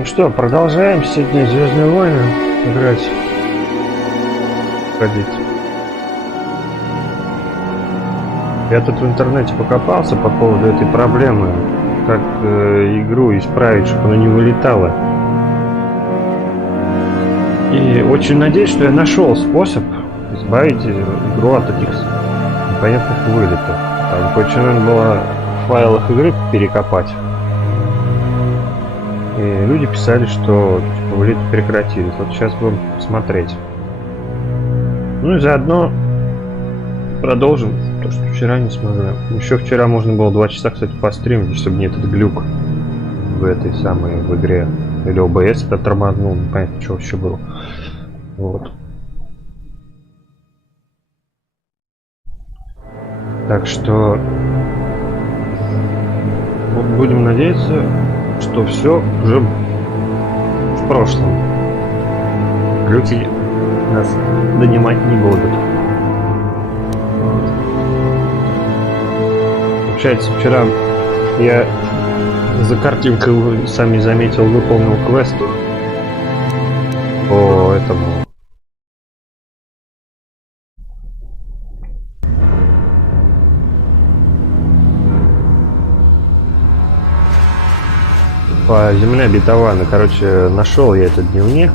Ну что, продолжаем сегодня Звездные войны играть. Ходить. Я тут в интернете покопался по поводу этой проблемы, как игру исправить, чтобы она не вылетала. И очень надеюсь, что я нашел способ избавить игру от этих непонятных вылетов. Там кое-что надо было в файлах игры перекопать. И люди писали, что типа, вылеты прекратились. Вот сейчас будем смотреть. Ну и заодно продолжим то, что вчера не смогли. Еще вчера можно было 2 часа, кстати, постримить, чтобы не этот глюк в этой самой в игре. Или OBS это тормознул, непонятно, что вообще было. Вот. Так что вот будем надеяться, что все уже в прошлом. Глюки нас донимать не будут. Получается, вчера я за картинкой, сами заметил, выполнил квест по этому. По земле обетованной. Короче, нашел я этот дневник.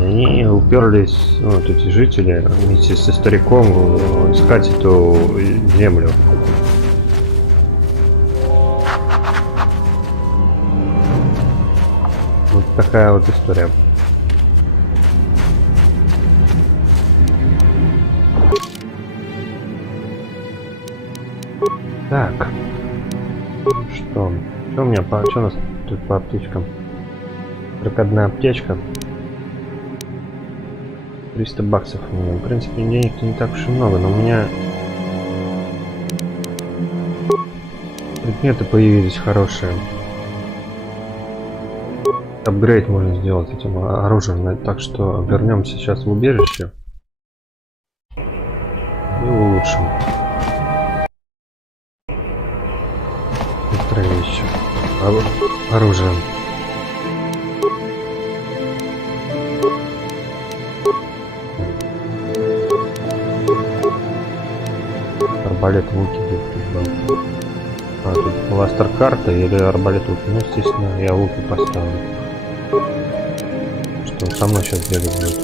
И они уперлись, ну, вот эти жители, вместе со стариком искать эту землю. Вот такая вот история. Так. Что? Что у меня по... Что у нас тут по аптечкам? Только одна аптечка. 300 баксов у меня. В принципе, денег-то не так уж и много, но у меня предметы появились хорошие. Апгрейд можно сделать этим оружием. Так что вернемся сейчас в убежище и улучшим некоторые вещи. Оружием. Арбалет луки где-то. А, тут бластер карта или арбалет луки. Ну, естественно, я луки поставлю. Что он со мной сейчас бегать будет.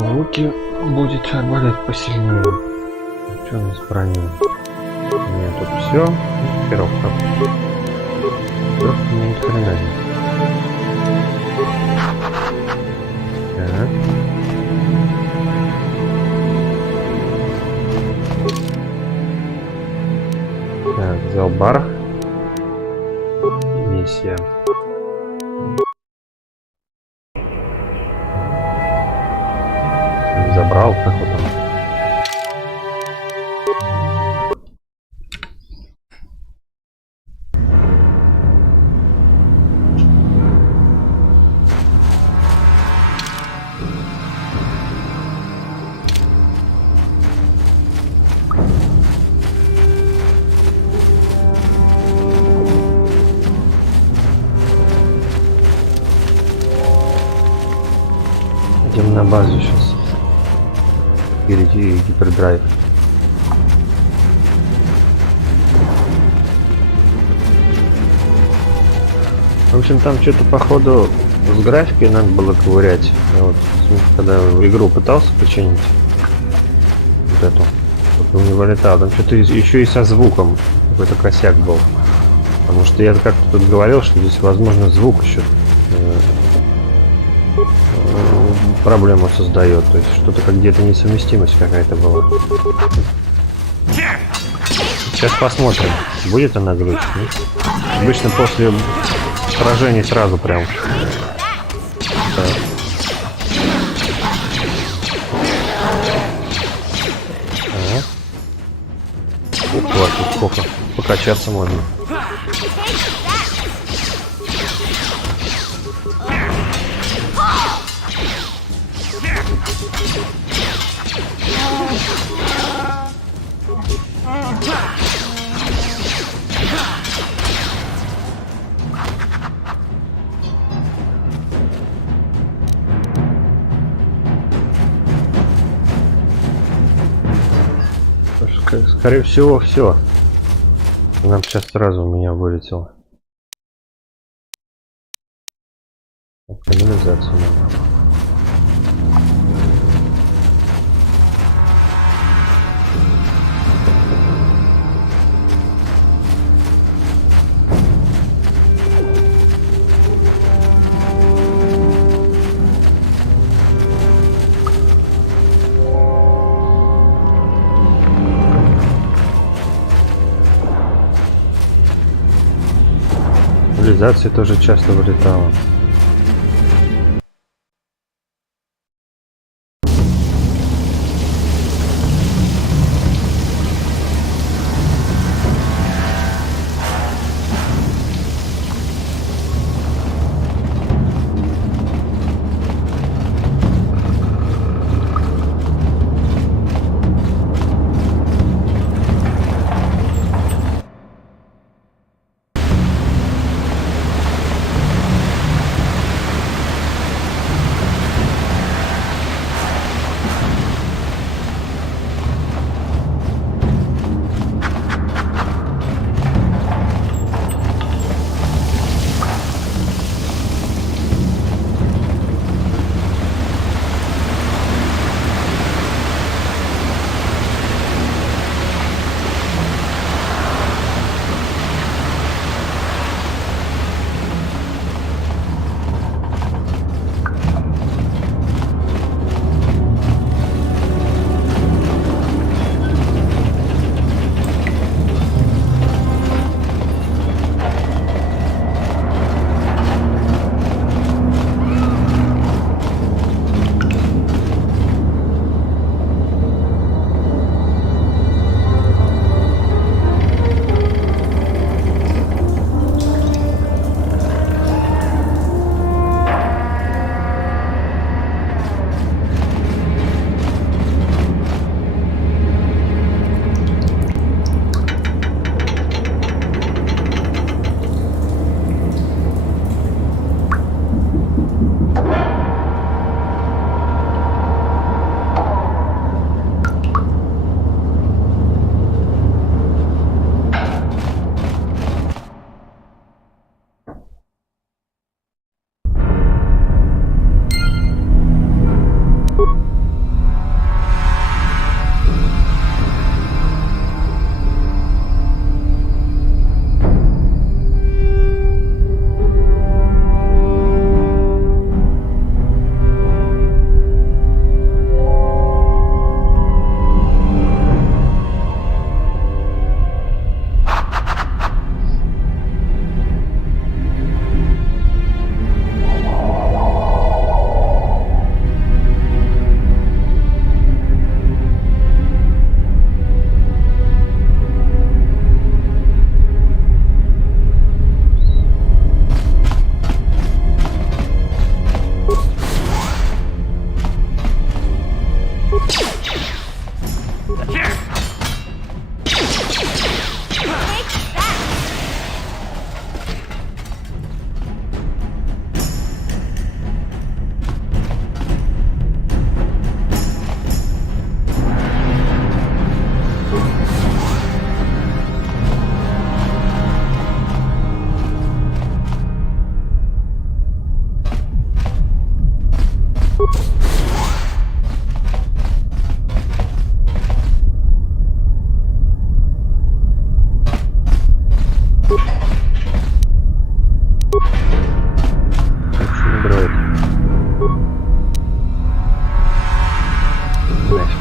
Луки будет арбалет посильнее. Что у нас с броней? Нет, тут все. Пировка. Пировка мне ни хрена нет. Так. Так, взял барх. Миссия. Забрал, как вот он. Идем на базу сейчас. Впереди гипердрайв. В общем, там что-то походу с графикой надо было ковырять. Я вот, когда игру пытался починить, вот эту, чтобы не вылетал, там что-то еще и со звуком какой-то косяк был. Потому что я как-то тут говорил, что здесь возможно звук еще проблему создает, то есть что-то как где-то несовместимость какая-то была. Сейчас посмотрим, будет она глючить. Обычно после сражений сразу прям. Так. Ух, тут сколько покачаться можно. скорее всего, все. Нам сейчас сразу у меня вылетело. Канализацию надо. Канализация тоже часто вылетала.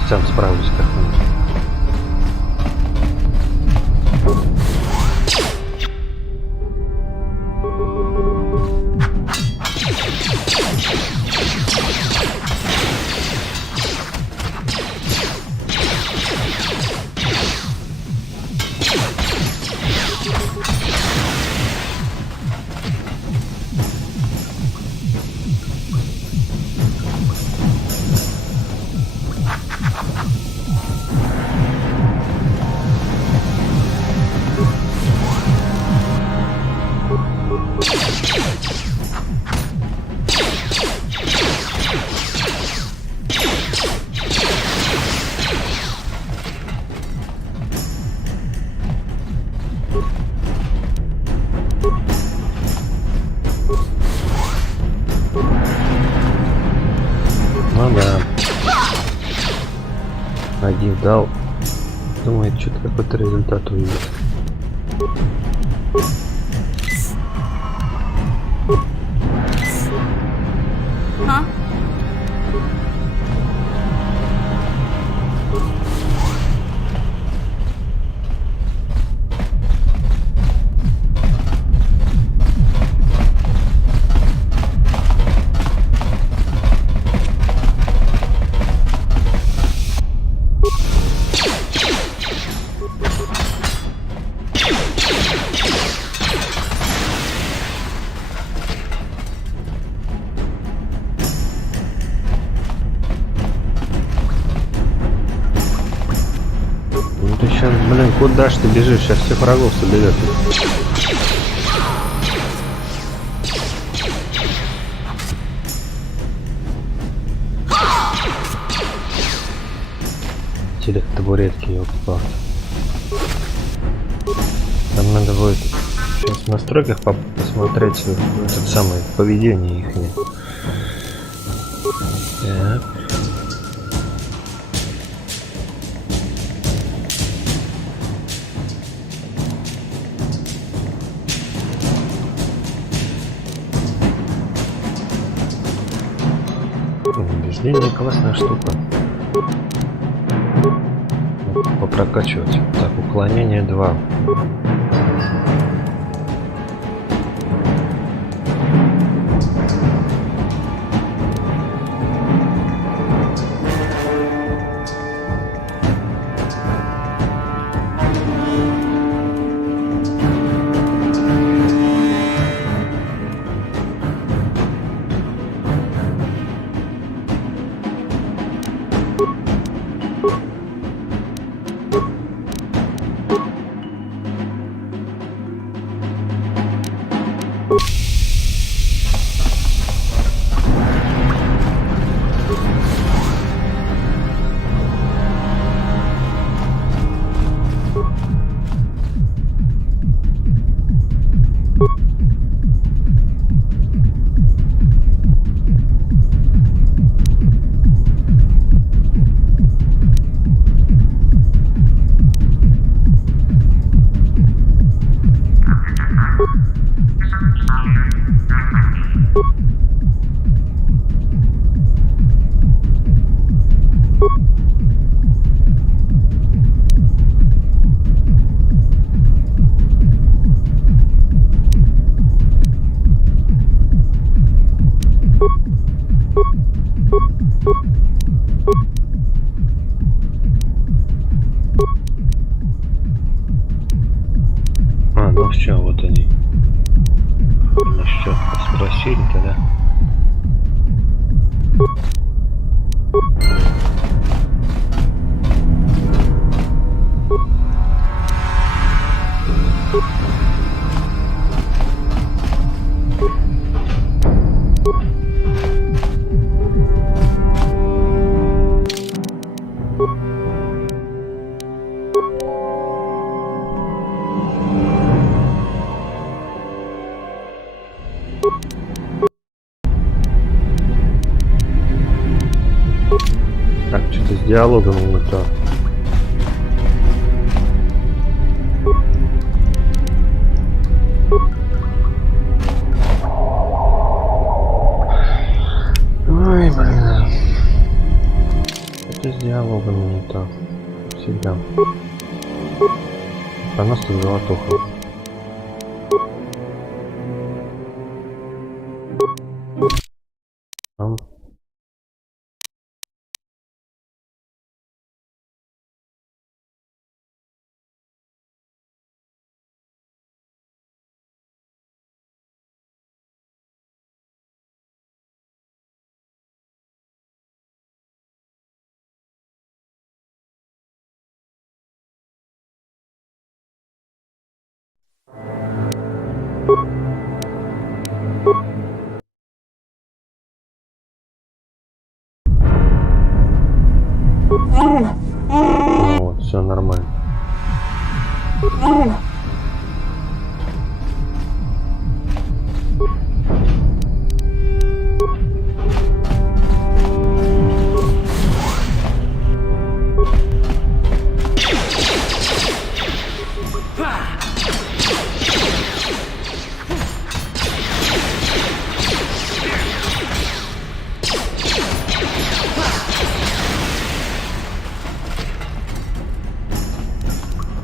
Сам справлюсь как-нибудь. Ну да. Один дал. Думает, что-то какой-то результат увидит. А? Ну ты сейчас, блин, куда ж ты бежишь? Сейчас всех врагов соберет. Телек табуретки, ёлки-палки. Нам надо будет сейчас в настройках посмотреть этот самый поведение их. Так. Убеждение классная штука. Попрокачивать. Так, уклонение 2. Ну все, вот они. Насчет спросили тогда. Так, что-то с диалогом не то. Ой, блин. Это с диалогом не то. Всегда. Просто золотуха. Вот, все нормально.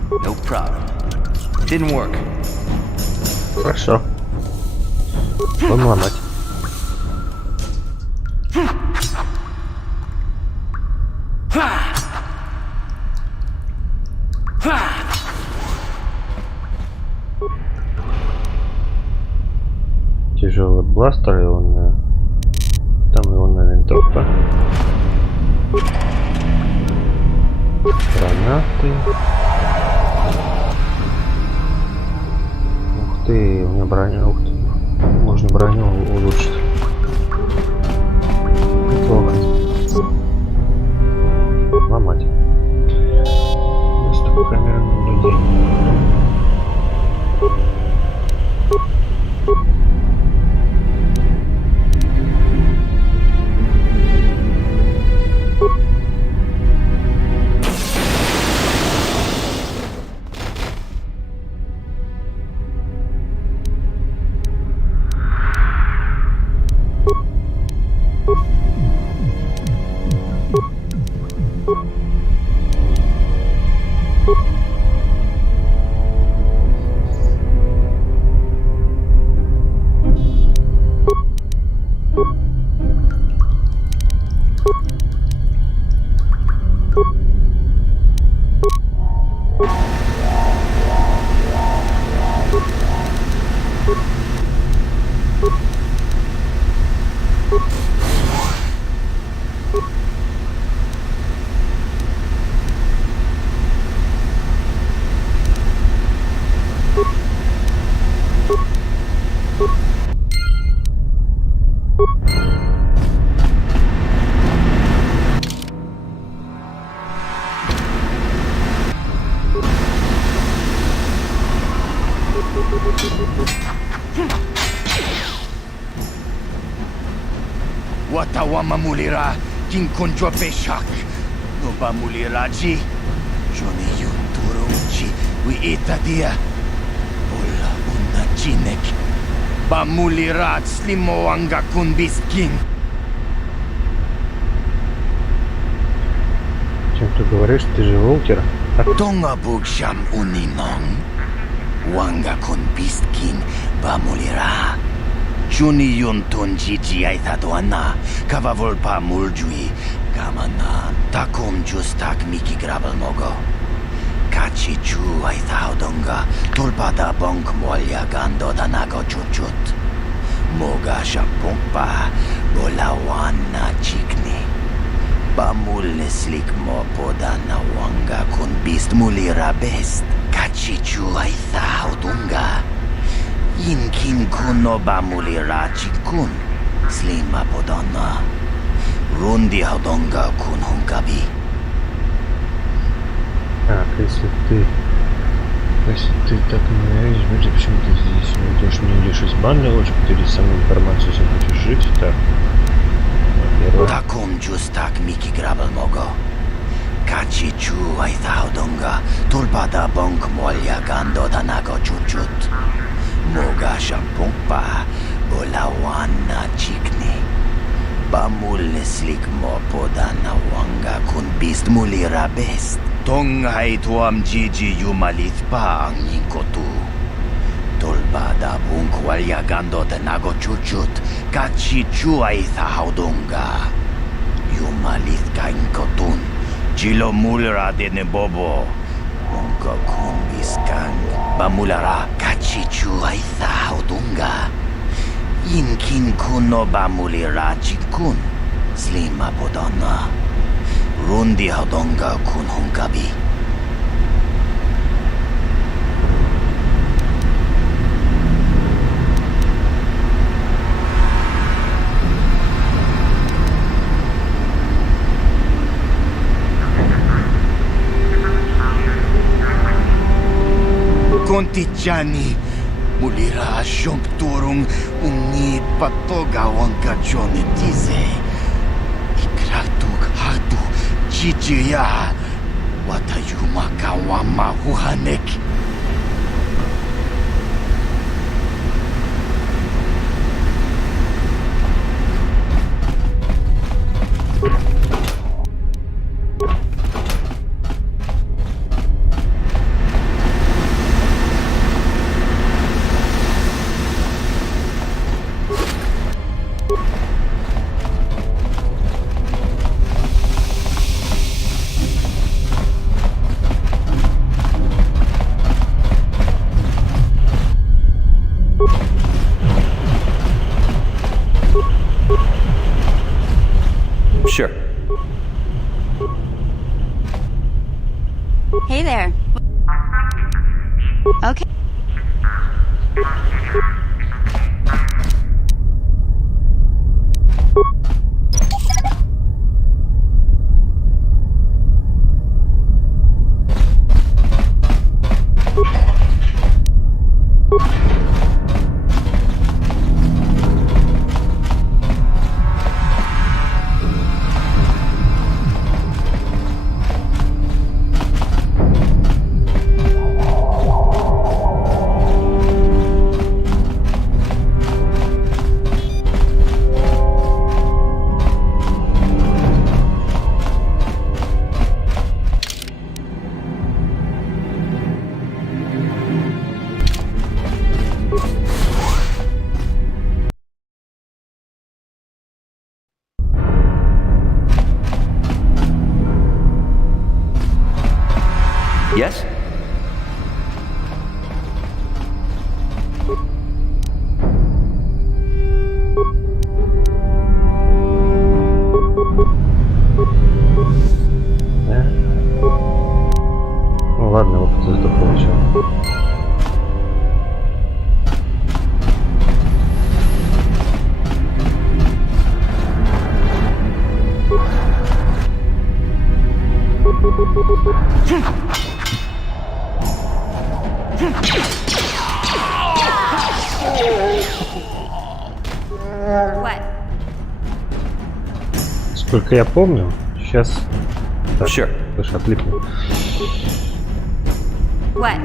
No problem. Didn't work. Хорошо. Будем ломать. Тяжелый бластер, ионная. Там ионная винтовка. Гранаты. Ух ты, у меня броня. Ух ты. Можно броню улучшить. Неплохо. Ломать. Доступ к камерам наблюдения. Watawama mulira kinkonjwa peshak. No ba muliraji. Joni yunturunchi wi itadia. Bola una chinek. Ba mulirat slimoanga kun biskin. Чем ты говоришь, ты же волкер? Tonga bugsham uninong. Wanga kun biskin ba mulira. Juni yuntun jiji aithadoana, kavavolpa muljui, gamana, takum justak miki grabal mogo. Kachi chu aithaudonga, tulpada bonk molya gando danago chuchut. Moga shapunkpa, bolawana chikni. Bamul slik mo podana wanga kun bist mulira best. Kachi chu aithaudonga. Inkin kuno ba mulira chikun, slima podana. Rundi hodonga kun hunkabi. Так, если ты так не нравишься, значит, почему ты здесь? Ну, то, что не идешь из банды, лучше поделить со мной информацию, если хочешь жить. Так. Во-первых. Takum justak miki grabal mogo. Kachi chu aithaudonga, tulpada bonk molya gando danago chuchut. Moga shampumpa, bolawana chikni. Bamul slik mo podana wanga kun bist mulira best. Tonghai tuam jiji yumalit pa ang yinkotu. Tolbada bunk walya gando tenago chuchut, kachi chu aithaudonga. Yumalit ka inkotun, chilo mulira dene bobo. Unka kun biskang, bamulara kachi chu aithaudonga. Inkin kuno bamulira chikun, slima podana. Rundi hodonga kun hunkabi. Kontichani, mulira shongturung ungi patoga wanka jonetize. Ikratuk hatu chichiya, watayuma kawama huhanek. Sure. Hey there. Okay. Yes? Да? Ну ладно, опыт зато получил. What? Сколько я помню, сейчас... Так, Sure. слушай, отлипну. What?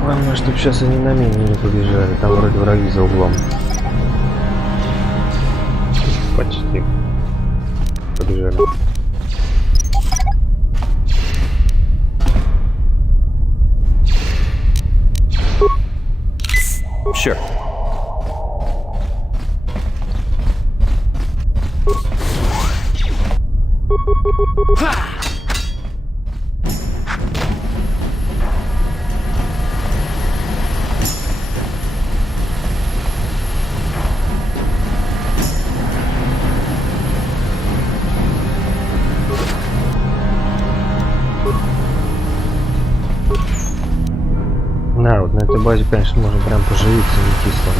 Главное, чтобы сейчас они на меня не побежали. Там вроде враги за углом. Почти. Побежали. Sure. Да, вот на этой базе, конечно, можно прям поживиться, не кисло.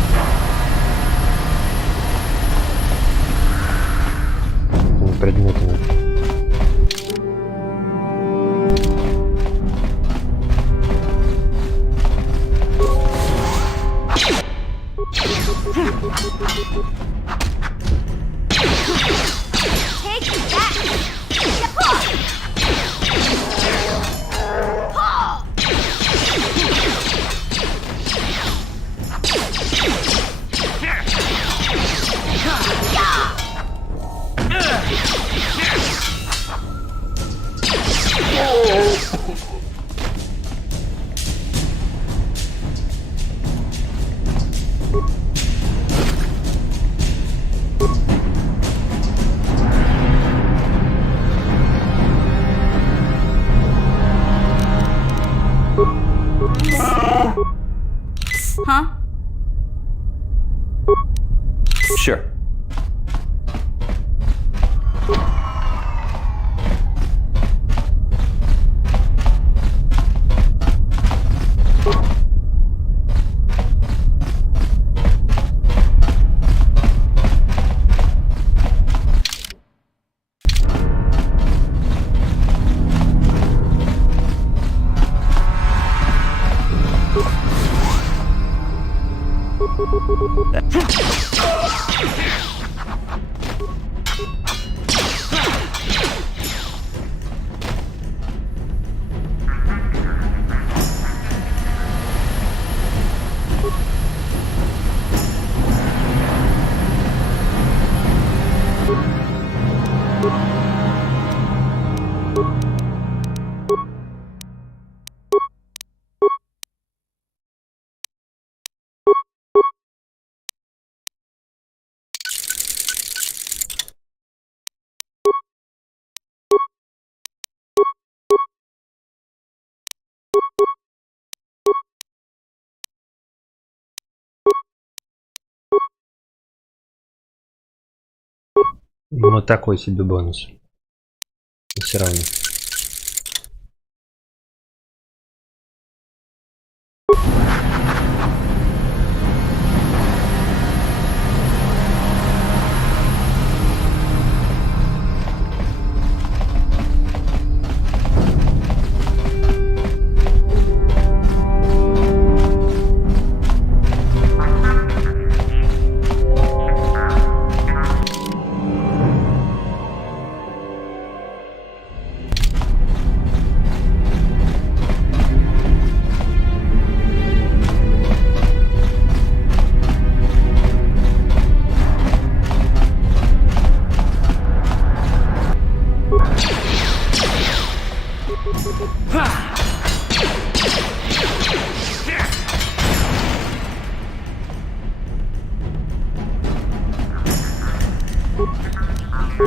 Этими предметами. Huh? Sure. Ну, такой себе бонус. Все равно.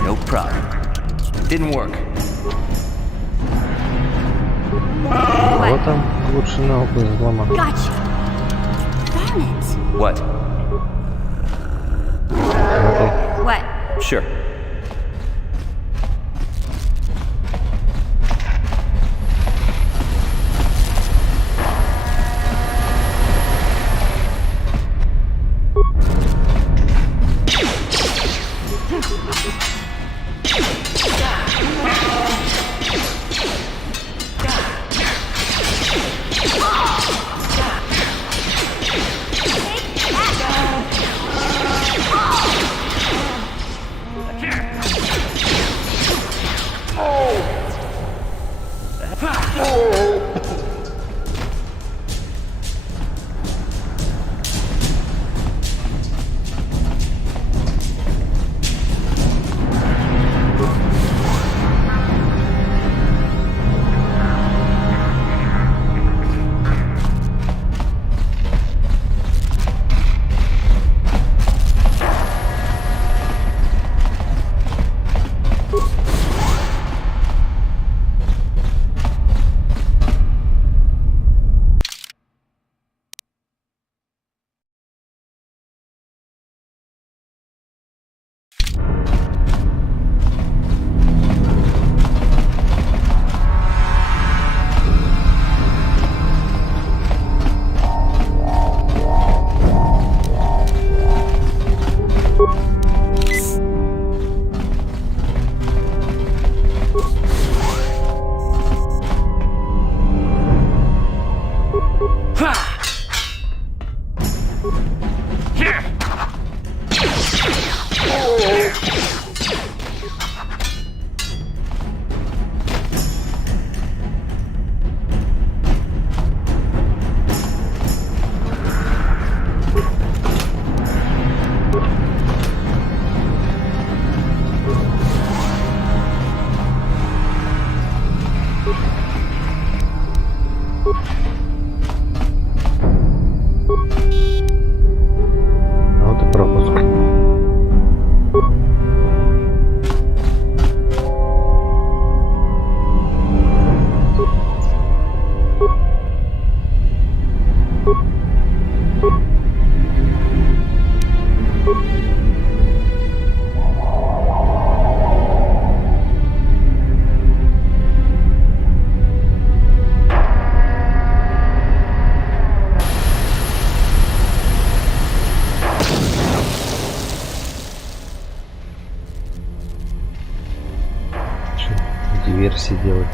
No problem. Didn't work. Вот там лучше науку взломать. Gotcha. Darn it. What? What? Sure. Вот и пропуск. Диверсии делать.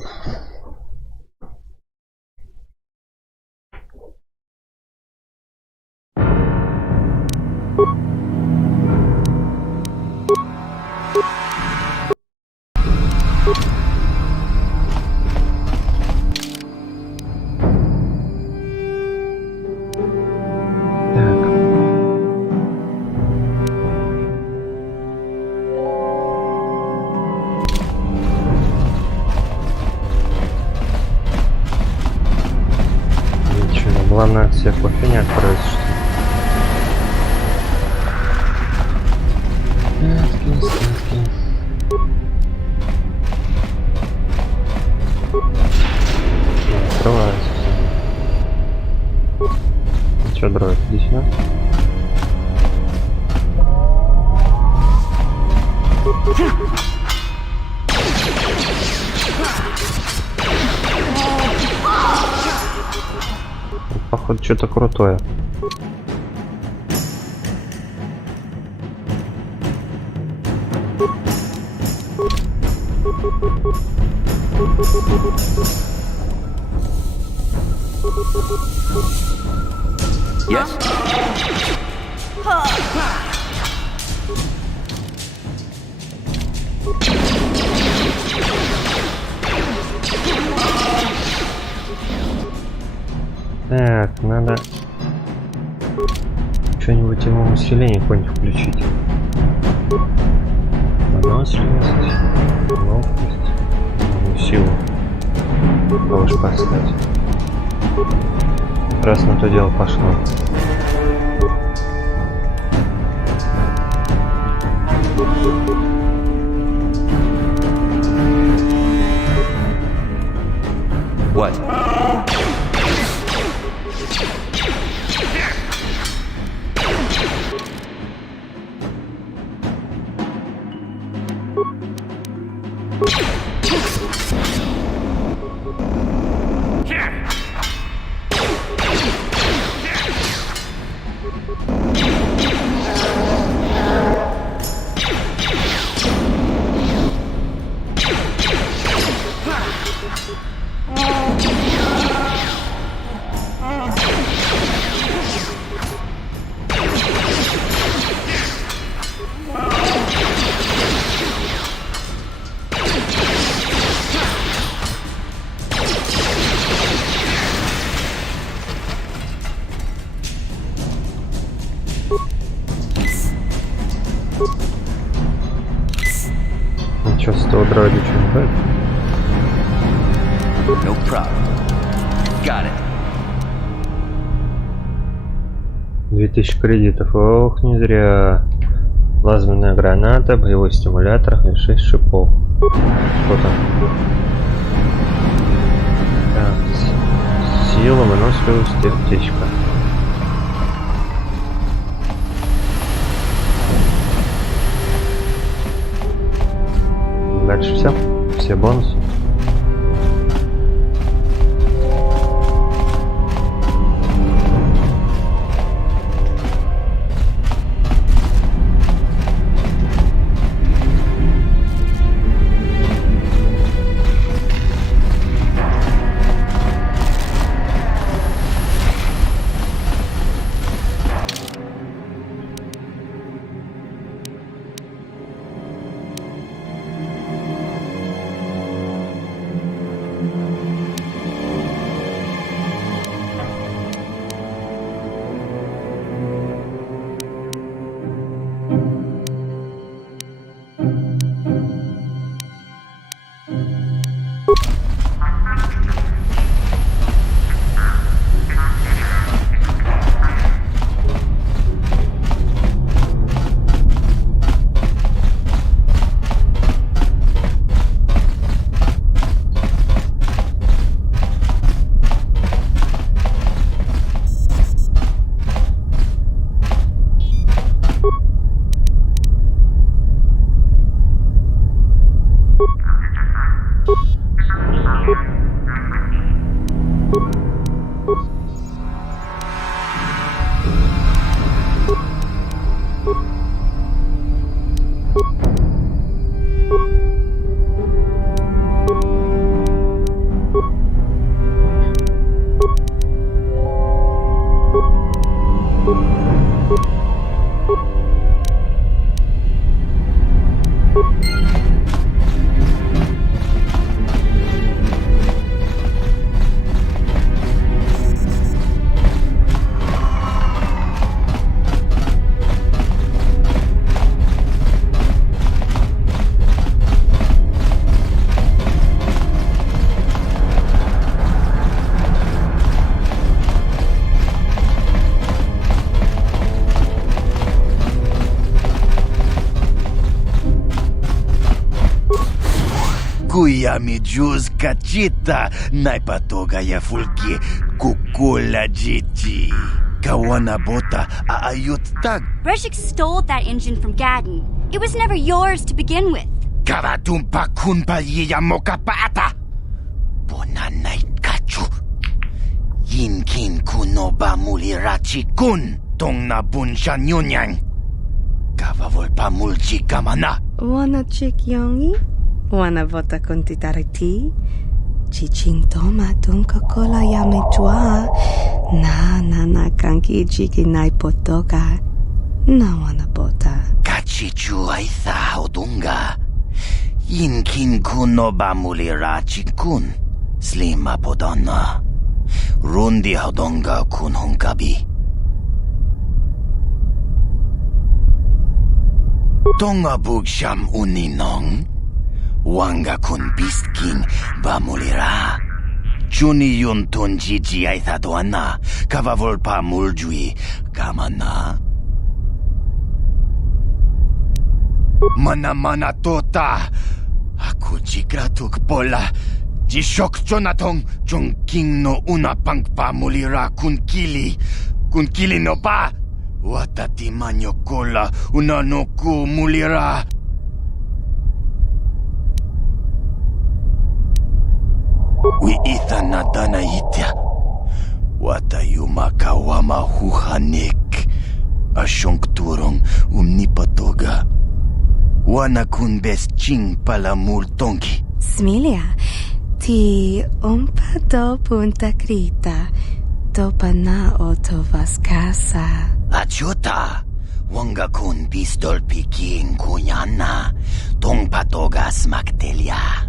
Так. Ничего, главное от всех кофе не откроется, что ли? Не открывается. Ну чё, дроид, иди сюда. Походу, что-то крутое. Yes? Так, надо что-нибудь ему усиление какое-нибудь включить. Выносливость, ловкость, силу. Повыше поставить. Раз на то дело пошло. What? Ничего с того дроида что не будет? No problem. Got it. 2000 кредитов. Ох, не зря. Плазменная граната, боевой стимулятор и 6 шипов. Что там? Так. Сила, выносливость и аптечка. Дальше все бонусы. Kuya mi juz kachita naipatoga ya fulki kukula jiji. Kawana bota aayot tag. Breshik stole that engine from Gadden. It was never yours to begin with. Karatumpa kun palyiya mo kapata. Bonanay kachu. Yinkin kuno ba mulirachi kun tong nabun siya nyunyang. Kavavol pa mulchi kamana. Wana chik yongi? Wana vota kuntitariti? Chichintoma tunka kola yame chua. Na kanki jiki naipotoka. Na wana bota. Kachichu aitha odunga. Yinkin kuno ba mulirachi kun. Slima podonna. Rundi hodonga kun hunkabi. Tonga bugsham uninong. Wanga kun bistking ba mulira. Juni yun tun jiji ay thaduana. Kavavol pa muljui kamana. Mana tota. Aku jigratuk pola. Jishok jonatong jongking no una pang pa mulira kun kili. Kun kili no pa. Watati manyo kola una no ku mulira. Wi itha na dana itya. Wata yuma kawama huhanik. Asyong turong umnipatoga. Wana kun bes ching pala multongi. Smilia, ti umpa do punta krita. Topa na oto vaskasa. Achuta, wanga kun pistol piking kunyana, tong patogas magtelia.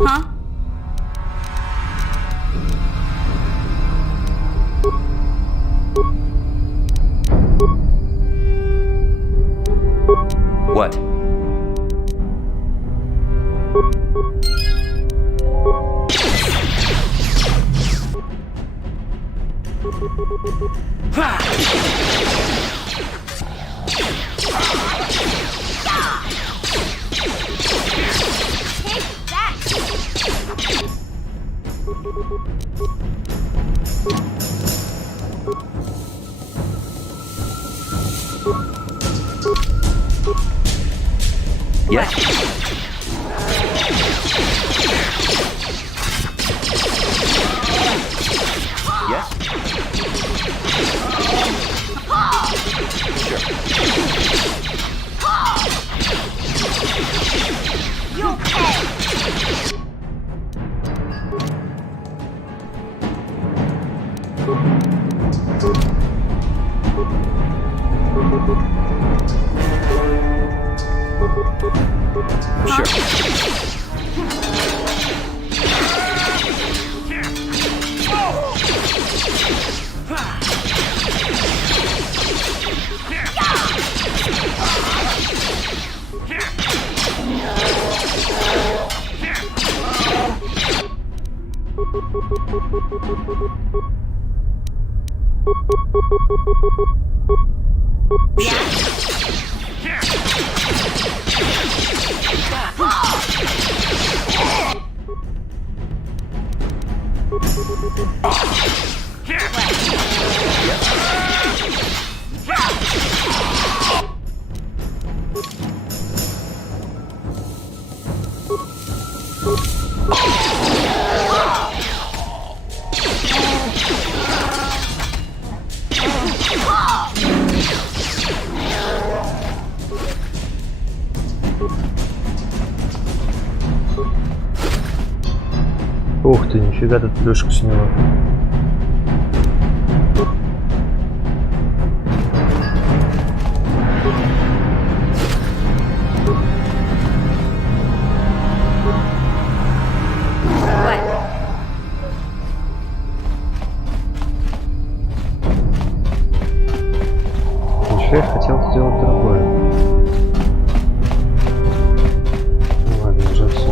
Huh? What? Take that! Yes? Yes? You'll pay! Ух ты, нифига тут плюшку сняла. What? вообще я хотел сделать другое. Ну ладно, уже все.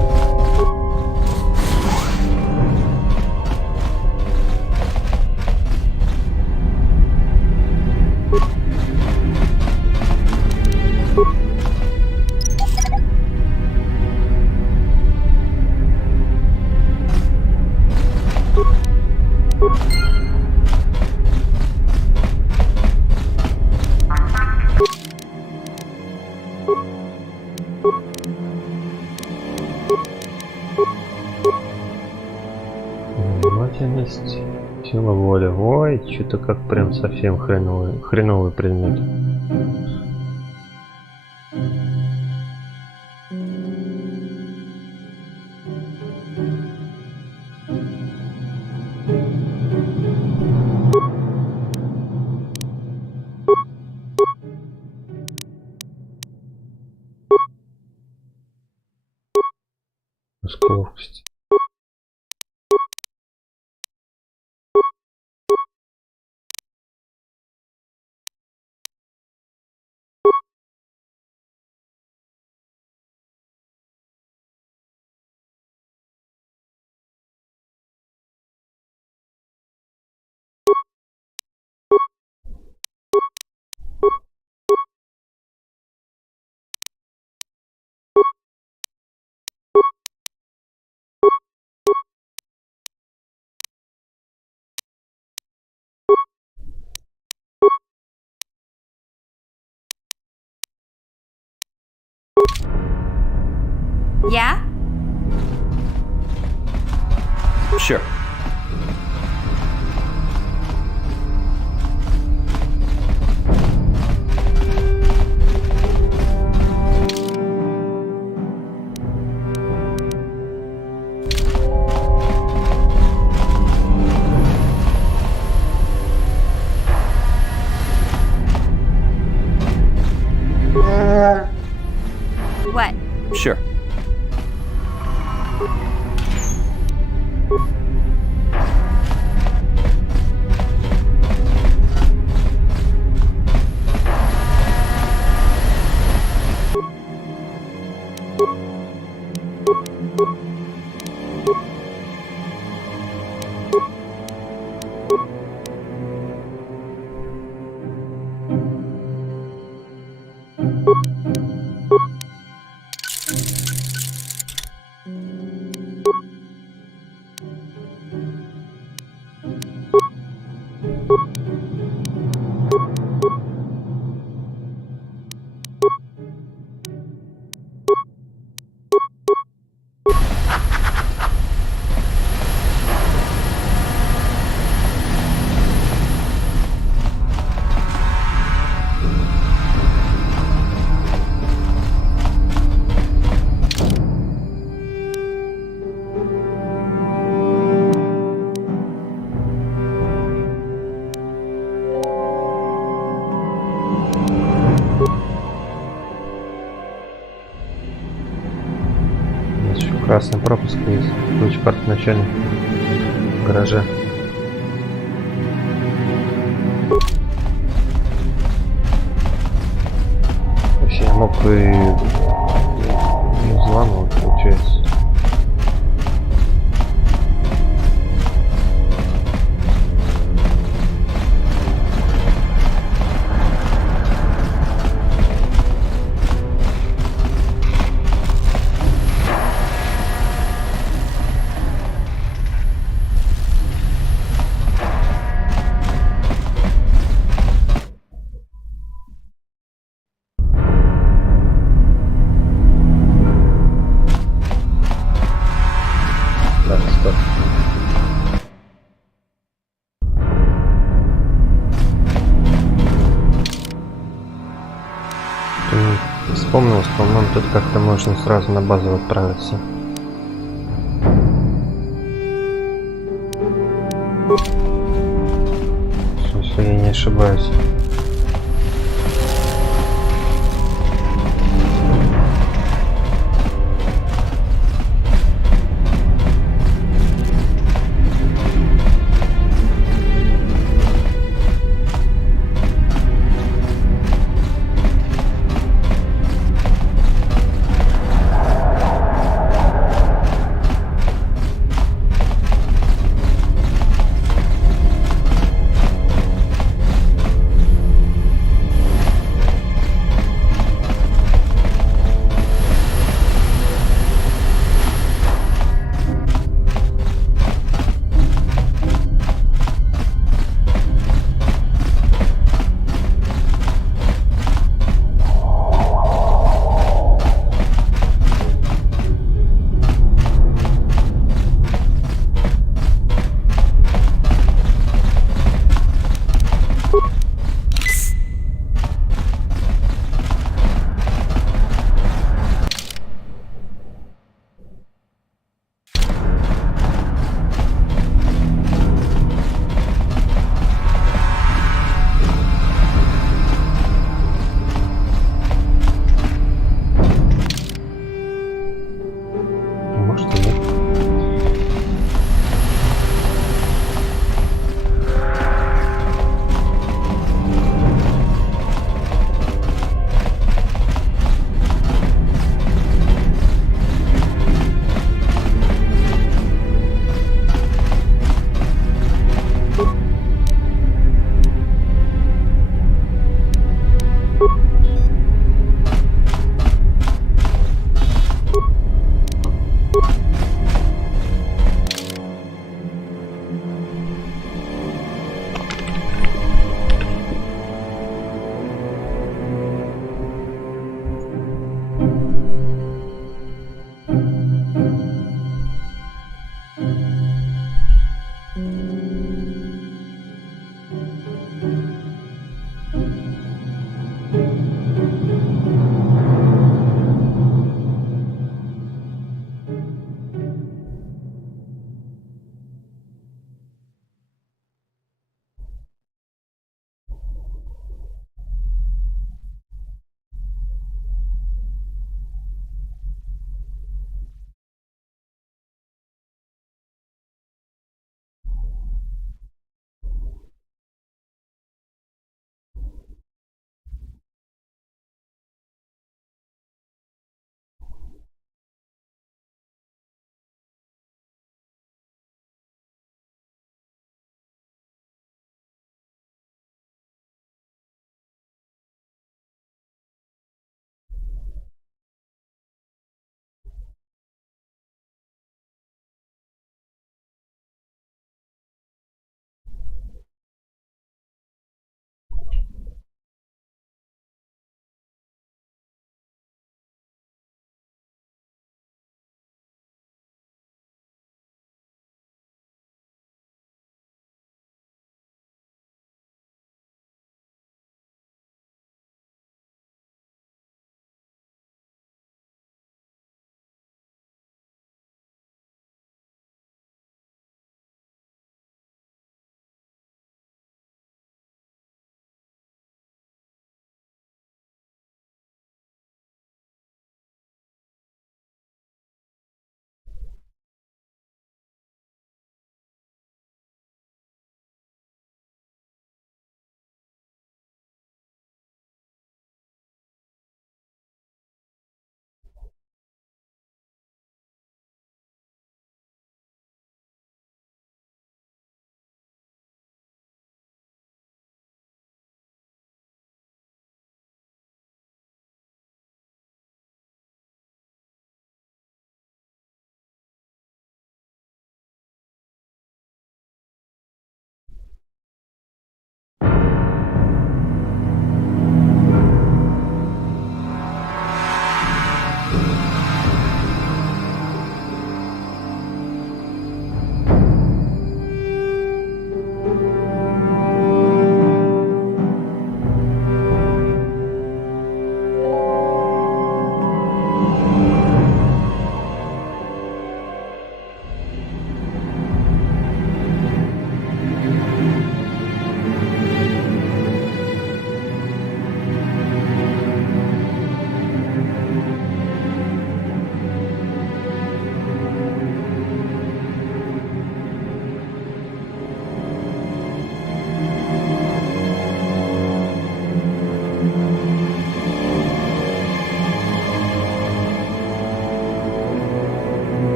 Внимательность, сила воли. Ой, что-то как прям совсем хреновый предмет. Ловкость. Yeah? Sure. What? Sure. Красный пропуск есть. Ключ партначальник в гараже. Вообще я мог и не взламывать, получается. Вспомнилось, по-моему, тут как-то можно сразу на базу отправиться. Если я не ошибаюсь.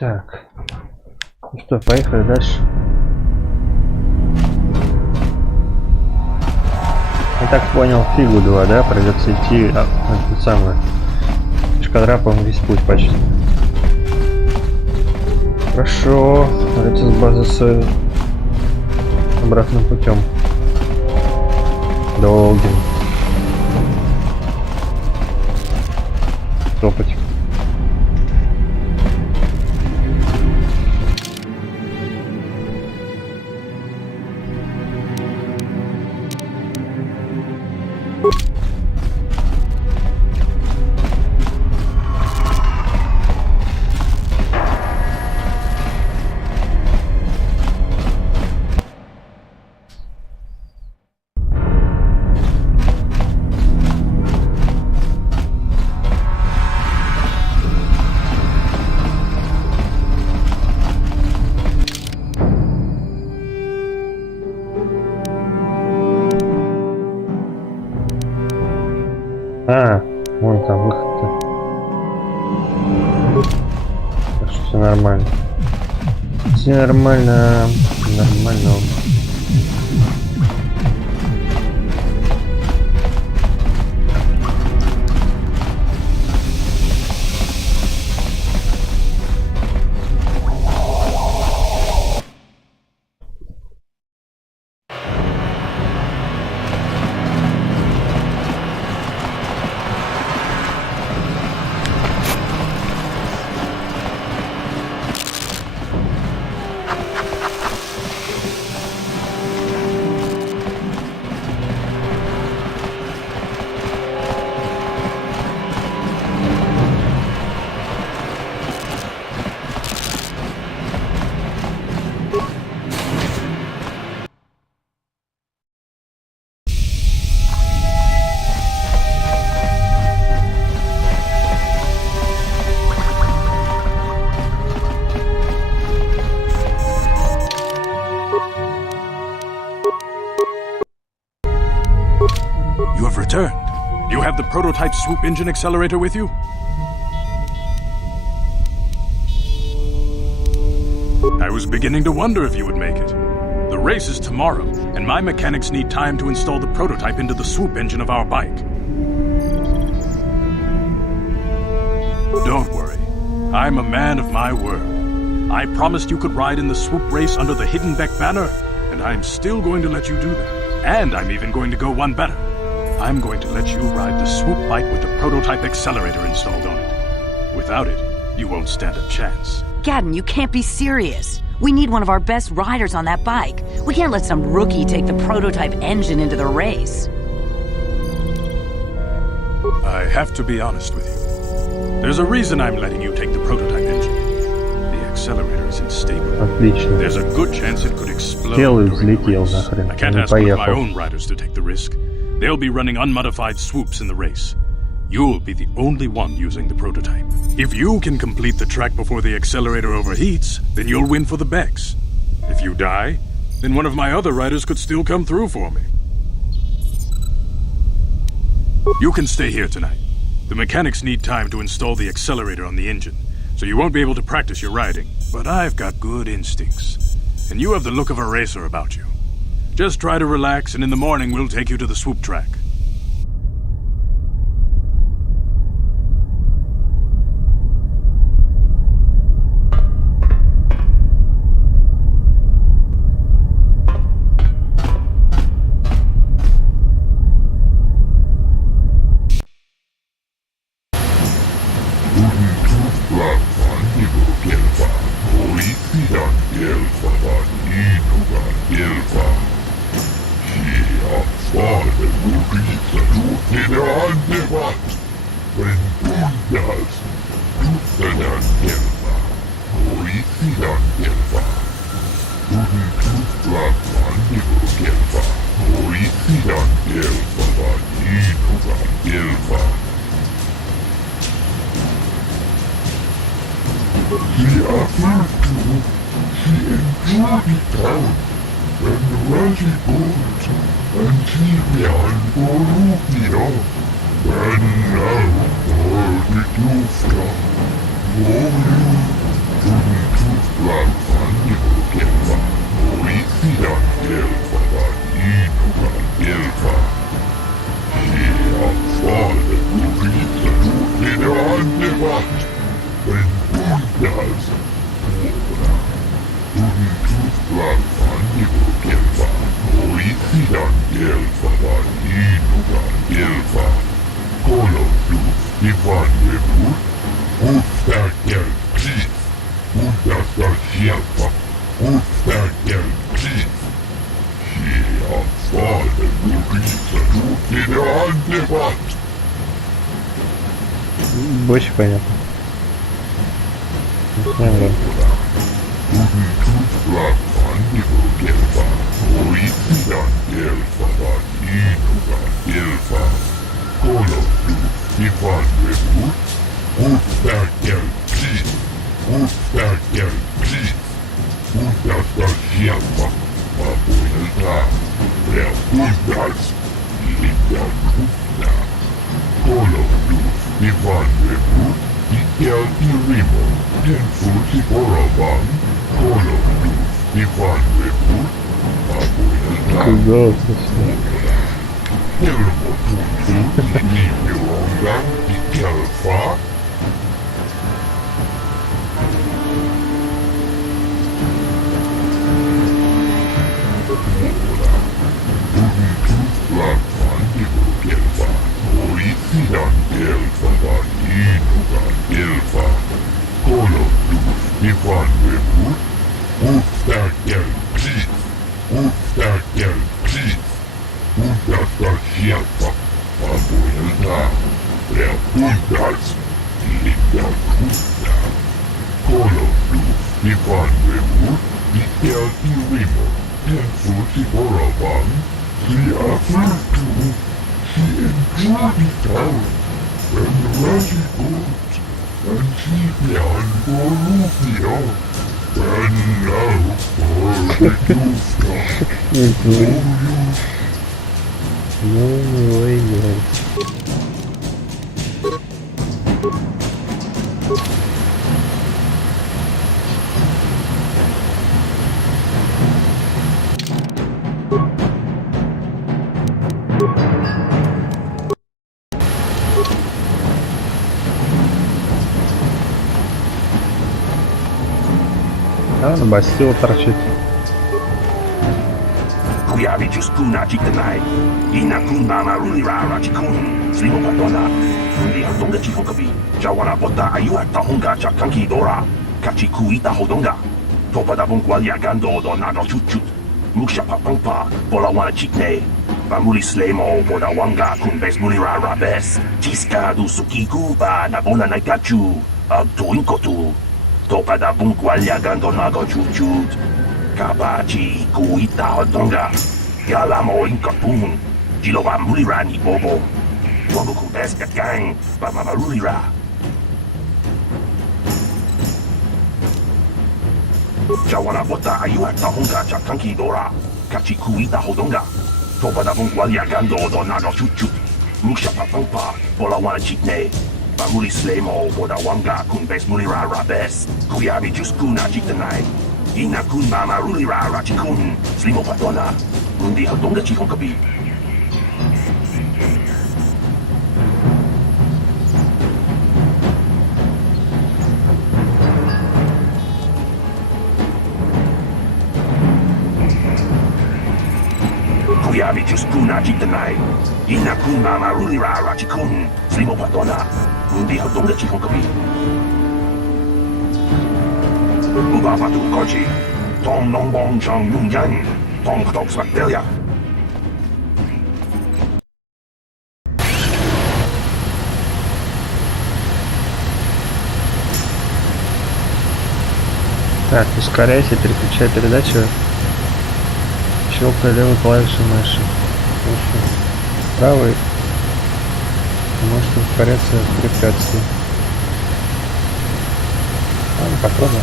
Так. Ну что, поехали дальше. Я так понял, фигу 2, да? Придется идти это самое. Шкадрапом весь путь почти. Хорошо. Давайте с базы с обратным путем. Долгим. Топать. А, вон там выход-то. Так что все нормально. Все нормально. Нормально. You have returned. You have the prototype swoop engine accelerator with you? I was beginning to wonder if you would make it. The race is tomorrow, and my mechanics need time to install the prototype into the swoop engine of our bike. Don't worry. I'm a man of my word. I promised you could ride in the swoop race under the Hiddenbeck banner, and I'm still going to let you do that. And I'm even going to go one better. I'm going to let you ride the swoop bike with the prototype accelerator installed on it. Without it, you won't stand a chance. Gadden, you can't be serious. We need one of our best riders on that bike. We can't let some rookie take the prototype engine into the race. I have to be honest with you. There's a reason I'm letting you take the prototype engine. The accelerator is unstable. Отлично. There's a good chance it could explode Сел и during the взлетел race. нахрен. I can't Не ask one of my поехал. own riders to take the risk. They'll be running unmodified swoops in the race. You'll be the only one using the prototype. If you can complete the track before the accelerator overheats, then you'll win for the Becks. If you die, then one of my other riders could still come through for me. You can stay here tonight. The mechanics need time to install the accelerator on the engine, so you won't be able to practice your riding. But I've got good instincts, and you have the look of a racer about you. Just try to relax, and in the morning we'll take you to the swoop track. Больше понятно. Ага. Куда Ой-ой-ой. А, на бастила торчит. Kuyabi Juskuna Chikanai, Ina Kunama Rulira Chikun, Slimo Patona, Rundi Hodonga Chihokabi, Jawana Bota Ayua Tahunga Chakanki Dora, Kachikuita Hodonga, Topada Bungwalia Gando Donago Chuchut, Muksha Papampa, Bolawana Chikne, Bamuli Slemo, Bodawanga, Kumbes Mulira Rabes, Chiska du Sukiku, Nabona Naikachu, Agtuinkotu, Topada Bungwalia Gando Nago Chuchut. Kabachi kuita hodonga, Yalamo inkapun, Jiloba mulira ni bobo, Wabuku beska gang, Bamama rulira. Jawana bota ayua tahunga chakanki dora, Kachi kuita hodonga, Topada bungwalia gando donago chuchut, Muksha papampa, Bolawana chikne, Bamuli slemo, Bodawanga kunbes mulira rabes, Kuyabi juskuna chitanai. Ina kun mama rulira rachikun, Slimo Patona, Rundi Hodonga Chihonkabi. Kuyabi Juskuna Chitanai, Ina kun mama rulira rachikun, Slimo Patona, Rundi Hodonga Chihonkabi. Ubabatu Koji, Tom Nongbong Chong Yung Yang, Tom Ktok Svakdelia. Так, ускоряйся, переключай передачу. Щелкай левой клавишей мыши. Правой может ускоряться препятствие. Ладно, попробуем.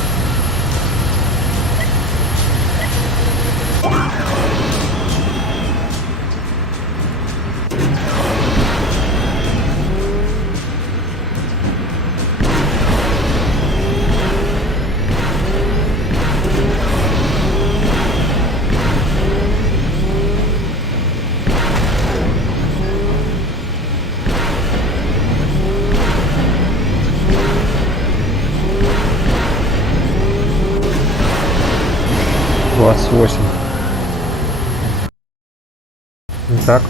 Восемь. Так.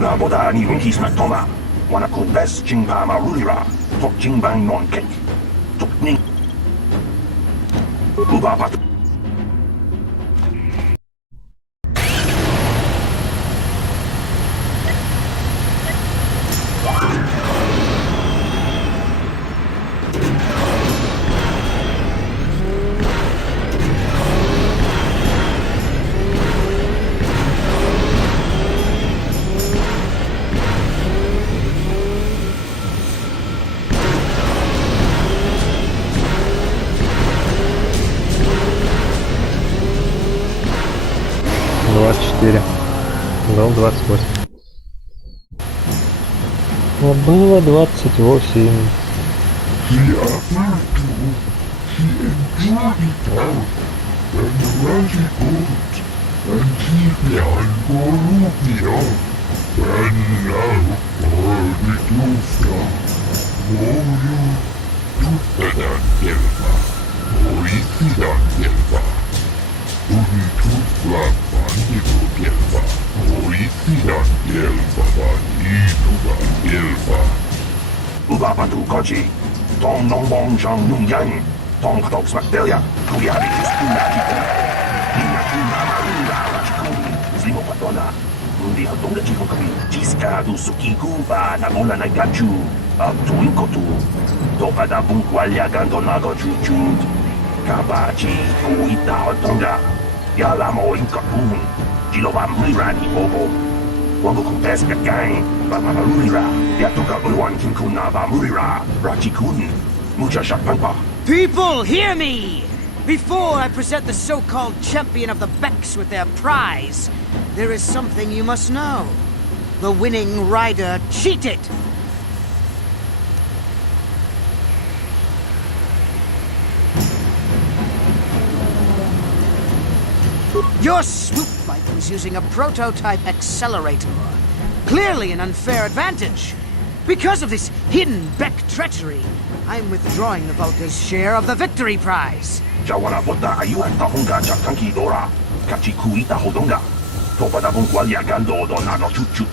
나보다 니wen kismet toma. Wana kun bes jingpa marulira. Tok jingbang non cake. Tok ning. Uba batu. Был 28. А было 28. Uba batu koji. Tong nong bong jang nung yang. Tong katok smakdelia. Kuyari iskuna kita. Ina kuna marula rachikun. Slimo patona. Mundi hatonga chiko kami. Jiska du sukiku ba nagola na gachu. Abtuin kotu. Toka da bungwalya gandonago chuchut. Kabachi kuita hatonga. Yalamo inkapun. Jiloba mlirani bobo. Wango kumpes gang. Bama marulira. Yatoka ulwan kinkuna ba murira. Rachikun. Mucha shakpanpa. People, hear me! Before I present the so-called champion of the Becks with their prize, there is something you must know. The winning rider cheated! Your swoop bike was using a prototype accelerator. Clearly an unfair advantage. Because of this hidden Beck treachery, I'm withdrawing the Vulca's share of the victory prize. Jawana bota ayuan tahunga chakanki dora. Kachi kuita hodonga. Topa da bungwalya gando do nano chuchut.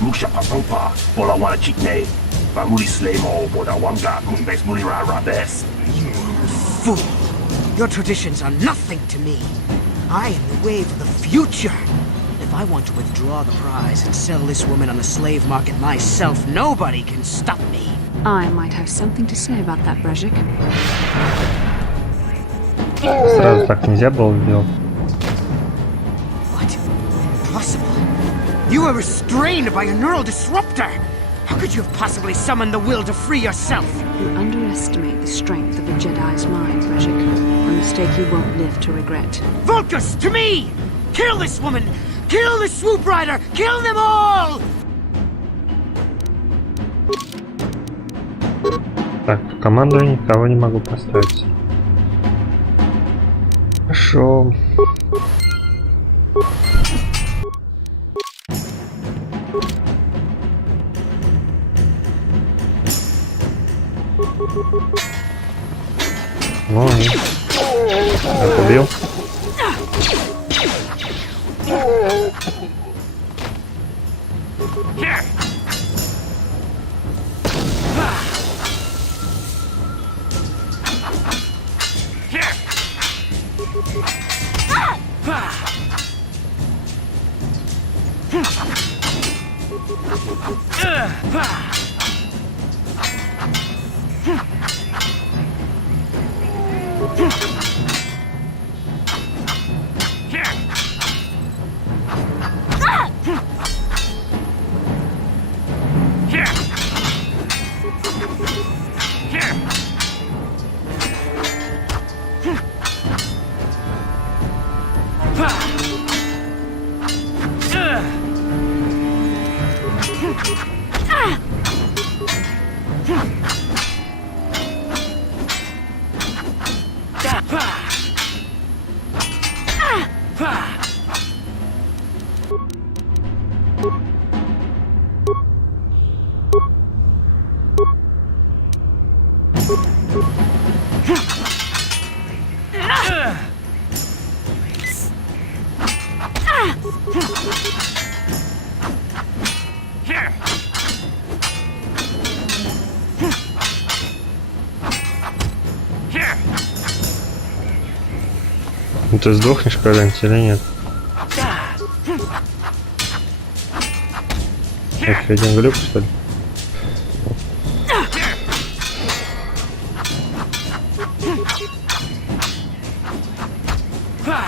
Musha papampa. Bola wana chikne. Bamuri slemo boda wanga kumbes mulira rabes. Fool! Your traditions are nothing to me. I am the way for the future. If I want to withdraw the prize and sell this woman on the slave market myself, nobody can stop me. I might have something to say about that, Brejik. Сразу так нельзя было сделать. What? Impossible. You were restrained by a neural disruptor. How could you have possibly summoned the will to free yourself? You underestimate the strength of a Jedi's mind, Brejik. A mistake you won't live to regret. Vulcus, to me! Kill this woman! Kill the swoop rider! Kill them all! Так, в команду я никого не могу поставить. Хорошо. Ну, так, убил. Ну ты сдохнешь когда-нибудь или нет? Это один глюк, что ли?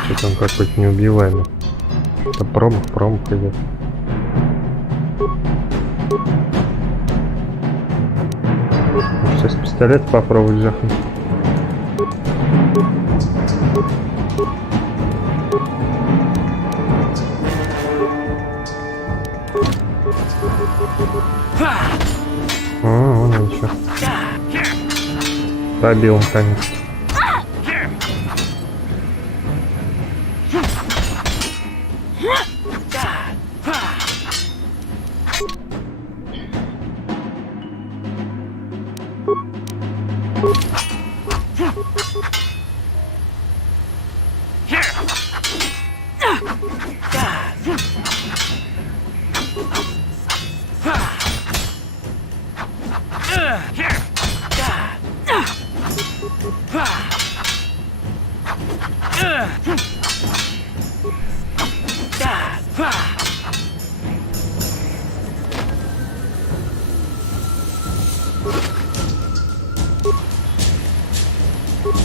Что-то он какой-то неубиваемый. Это промах идет. Сейчас пистолет попробовать жахнуть. Вон он еще. Пробил он, конечно.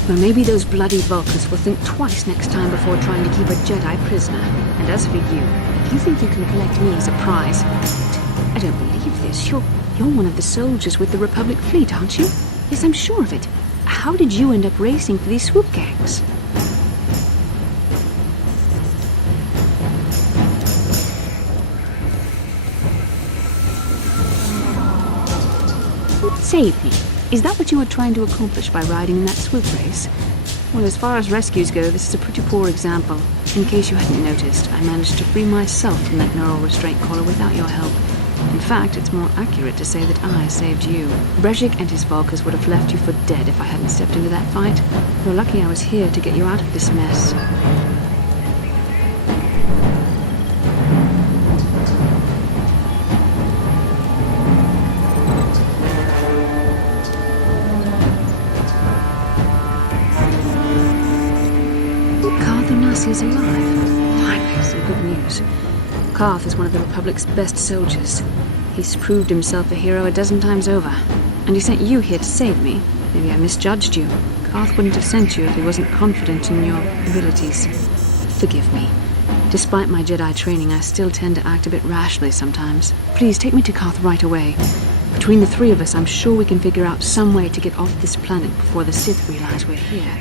Well, maybe those bloody Vulcans will think twice next time before trying to keep a Jedi prisoner. And as for you, if you think you can collect me as a prize, I don't believe this. You're one of the soldiers with the Republic fleet, aren't you? Yes, I'm sure of it. How did you end up racing for these swoop gangs? Save me. Is that what you were trying to accomplish by riding in that swoop race? Well, as far as rescues go, this is a pretty poor example. In case you hadn't noticed, I managed to free myself from that neural restraint collar without your help. In fact, it's more accurate to say that I saved you. Brejik and his Vulcans would have left you for dead if I hadn't stepped into that fight. You're lucky I was here to get you out of this mess. Is alive. Finally, some good news. Carth is one of the Republic's best soldiers. He's proved himself a hero a dozen times over. And he sent you here to save me. Maybe I misjudged you. Carth wouldn't have sent you if he wasn't confident in your abilities. Forgive me. Despite my Jedi training, I still tend to act a bit rashly sometimes. Please take me to Carth right away. Between the three of us, I'm sure we can figure out some way to get off this planet before the Sith realize we're here.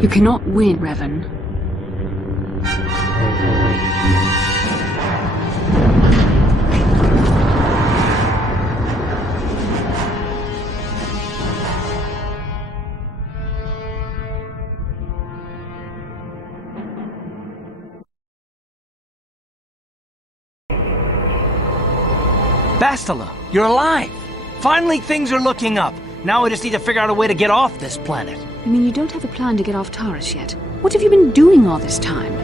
You cannot win, Revan. Bastila, you're alive! Finally, things are looking up. Now we just need to figure out a way to get off this planet. You mean you don't have a plan to get off Taris yet? What have you been doing all this time?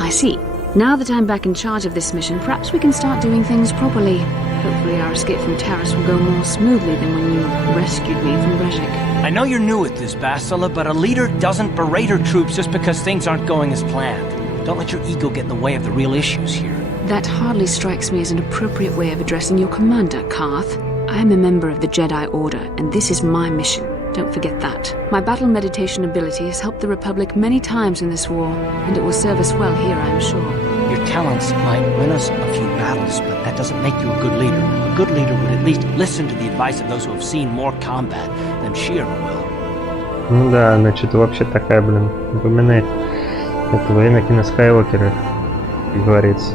I see. Now that I'm back in charge of this mission, perhaps we can start doing things properly. Hopefully our escape from Taris will go more smoothly than when you rescued me from Brezhik. I know you're new at this, Bastila, but a leader doesn't berate her troops just because things aren't going as planned. Don't let your ego get in the way of the real issues here. That hardly strikes me as an appropriate way of addressing your commander, Karth. I am a member of the Jedi Order, and this is my mission. Don't forget that. My battle meditation ability has helped the Republic many times in this war, and it will serve us well here, I am sure. Your talents might win us a few battles, but that doesn't make you a good leader. A good leader would at least listen to the advice of those who have seen more combat than Shira will. Ну да, значит, вообще такая, блин, напоминает этого Энакина Скайуокера, как говорится.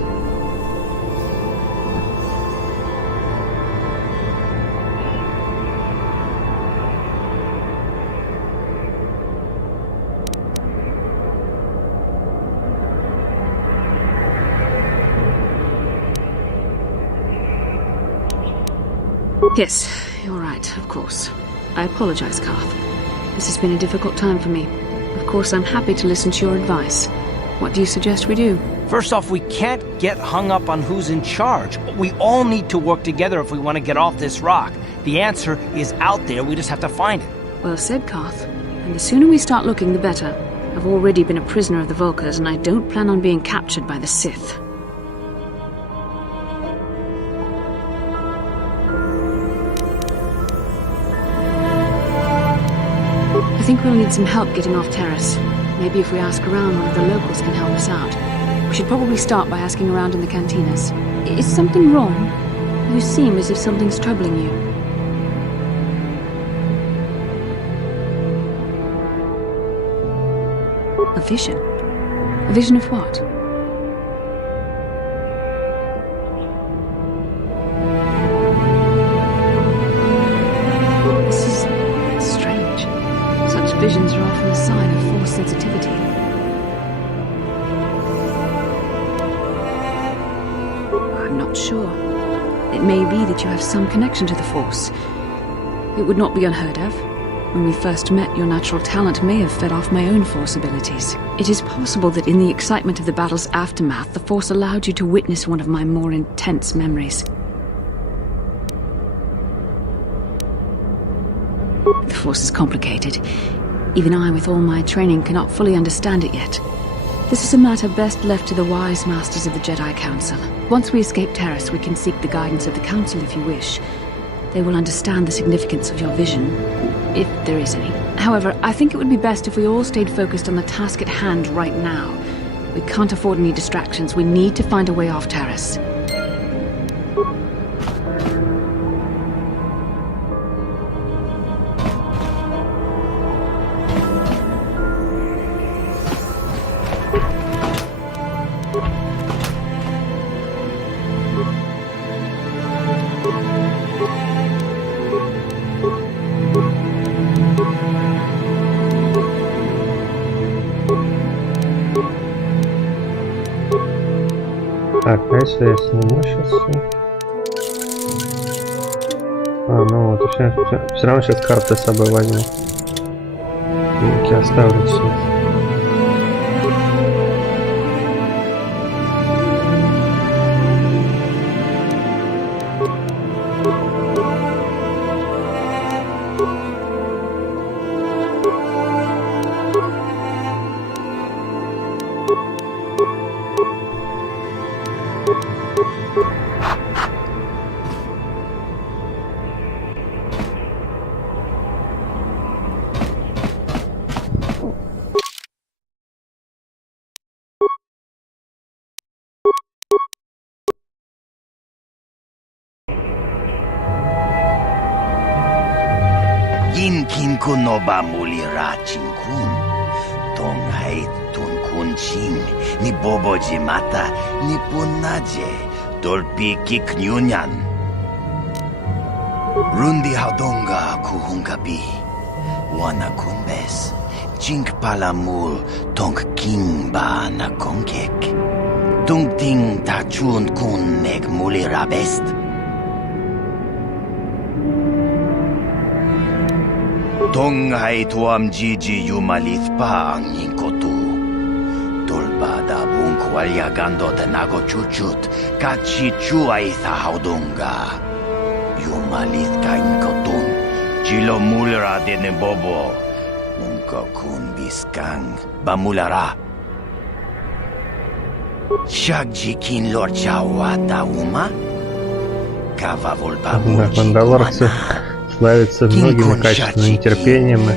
Yes, you're right, of course. I apologize, Karth. This has been a difficult time for me. Of course, I'm happy to listen to your advice. What do you suggest we do? First off, we can't get hung up on who's in charge. We all need to work together if we want to get off this rock. The answer is out there, we just have to find it. Well said, Karth. And the sooner we start looking, the better. I've already been a prisoner of the Vulkars, and I don't plan on being captured by the Sith. I think we'll need some help getting off Taris. Maybe if we ask around, one of the locals can help us out. We should probably start by asking around in the cantinas. Is something wrong? You seem as if something's troubling you. A vision? A vision of what? This is strange. Such visions are often a sign of Force sensitivity. I'm not sure. It may be that you have some connection to the Force. It would not be unheard of. When we first met, your natural talent may have fed off my own Force abilities. It is possible that in the excitement of the battle's aftermath, the Force allowed you to witness one of my more intense memories. The Force is complicated. Even I, with all my training, cannot fully understand it yet. This is a matter best left to the wise masters of the Jedi Council. Once we escape Taris, we can seek the guidance of the Council if you wish. They will understand the significance of your vision, if there is any. However, I think it would be best if we all stayed focused on the task at hand right now. We can't afford any distractions. We need to find a way off Taris. Так, а если я сниму сейчас все? А, ну вот, все равно сейчас карты с собой возьму. И оставлю все. Yinkin kunoba mulira chinkun. Tonghai tunkun ching. Ni boboji mata. Ni punaje. Dolpi kiknyunyan. Rundi haudonga kuhungabi. Wana kunbes. Chink palamul tonk king ba na konkek. Tungting tachun kun nek mulira best. Tonghai tuam jiji yumalith pa ang yingkotu. Tolbada bungko Walyagando tenago chuchut, kachichua itha haudunga. Yumalit kain kotun, chilo mulera de bobo. Unko kun biskang, bamulara. Shagjikin lord chawata uma? Kava volpa Мандалорцы славятся многими качествами, нетерпением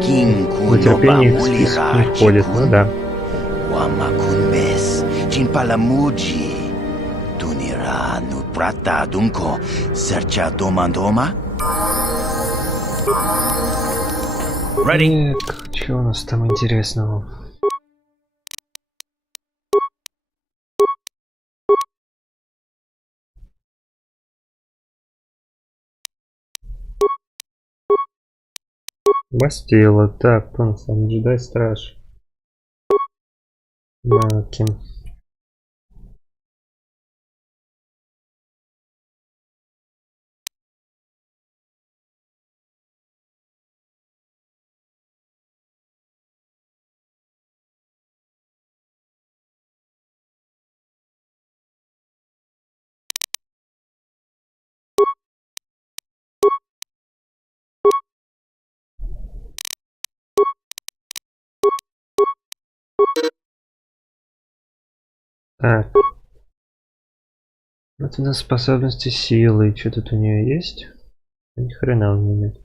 и нетерпение их в список не входит, ну да. Wamakunbes, chinpalamuji. Tunira nu prata dunko, sercha domandoma? Ready? Так, что у нас там интересного? Бастила. Так, кто нас там? Джедай-страж. Маки. Так. Вот у нас способности силы. Что тут у нее есть? Ни хрена у нее нет.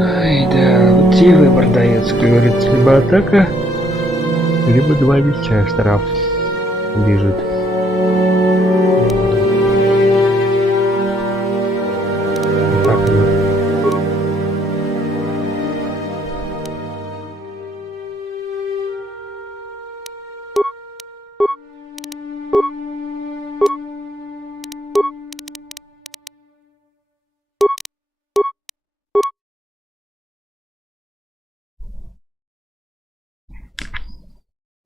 Ай, да, вот и выбор дается, как говорится, либо атака, либо 2 мяча штраф бежит. Так вот.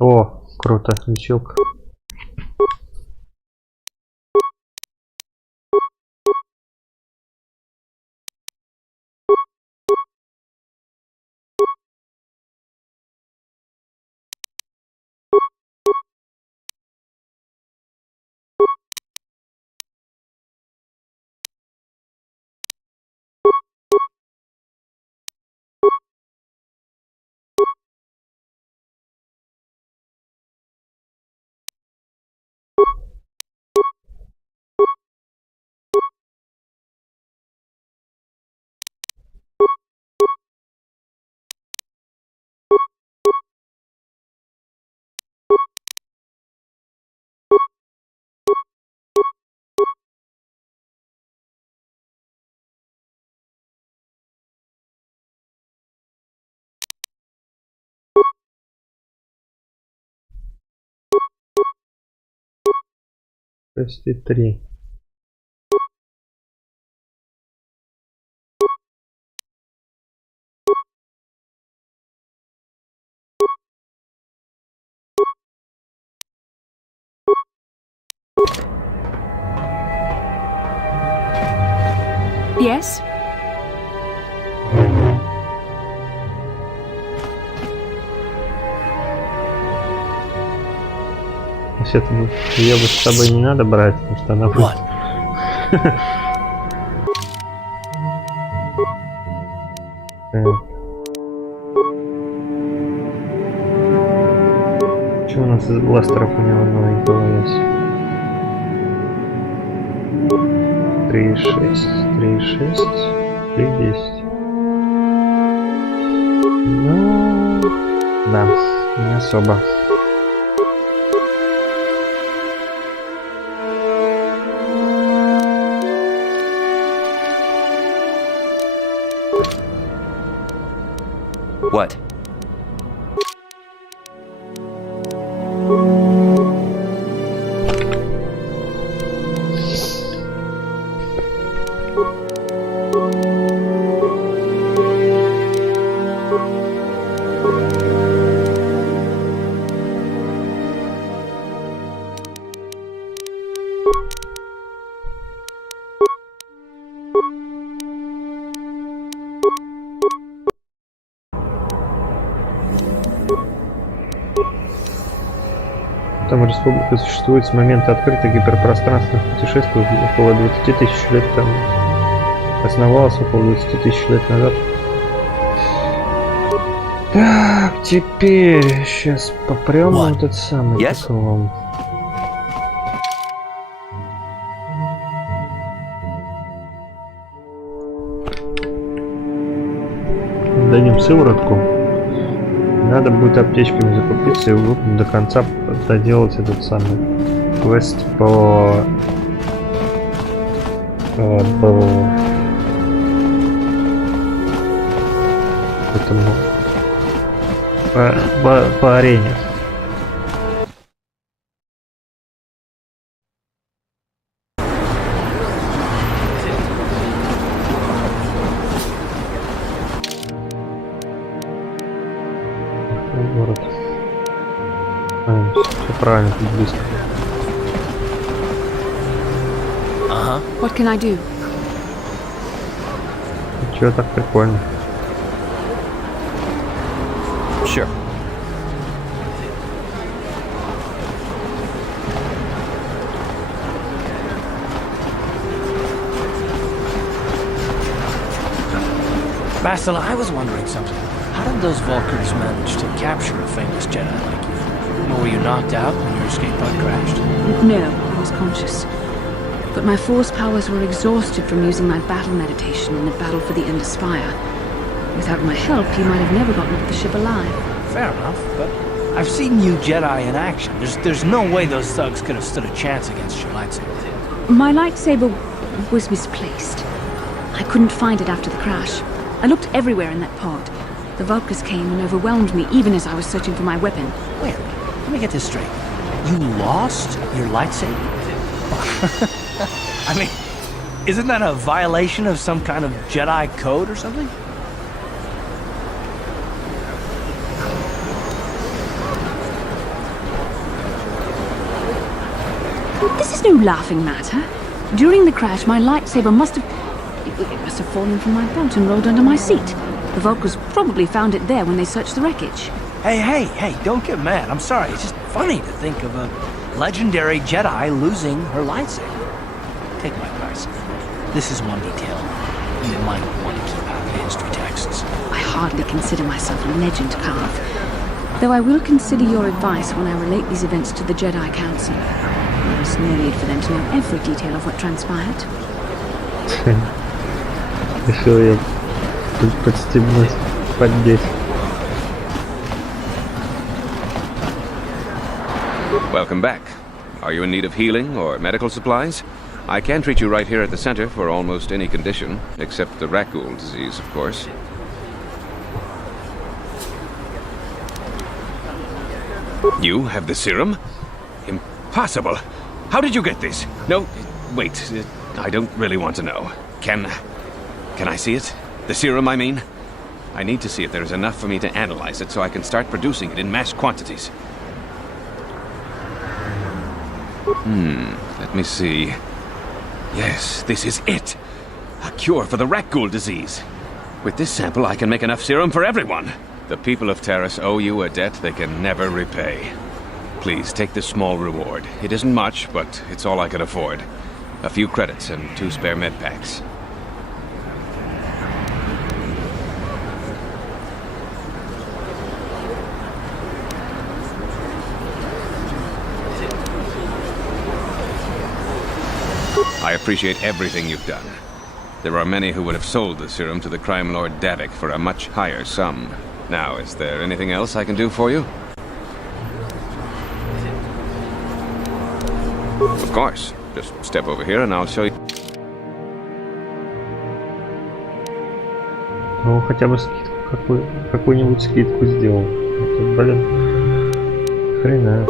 О, круто, лечилка. 6,3. Yes? Если это ее бы с собой не надо брать, потому что она будет. Что у нас из бластеров у него новенького есть? 3,6, 3,6, 3,10. Ну, да, не особо. What? Там республика существует с момента открытия гиперпространственных путешествий около 20 тысяч лет тому. Основалась около 20 тысяч лет назад. Так, теперь сейчас попрем на этот самый. Yes? Дадим сыворотку. Надо будет аптечками закупиться и до конца доделать этот самый квест по этому по арене. Город. Все правильно, тут близко. What can I do? Чё так прикольно? Sure. Bastila, I was wondering something. How did those Valkyries manage to capture a famous Jedi like you? Or were you knocked out when your escape pod crashed? No, I was conscious. But my force powers were exhausted from using my battle meditation in the battle for the Ender Spire. Without my help, you might have never gotten off the ship alive. Fair enough, but I've seen you Jedi in action. There's no way those thugs could have stood a chance against your lightsaber. My lightsaber was misplaced. I couldn't find it after the crash. I looked everywhere in that pod. The Vulkars came and overwhelmed me even as I was searching for my weapon. Wait, let me get this straight. You lost your lightsaber? I mean, isn't that a violation of some kind of Jedi code or something? This is no laughing matter. During the crash, my lightsaber must have fallen from my belt and rolled under my seat. The Vulkars probably found it there when they searched the wreckage. Hey, don't get mad. I'm sorry. It's just funny to think of a legendary Jedi losing her lightsaber. Take my advice. This is one detail you might want to keep out of the history texts. I hardly consider myself a legend, Carth. Though I will consider your advice when I relate these events to the Jedi Council. There is no need for them to know every detail of what transpired. Решил я подстегнуть, поддеть. Welcome back. Are you in need of healing or medical supplies? I can treat you right here at the center for almost any condition, except the Rakghoul disease, of course. You have the serum? Impossible! How did you get this? No, wait. I don't really want to know. Can I see it? The serum, I mean? I need to see if there is enough for me to analyze it so I can start producing it in mass quantities. Let me see. Yes, this is it. A cure for the rat ghoul disease. With this sample, I can make enough serum for everyone. The people of Taris owe you a debt they can never repay. Please, take this small reward. It isn't much, but it's all I can afford. A few credits and 2 spare med packs. I appreciate everything you've done. There are many who would have sold the serum to the crime lord Davik for a much higher sum. Now, is there anything else I can do for you? Of course. Just step over here and I'll show you. Ну, хотя бы скидку какую-нибудь скидку сделал. Это, блин, хрена.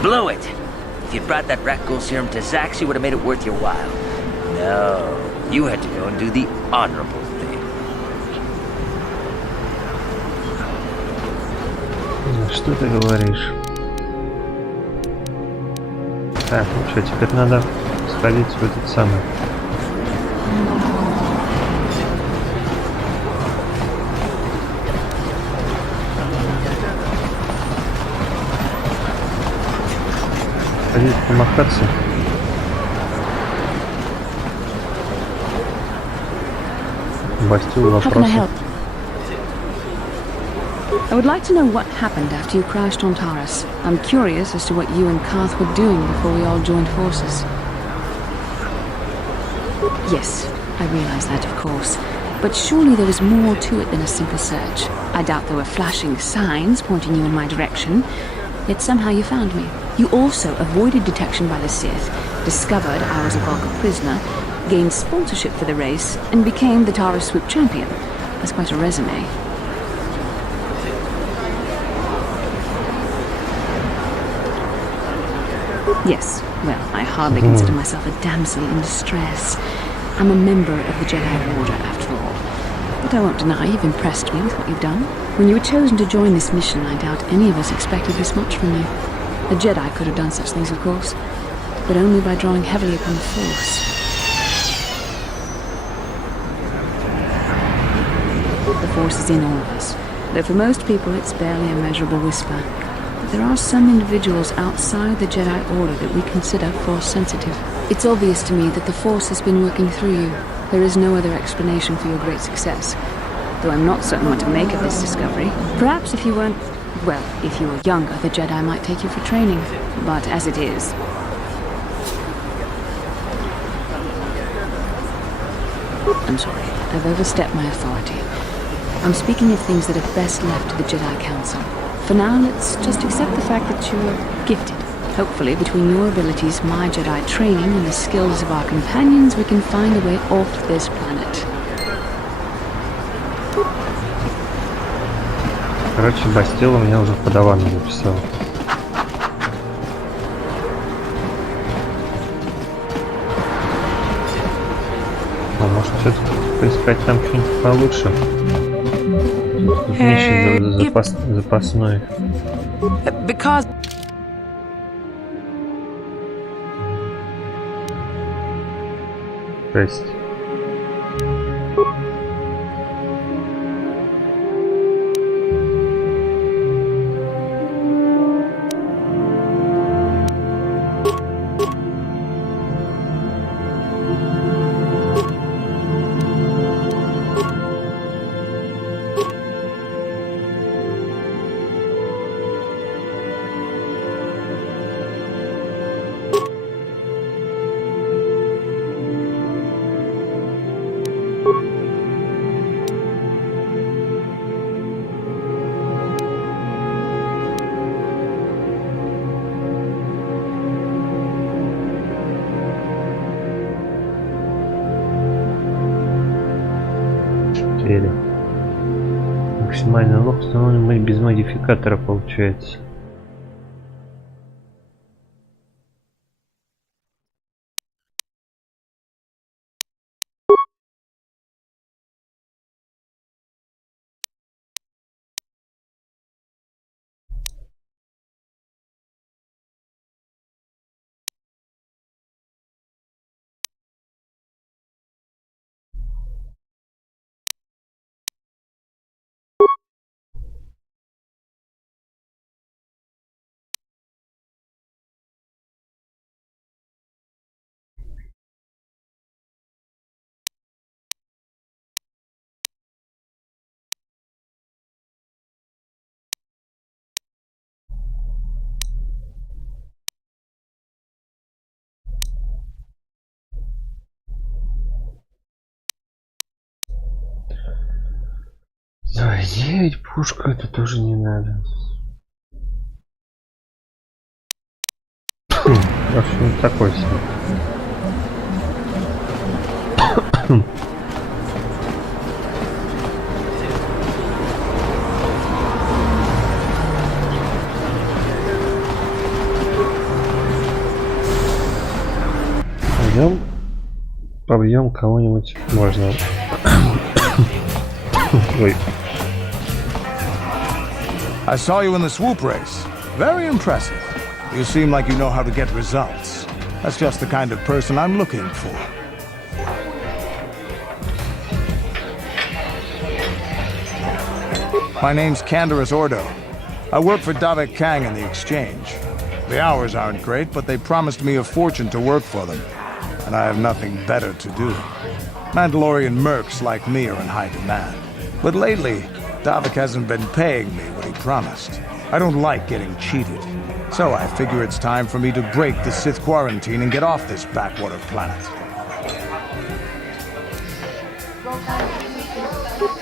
Blew it. If you brought that rat ghoul serum to Zax, you would have made it worth your while. No, you had to go and do the honorable thing. Что ты говоришь? Так, ну что, теперь надо сходить в этот самый. Ходить помахаться. Бастил вопросы. I would like to know what happened after you crashed on Taris. I'm curious as to what you and Karth were doing before we all joined forces. Yes, I realize that, of course. But surely there was more to it than a simple search. I doubt there were flashing signs pointing you in my direction. Yet somehow you found me. You also avoided detection by the Sith, discovered I was a Vulcan prisoner, gained sponsorship for the race, and became the Taris Swoop champion. That's quite a resume. Yes, well, I hardly consider myself a damsel in distress. I'm a member of the Jedi Order, after all. But I won't deny you've impressed me with what you've done. When you were chosen to join this mission, I doubt any of us expected this much from you. A Jedi could have done such things, of course, but only by drawing heavily upon the Force. The Force is in all of us, though for most people it's barely a measurable whisper. But there are some individuals outside the Jedi Order that we consider Force-sensitive. It's obvious to me that the Force has been working through you. There is no other explanation for your great success, though I'm not certain what to make of this discovery. Perhaps if you weren't... well, if you were younger, the Jedi might take you for training. But as it is... I'm sorry, I've overstepped my authority. I'm speaking of things that are best left to the Jedi Council. For now, let's just accept the fact that you're gifted. Hopefully, between your abilities, my Jedi training, and the skills of our companions, we can find a way off this planet. Короче, Бастил у меня уже в подаван написал. А может все-таки поискать там что-нибудь получше? Тут запасной. Because... Жесть. успели. Максимальный лог установлен без модификатора, получается. Ой, 9 пушка, это тоже не надо. В общем, такой себе. Побьем кого-нибудь можно. Ой. I saw you in the swoop race. Very impressive. You seem like you know how to get results. That's just the kind of person I'm looking for. My name's Canderous Ordo. I work for Davik Kang in the Exchange. The hours aren't great, but they promised me a fortune to work for them. And I have nothing better to do. Mandalorian mercs like me are in high demand. But lately, Davik hasn't been paying me what he promised. I don't like getting cheated. So I figure it's time for me to break the Sith quarantine and get off this backwater planet.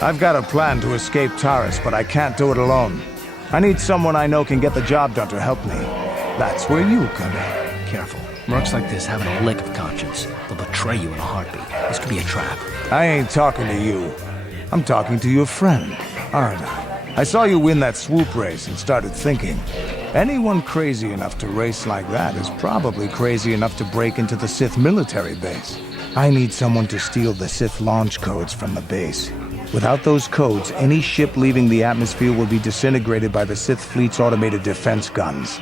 I've got a plan to escape Taris, but I can't do it alone. I need someone I know can get the job done to help me. That's where you come in. Careful. Mercs like this haven't a lick of conscience. They'll betray you in a heartbeat. This could be a trap. I ain't talking to you. I'm talking to your friend, aren't I? I saw you win that swoop race and started thinking, anyone crazy enough to race like that is probably crazy enough to break into the Sith military base. I need someone to steal the Sith launch codes from the base. Without those codes, any ship leaving the atmosphere will be disintegrated by the Sith fleet's automated defense guns.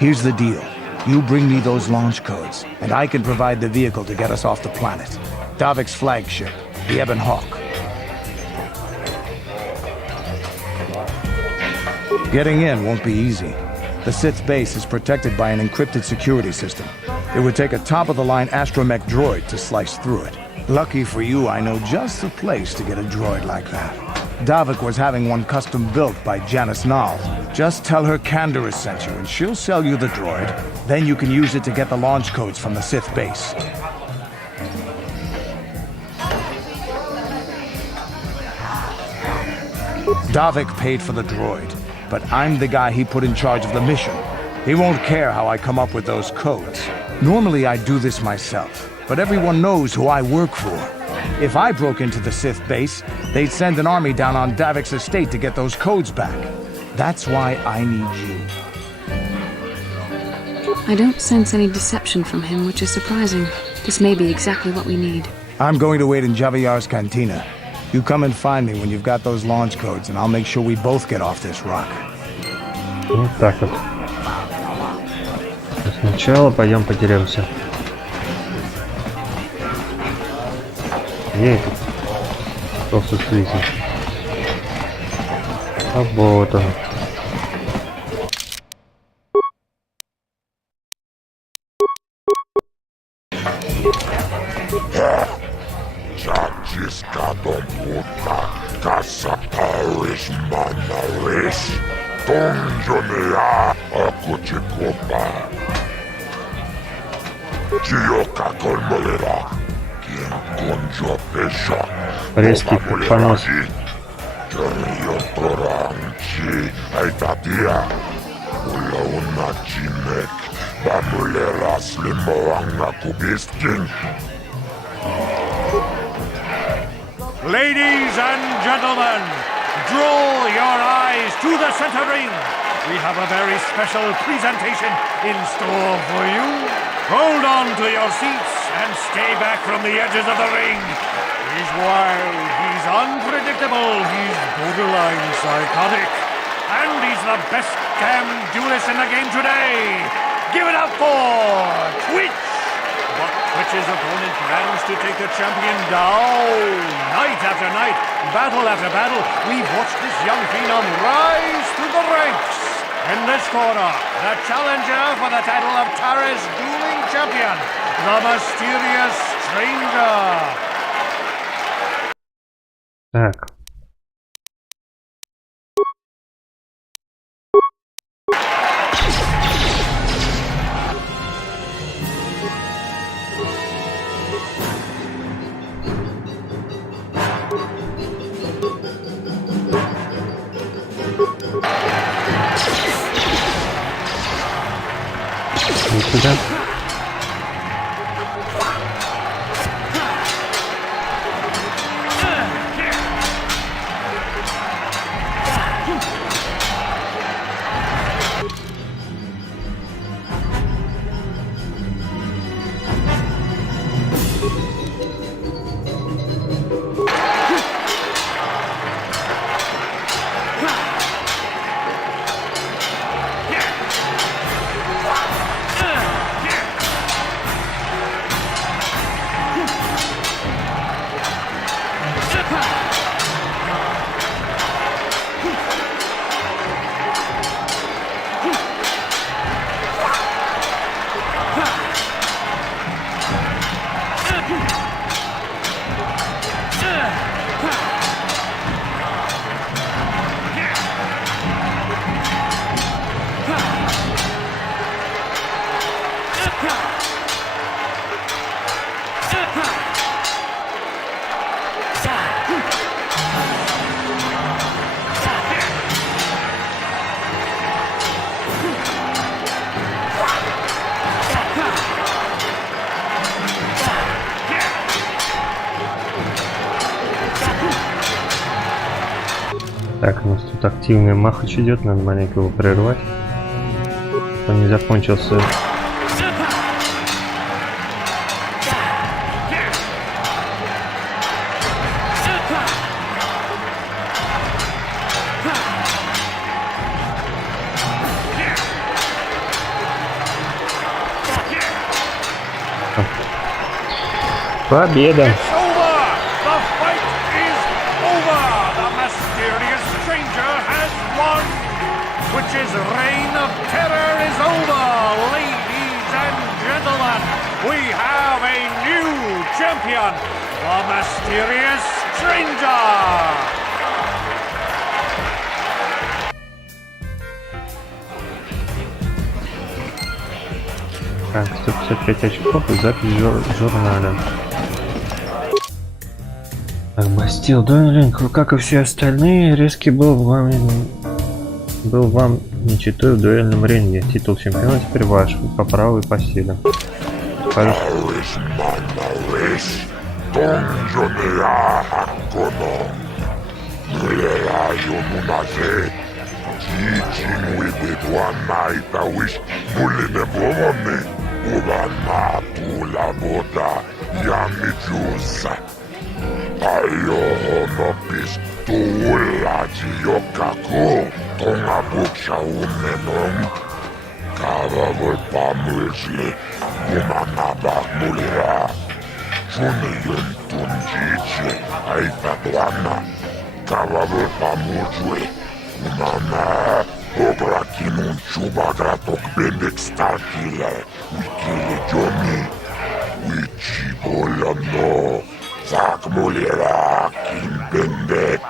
Here's the deal. You bring me those launch codes, and I can provide the vehicle to get us off the planet. Davik's flagship, the Ebon Hawk. Getting in won't be easy. The Sith base is protected by an encrypted security system. It would take a top-of-the-line astromech droid to slice through it. Lucky for you, I know just the place to get a droid like that. Davik was having one custom built by Janice Nall. Just tell her Canderous sent you and she'll sell you the droid. Then you can use it to get the launch codes from the Sith base. Davik paid for the droid, but I'm the guy he put in charge of the mission. He won't care how I come up with those codes. Normally I do this myself, but everyone knows who I work for. If I broke into the Sith base, they'd send an army down on Davik's estate to get those codes back. That's why I need you. I don't sense any deception from him, which is surprising. This may be exactly what we need. I'm going to wait in Javiar's cantina. You come and find me when you've got those launch codes, and I'll make sure we both get off this rock. Вот так вот. Сначала пойдем подеремся. Где этот толстый слизень? А вот он. Резкий понос. Ladies and gentlemen, draw your eyes to the center ring. We have a very special presentation in store for you. Hold on to your seats and stay back from the edges of the ring. He's wild, he's unpredictable, he's borderline psychotic. And he's the best damn duelist in the game today. Give it up for Twitch! But Twitch's opponent plans to take the champion down. Night after night, battle after battle, we've watched this young phenom rise through the ranks. In this corner, the challenger for the title of Taris Dueling Champion, the Mysterious Stranger. Так. Вот сюда. Так, у нас тут активный махач идет, надо маленько его прервать. Он не закончился. Победа! His reign of terror is over, ladies and gentlemen. We have a new champion, the Mysterious Stranger. Так, 155 очков и запись в журнале. Так, Бастил Дуэлинг, как и все остальные, Риски был вам не читой в дуэльном ринге. Титул чемпиона теперь ваш, по праву и по силе. Tonga buksha umenom Kava vulpa mulsli Gumana bak mulira Juni yun tunjichi Aita tuana Kava vulpa mulsli Gumana Ogra kinun chuba gratok bendek starkile Wikili jomi Wichi bolano Zak mulira kin bendek.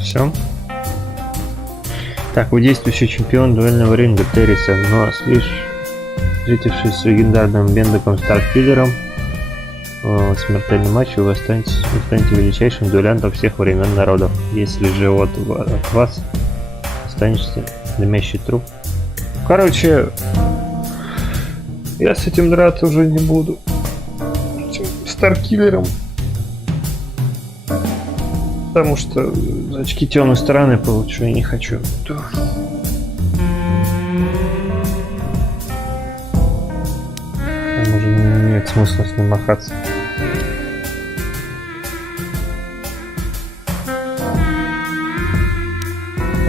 Все. Так, вы действующий чемпион дуэльного ринга Терриса, но встретившись с легендарным Бендеком Старкиллером в смертельном матче, вы станете величайшим дуэлянтом всех времен народов. Если же от вас останешься дымящий труп. Короче, Я с этим драться уже не буду. Этим Старкиллером. Потому что очки темной стороны получу, я не хочу. Там уже не имеет смысла с ним махаться.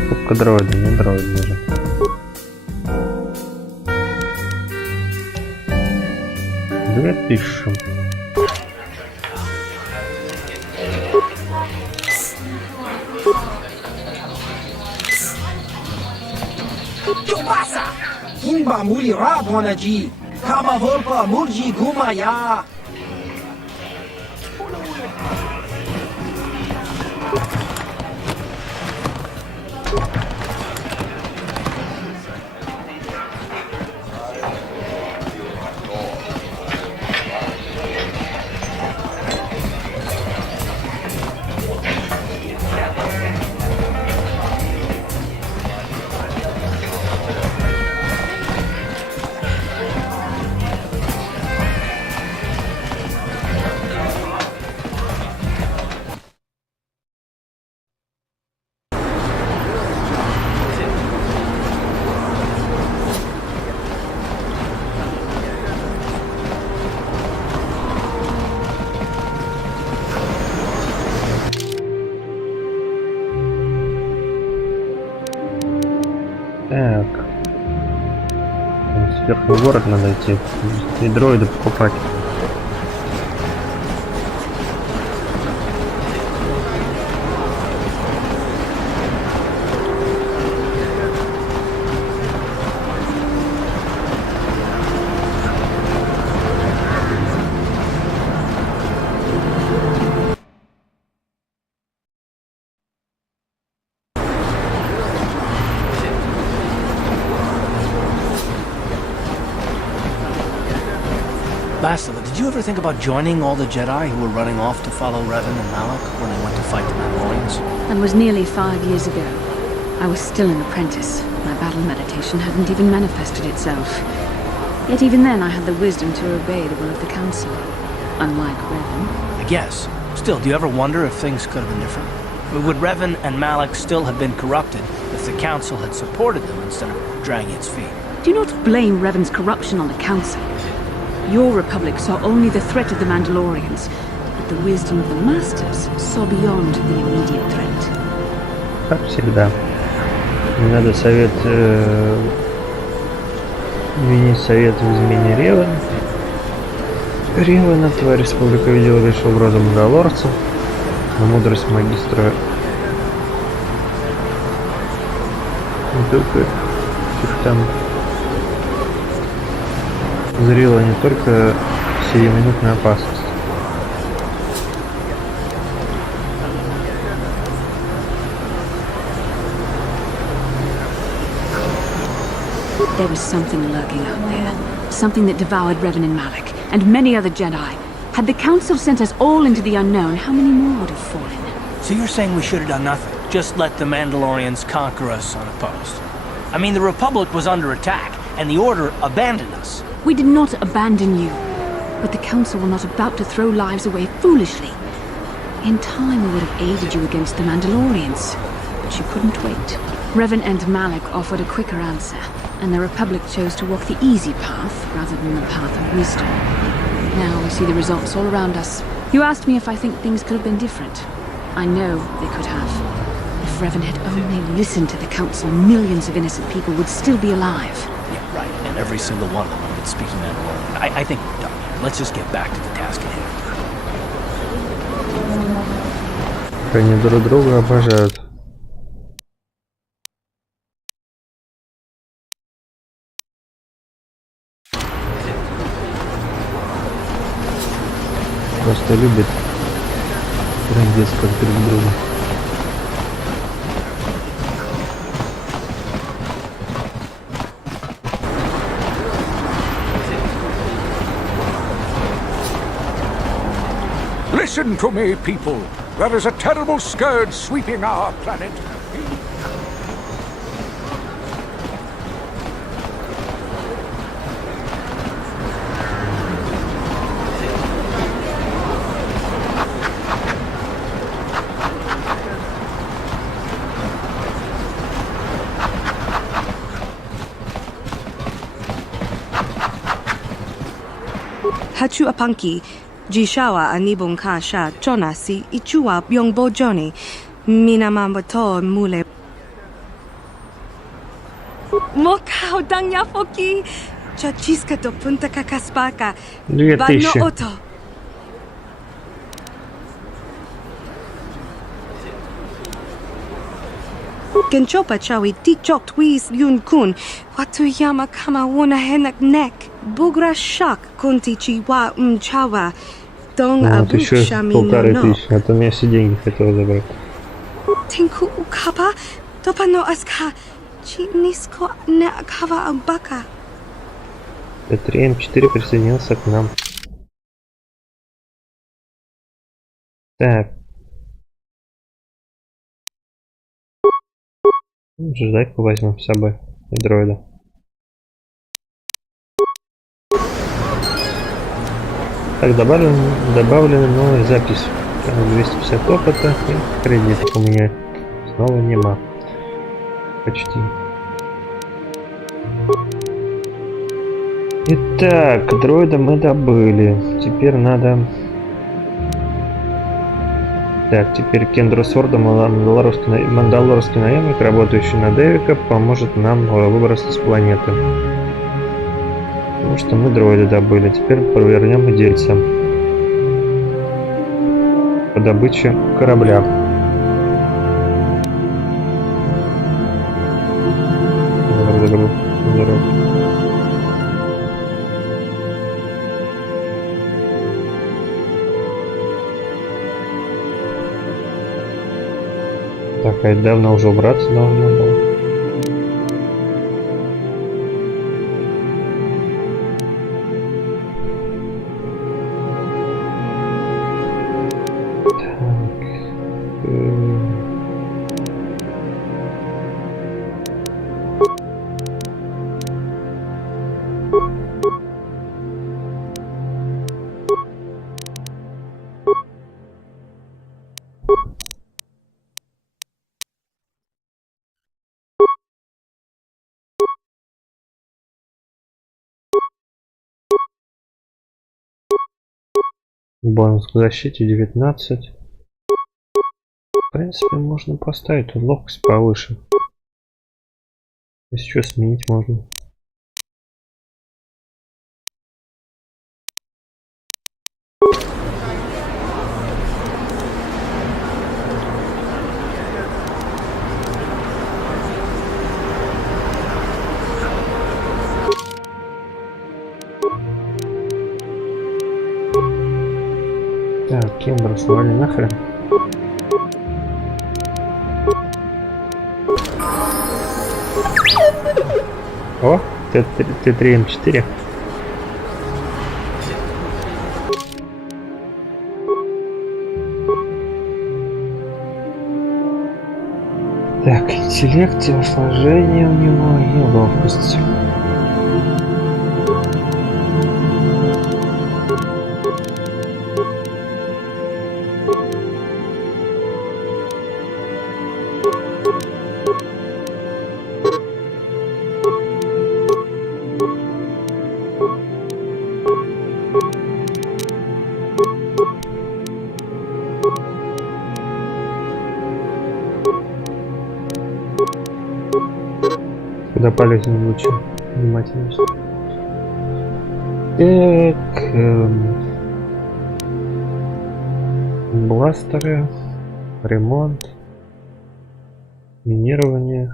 Покупка дроида, не дроид даже. Пишем. Chubasa! Kimba muli rabonaji! Kama volpa murji gumaya! Так. Сверху в город надо идти. И дроиды покупать. Bastila, did you ever think about joining all the Jedi who were running off to follow Revan and Malak when they went to fight the Mandalorians? That was nearly 5 years ago. I was still an apprentice. My battle meditation hadn't even manifested itself. Yet even then I had the wisdom to obey the will of the Council. Unlike Revan. I guess. Still, do you ever wonder if things could have been different? Would Revan and Malak still have been corrupted if the Council had supported them instead of dragging its feet? Do not blame Revan's corruption on the Council. Your Republic saw only the threat of the Mandalorians, but the wisdom of the Masters saw beyond the immediate threat. Как всегда. Не надо винить совет в измене Ревана. Ревана, твоя республика видела лишь образом мандалорцев, но мудрость магистра не только их там зрела не только сиюминутную опасность. There was something lurking out there. Something that devoured Revan and Malak, and many other Jedi. Had the Council sent us all into the unknown, how many more would have fallen? So you're saying we should have done nothing? Just let the Mandalorians conquer us unopposed? I mean, the Republic was under attack, and the Order abandoned us. We did not abandon you. But the Council were not about to throw lives away foolishly. In time we would have aided you against the Mandalorians. But you couldn't wait. Revan and Malak offered a quicker answer, and the Republic chose to walk the easy path rather than the path of wisdom. Now we see the results all around us. You asked me if I think things could have been different. I know they could have. If Revan had only listened to the Council, millions of innocent people would still be alive. Yeah, right, and every single one of them would have been speaking Mandalorian. I think we're done here. Let's just get back to the task at hand. Они друг друга обожают. Просто любят трындец как друг друга. Listen to me, people. There is a terrible scourge sweeping our planet. Hachu apanki. Jishawa anibung kasha chonasi ichua byongbo joni. Minamambato mule. Mokao dangya foki. Chachiska to punta kakaspaka. 2000. Bano oto. Genchopa chawi tichok twis yun kun. Watuyama kama wona henak nek. Bugra shak kunti chiwa chawa. Dong Вот abu еще shami 1500, а то у меня все деньги хотел забрать. Tinku ukapa. Topano aska. Chinisko ne akava abaka. Т3 М4 присоединился к нам. Так. Ждайку возьмем с собой. И дроида. Так, добавлена новая запись. 250 опыта и кредитов у меня снова нема. Почти. Итак, дроида мы добыли. Теперь надо... Так, теперь Кендро Сорда, мандалорский наемник, работающий на Дэвика, поможет нам выбраться с планеты. Потому что мы дроида добыли. Теперь провернем и дельца по добыче корабля. Здорово. Так, а это давно уже убраться должно было. Бонус к защите 19. В принципе, можно поставить тут ловкость повыше. Если что, сменить можно. Так, Кендро, свали нахрен. О, Т3 М4. Так, интеллект, телосложение у него и ловкость. Куда полезнее лучше внимательность. Так, бластеры, ремонт, минирование.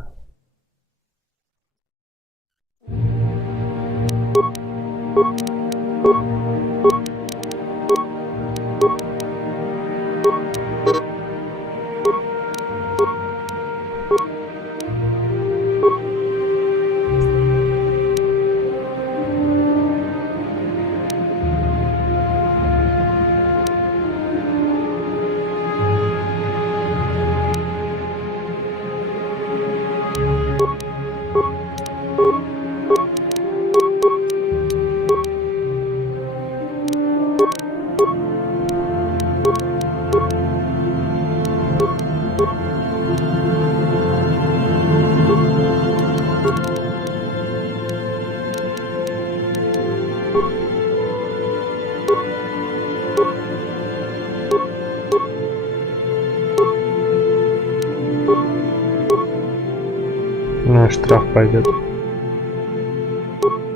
На штраф пойдет.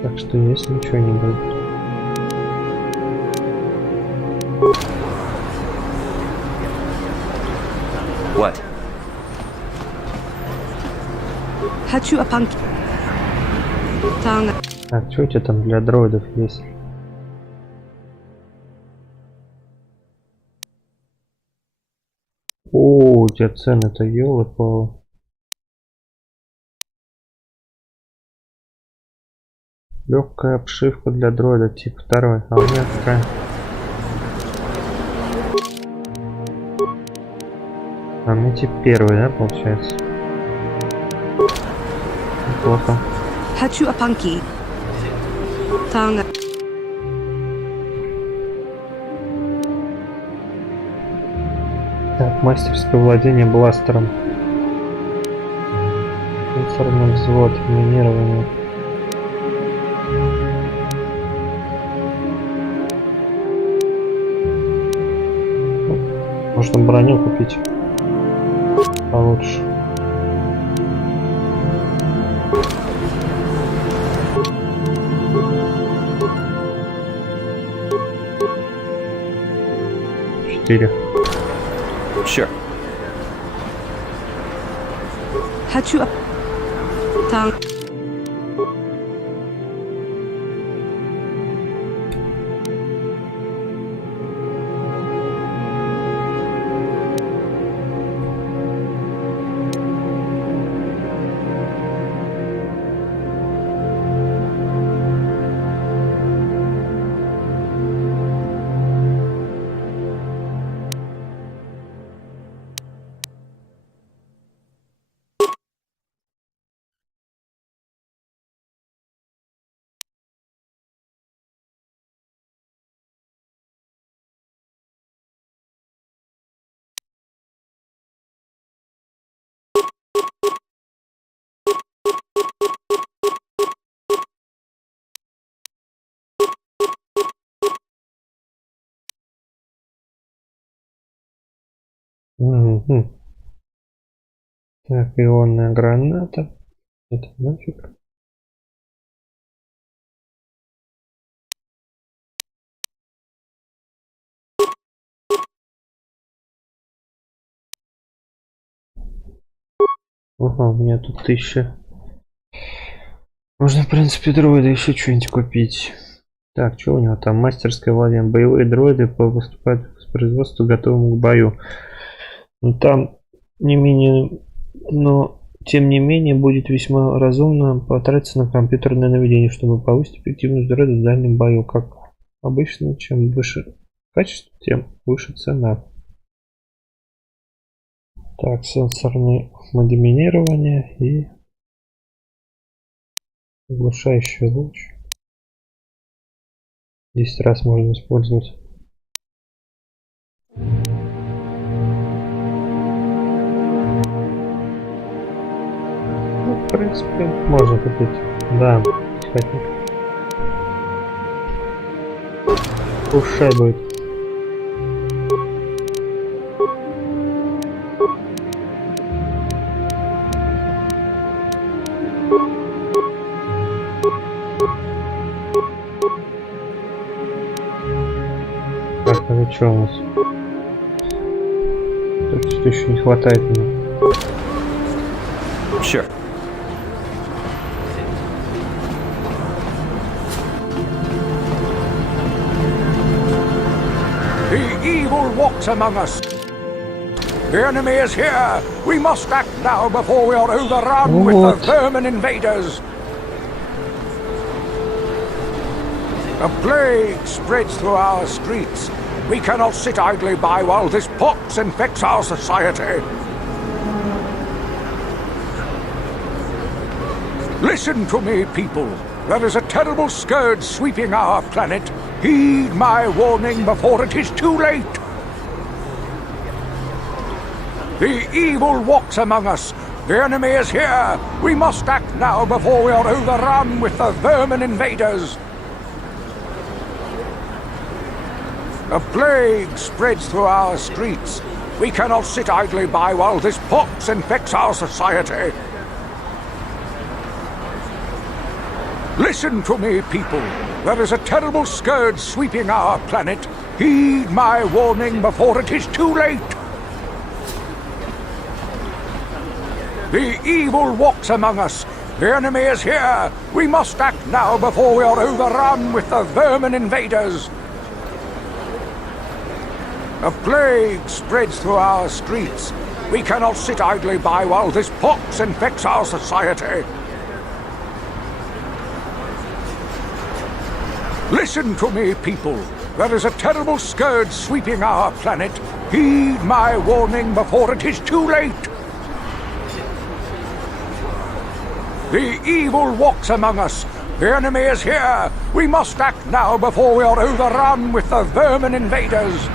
Так что есть ничего не будет. What? Хочу опанки. Танга. А что у тебя там для дроидов есть? О, у тебя цены-то ёлы-палы. Легкая обшивка для дроида тип 2. А у меня какая? А у меня тип 1, да, получается? Неплохо. Хочу опанки. Танга. Так, мастерское владение бластером. Сенсорный взвод, минирование. Можно броню купить получше. Sure. Хочу танк. Угу. Так, ионная граната. Это нафиг. Ага, у меня тут 1000. Можно, в принципе, дроида еще что-нибудь купить. Так, что у него там? Мастерское владение. Боевые дроиды поступают с производства готовым к бою. Но там не менее, но тем не менее будет весьма разумно потратиться на компьютерное наведение, чтобы повысить эффективность дроида в дальнем бою. Как обычно, чем выше качество, тем выше цена. Так, сенсорное деминирование и оглушающий луч. 10 раз можно использовать. Ну, в принципе, можно купить. Да, тихотник. Пушай будет. Так, это что у нас? Тут что еще не хватает мне. Sure. The evil walks among us. The enemy is here. We must act now before we are overrun with the vermin invaders. A plague spreads through our streets. We cannot sit idly by while this pox infects our society. Listen to me, people. There is a terrible scourge sweeping our planet. Heed my warning before it is too late. The evil walks among us. The enemy is here. We must act now before we are overrun with the vermin invaders. A plague spreads through our streets. We cannot sit idly by while this pox infects our society. Listen to me, people. There is a terrible scourge sweeping our planet. Heed my warning before it is too late. The evil walks among us. The enemy is here. We must act now before we are overrun with the vermin invaders. A plague spreads through our streets. We cannot sit idly by while this pox infects our society. Listen to me, people. There is a terrible scourge sweeping our planet. Heed my warning before it is too late. The evil walks among us. The enemy is here. We must act now before we are overrun with the vermin invaders.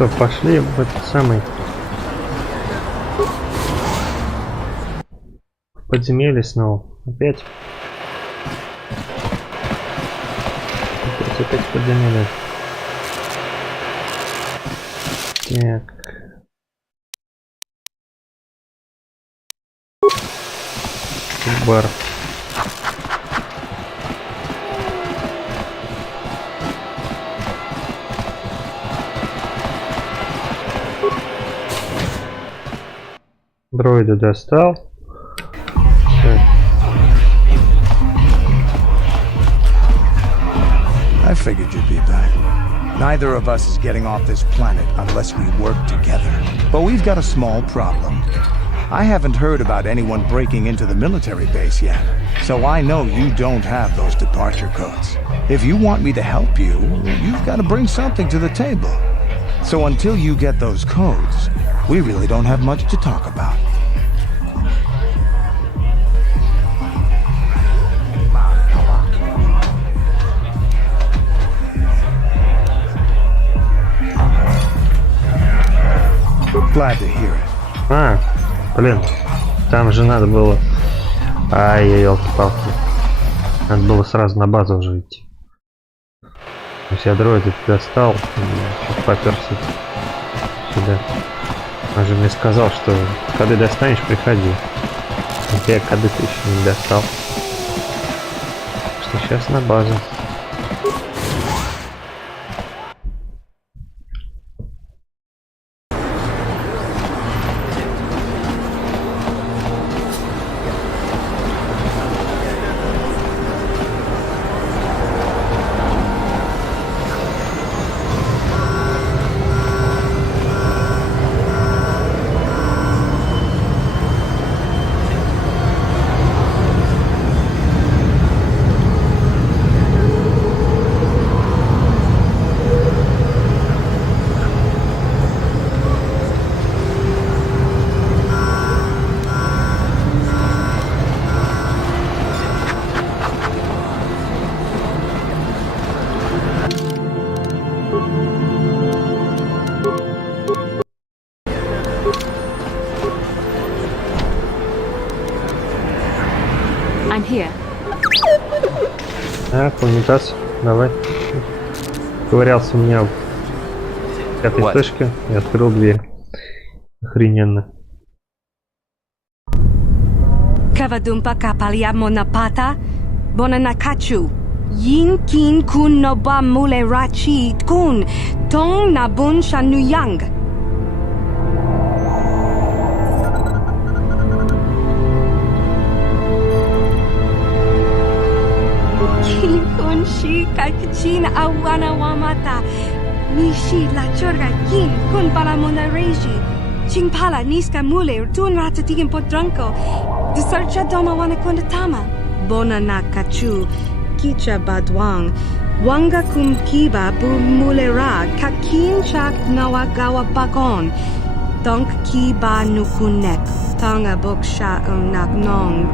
Что, пошли в этот самый подземелье снова. Опять подземелье. Так. Бар. Дроида достал. I figured you'd be back. Neither of us is getting off this planet unless we work together. But we've got a small problem. I haven't heard about anyone breaking into the military base yet, so I know you don't have those departure codes. If you want me to help you, you've got to bring something to the table. So until you get those codes, we really don't have much to talk about. Glad to hear it. Блин, там же надо было... Ай, елки-палки. Надо было сразу на базу уже идти. То есть я дроида достал, и поперся сюда. Он же мне сказал, что когда достанешь, приходи. Вот я коды-то еще не достал. Что сейчас на базу. I'm here. Унитаз, давай. Ковырялся у меня в этой вспышке и открыл дверь. Охрененно. Kavadumpa kapaliamo napata, bonanakachu. Yin kin kun noba mule rachi kun, tong nabun shanuyang. Kun shi kakchin awana wamata. Nishi la chorga yin kun palamona reji. Chingpala niska mule tun ratatigin podranko. Disarcha doma wana kundatama. Bona nakachu. Kicha badwang. Wanga kumkiba bu mulera. Kakin chak nawagawa bagon. Donk kiba nukunek. Tonga boksha nak nong.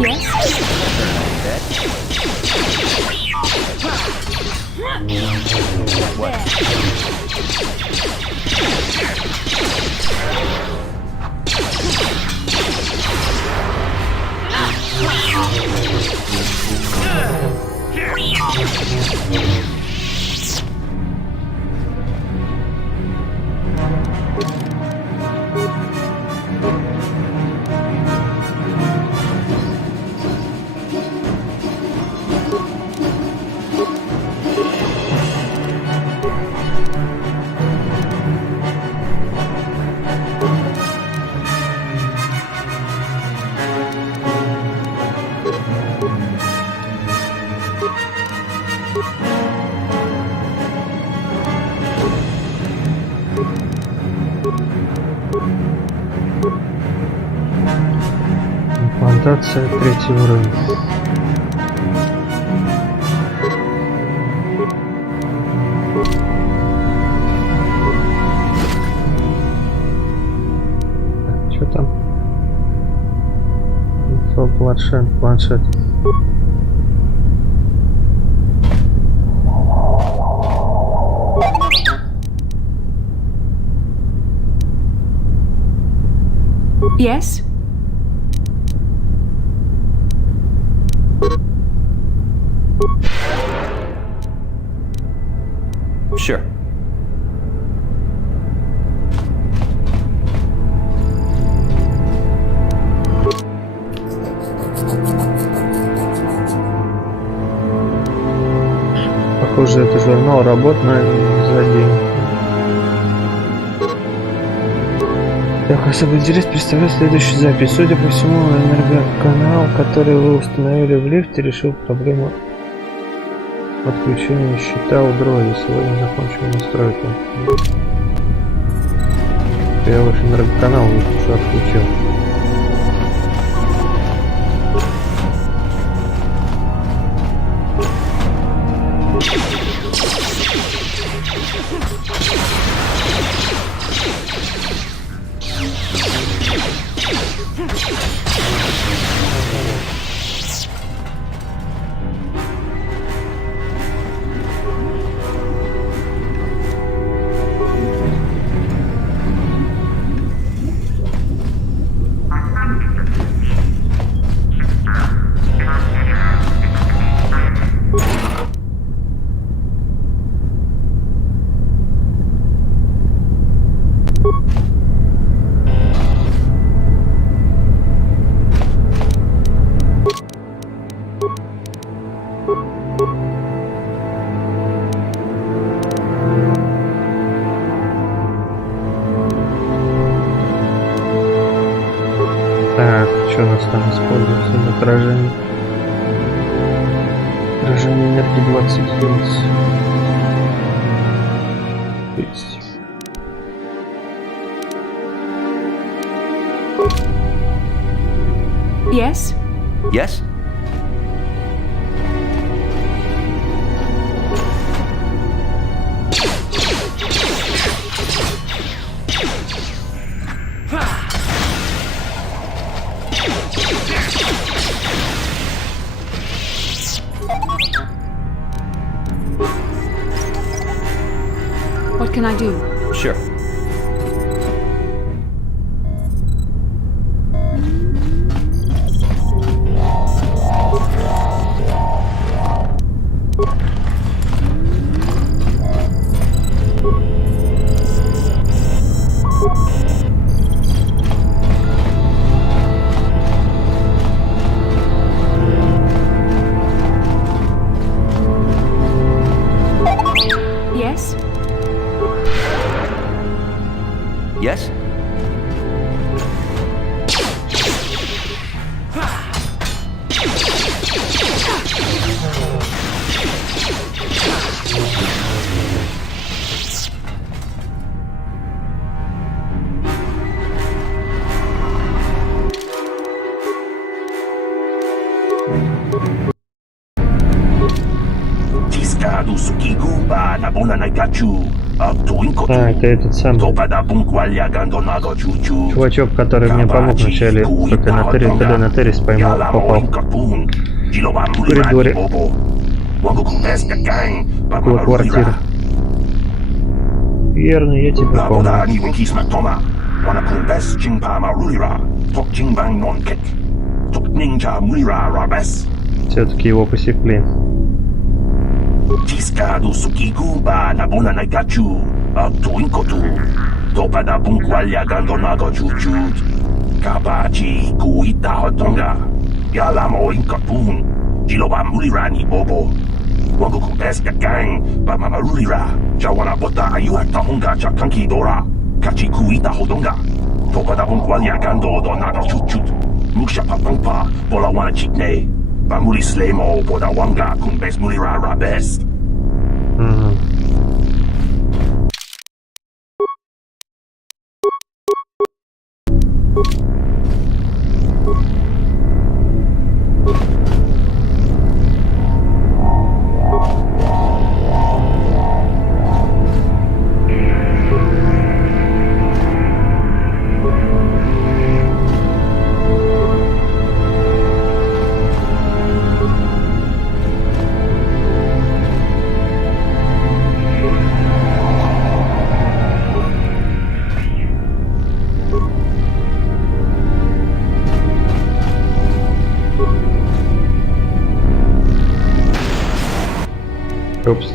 Yes? Локация 3 уровень. Что там? Планшет. Yes? Sure. Похоже, это журнал работ за день. Так, особый интерес представляет следующую запись. Судя по всему, энергоканал, который вы установили в лифте, решил проблему подключения щита у дроида. Сегодня закончим настройку. Я ваш энергоканал уже отключил. Так, что у нас там используется? Отражение энергии 20 единиц. 30. Yes? Yes? What can I do? Sure. Yes? Yes? А, это этот самый чувачок, который мне помог вначале, когда на Террис поймал, попал в коридоре около квартиры. Верно, я тебя помню. Все-таки его посекли. Tiscado sukigumba na bona na gachu tuinkotu topa da bunkwalya gandonago chuchut kabachi kuita hotonga yalamo inkapun jiloba mulirani bobo wango kumpeska gang ba mama rulira jawana bota ayuha tahunga chakanki dora kachi kuita hodonga topa da bunkwalya gando donago chuchut muksha papampa bola wana chikne Bamuli slemo boda wanga kumbes mulira rabes. Упс.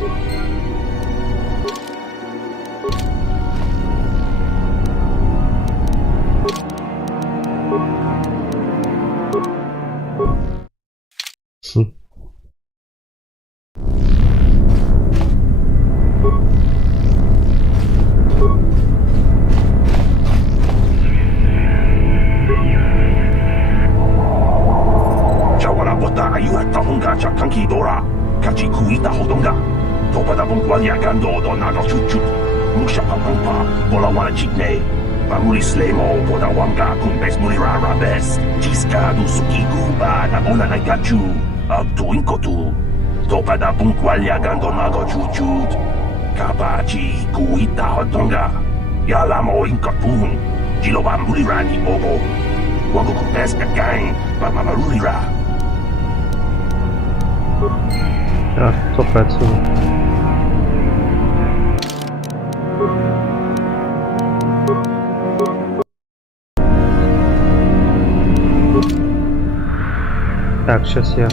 Хм. Jawana bota ayu at tahunga cha kanki dora. Kachi kuita hodonga. Topada bongwalia gando do naga chuchut. Musha pampa. Bola wana chikne. Pamuli slemo poda wanga kumbes mulira rabes. Jiska du suki guba na ona na gachu. Abtu inkotu. Topada bongwalia gando naga chuchut. Kapachi kuita hodonga. Yalamo inkatun. Jiloba mulira ni obo. Wago kumbes kakang. Pamamarulira. А, только отсюда. Так, сейчас я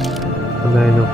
подойду.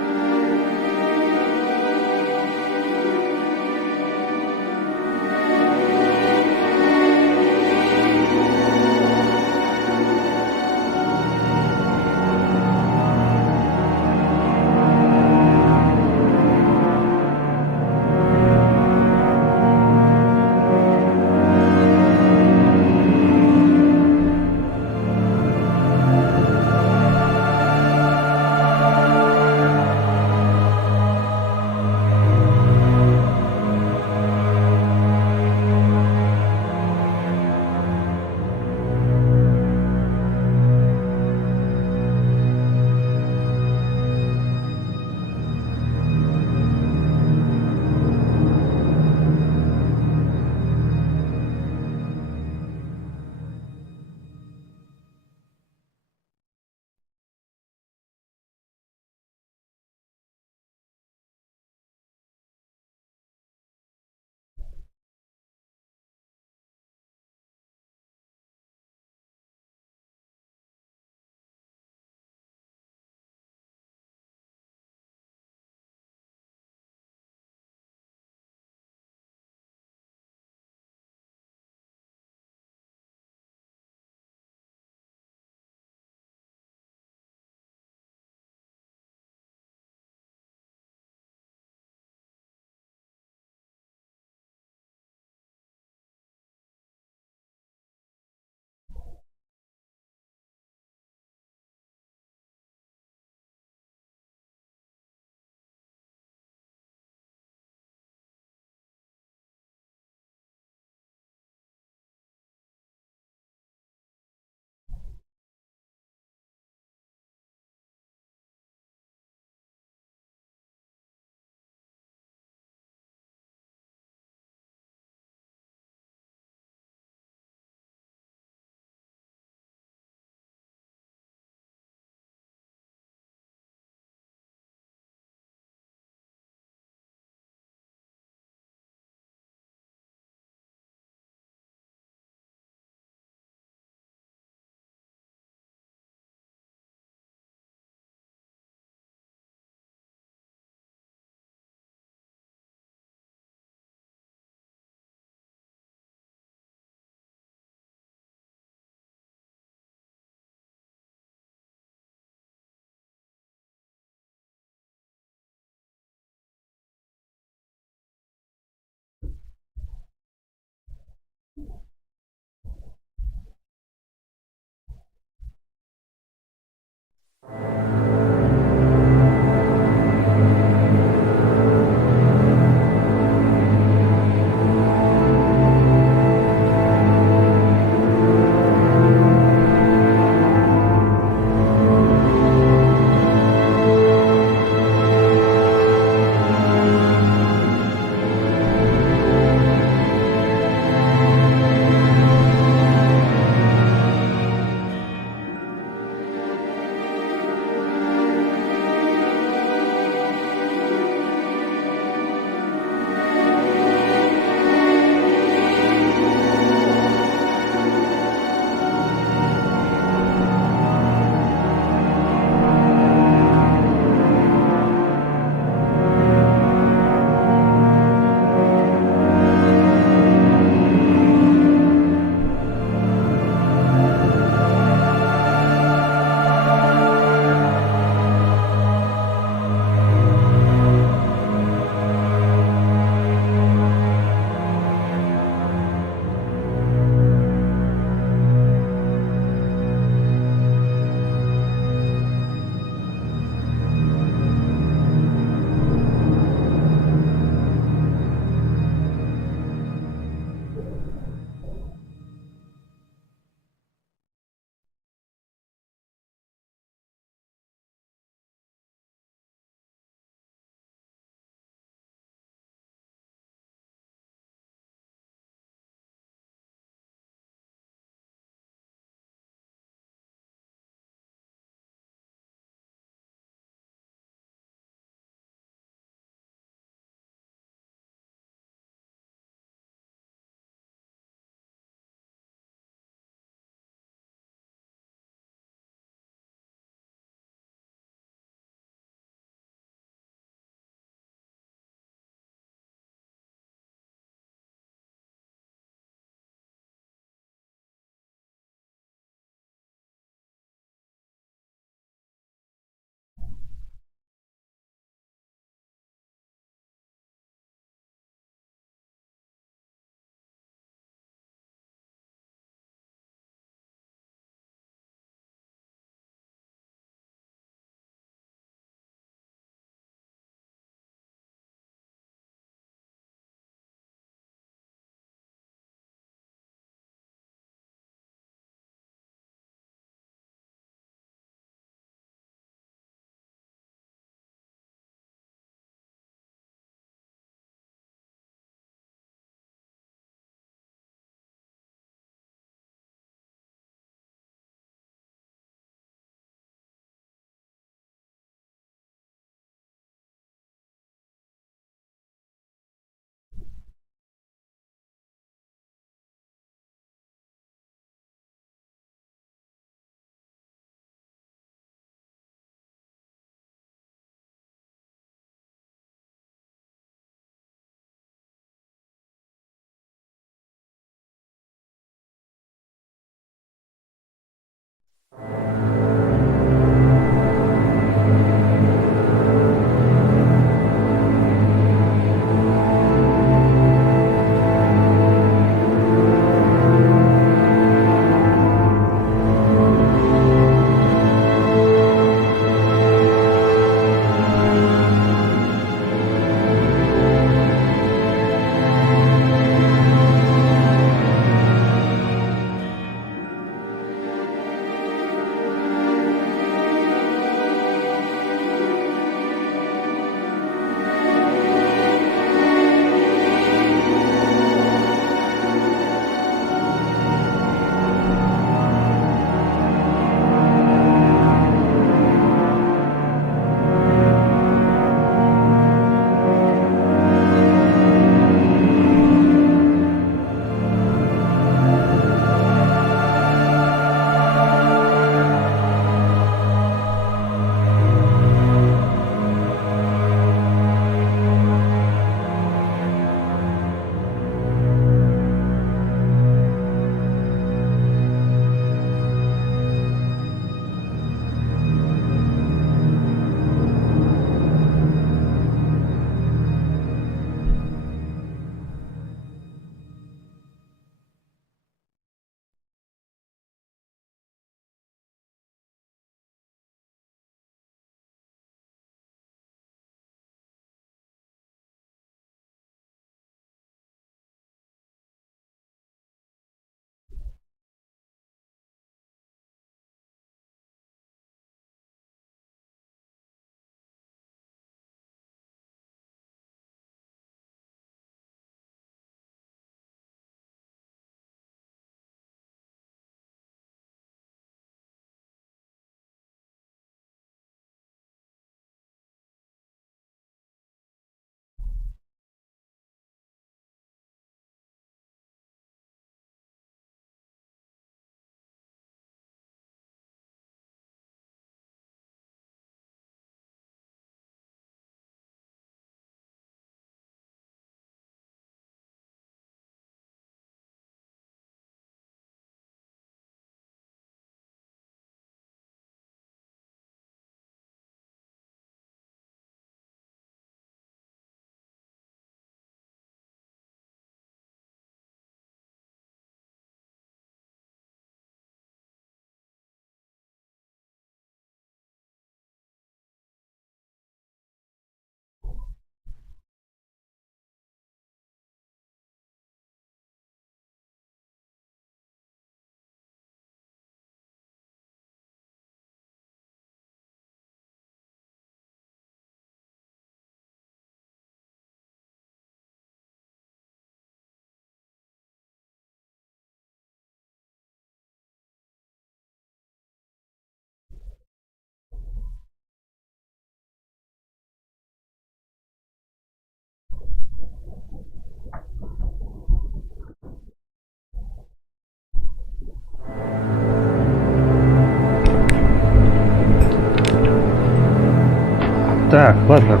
Так, ладно.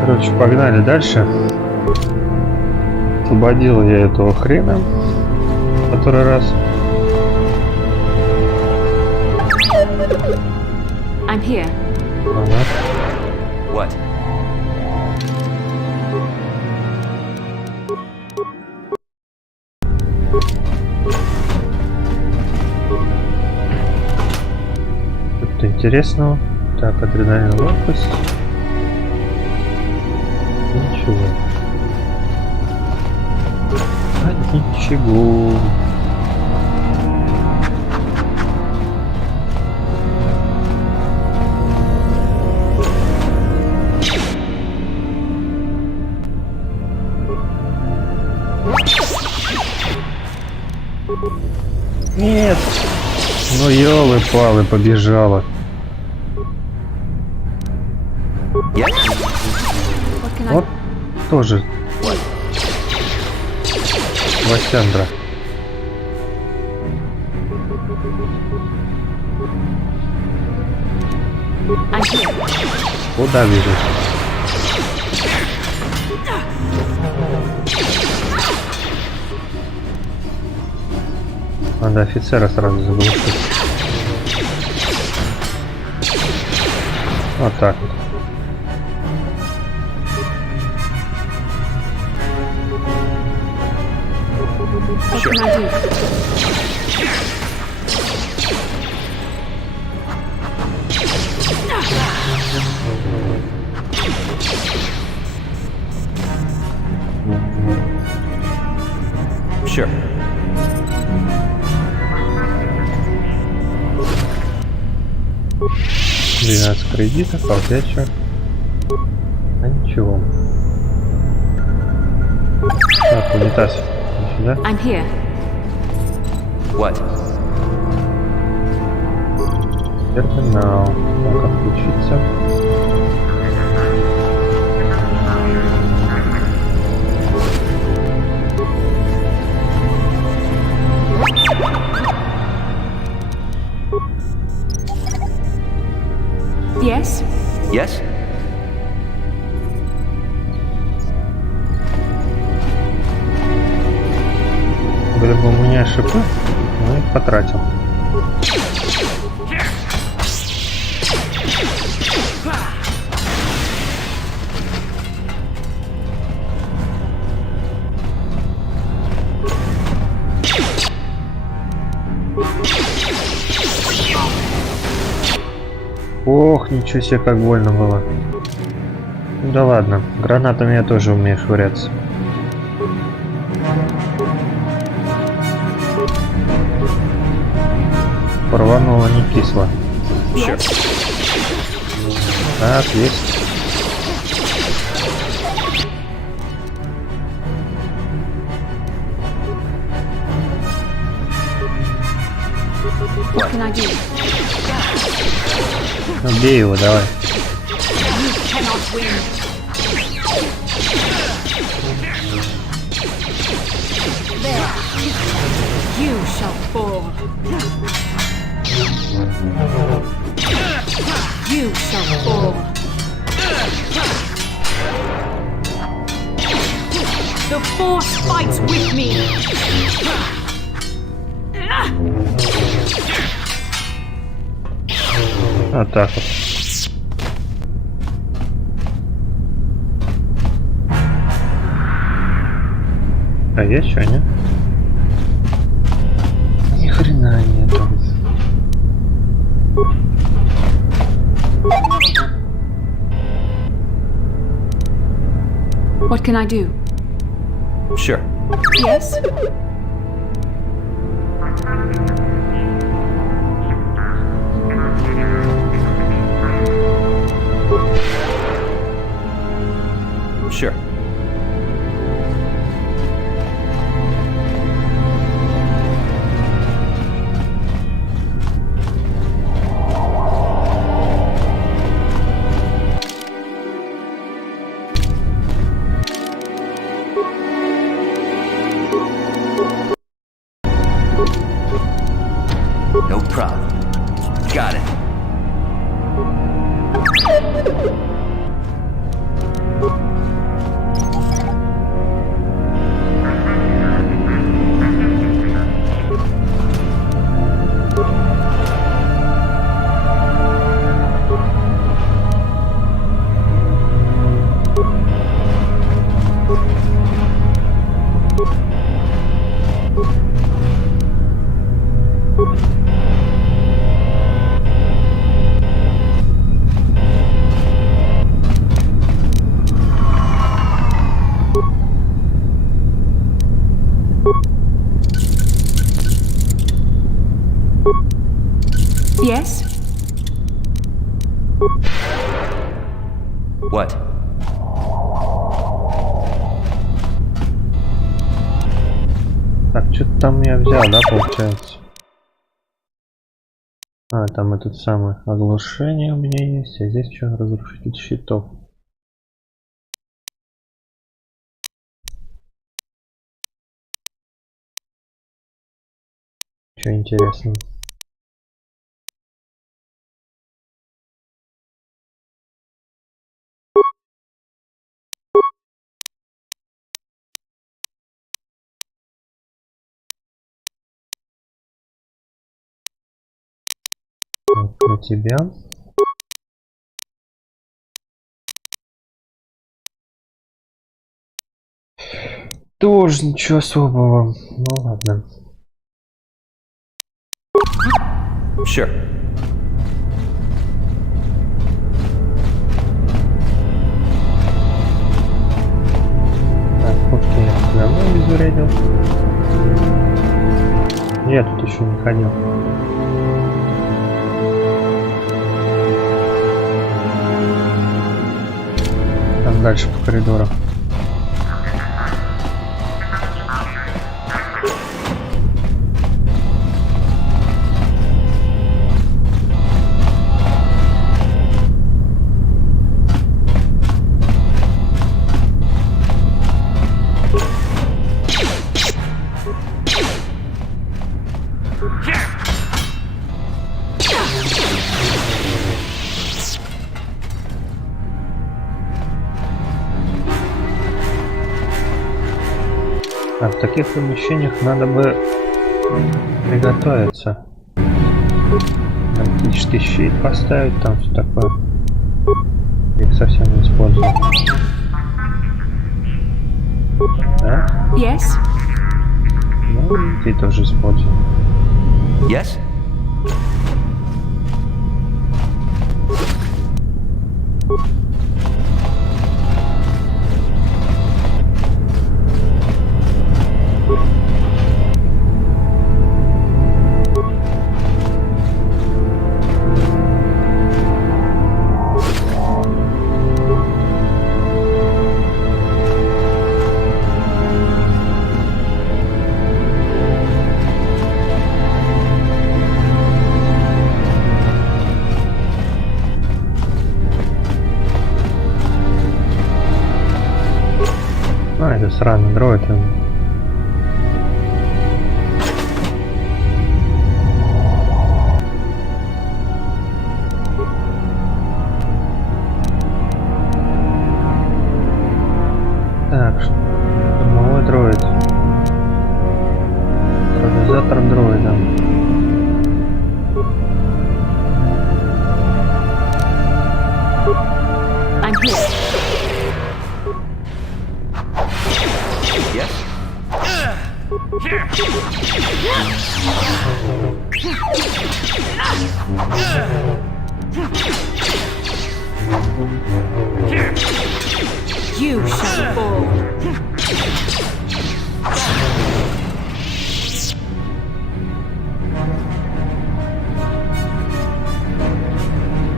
Короче, погнали дальше. Освободил я этого хрена. Который раз. I'm here. Ага. What? Что-то интересного. Так, адреналин, ловкость. Ничего. Ничего. Нет. Ну ёлы-палы, побежала. Вот тоже. Васяндра. Куда бежишь? Надо офицера сразу заглушить. Вот так вот. What can I do? Sure. $12 кредитов, полтячу. А ничего. Так, унитаз. Сюда. I'm here. What? Терминал. Так, отключиться. Yes? Yes? Были бы у меня шипы, но их потратил. Ох, ничего себе, как больно было. Ну да ладно, гранатами я тоже умею швыряться. Порвануло не кисло. Так, есть. What can I do? Ну, бей его, давай. You cannot win. There. You shall fall. You shall fall. The Force fights with me. Вот так вот. А есть что, нет? Ни хрена нету. What can I do? Sure. Yes? Sure. No problem. Got it. Yes? What? Так, что-то там я взял, да, получается? А, там этот самый оглушение у меня есть, а здесь что, разрушитель щитов. Что интересно? Вот для тебя. Тоже ничего особого. Ну ладно. Sure. Так, пушки я давно обезвредил. Я тут еще не ходил. Там дальше по коридору. А в таких помещениях надо бы приготовиться. Оптический щит поставить, там все такое. Их совсем не использую. Да? Yes? Ну, ты тоже используй. Yes? А, это сраный дроид. Так, штурмовой дроид. Организатор дроида. I'm here. Yes? You shall fall.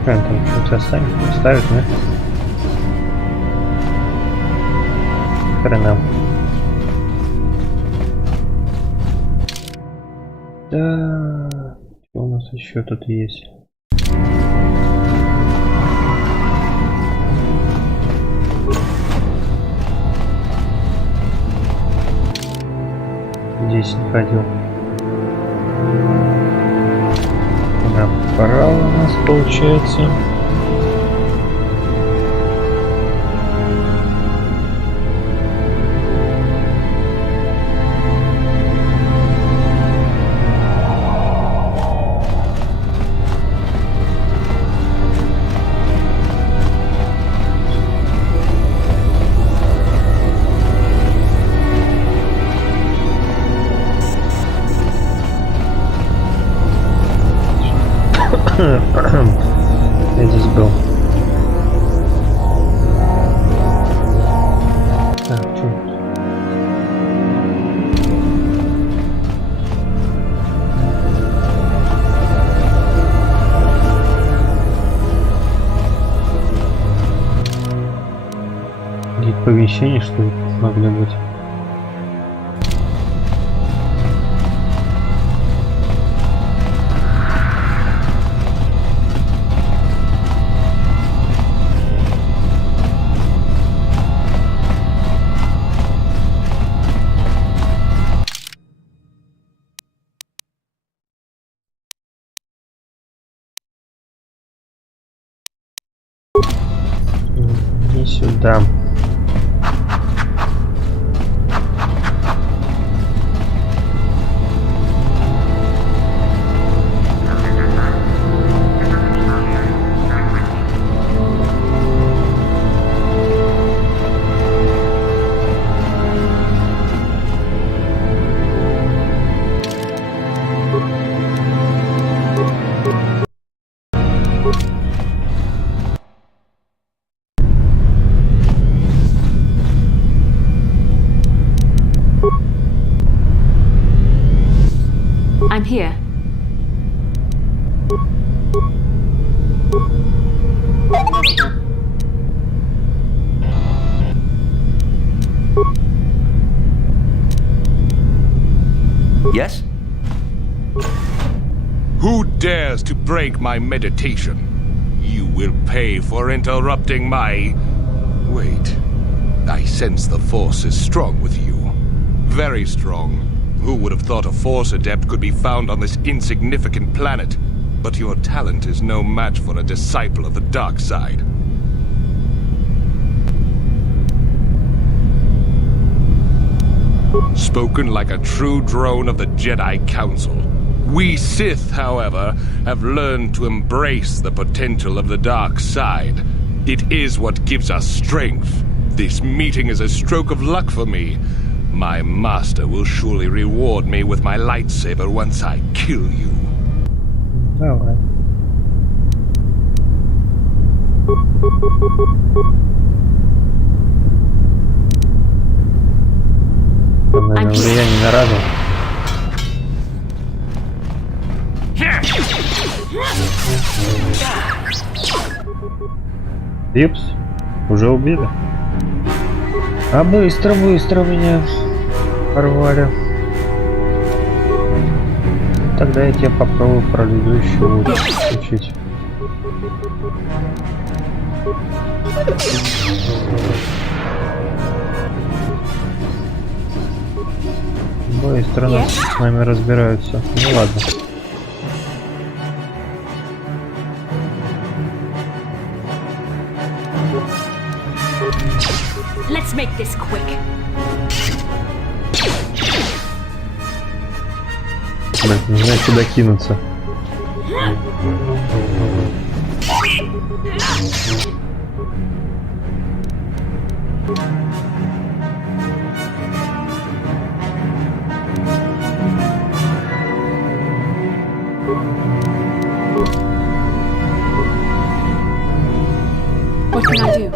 Прям там что-то останется, ставить, да? Хрена. Да, что у нас еще тут есть? Здесь не ходил. Направо у нас получается. Я здесь был. Так, что? Какие-то помещения, что ли, могли быть? Не сюда. I'm here. Yes? Who dares to break my meditation? You will pay for interrupting my... Wait. I sense the Force is strong with you. Very strong. Who would have thought a Force Adept could be found on this insignificant planet? But your talent is no match for a disciple of the dark side. Spoken like a true drone of the Jedi Council. We Sith, however, have learned to embrace the potential of the dark side. It is what gives us strength. This meeting is a stroke of luck for me. My master will surely reward me with my lightsaber once I kill you. Давай. Наверное, влияние на разум. Ипс, уже убили. А быстро меня порвали. Тогда я тебе попробую пролетающую воду включить. Быстро с нами разбираются. Ну ладно. Let's make this quick. Блин, не знаю, куда кинуться. What can I do?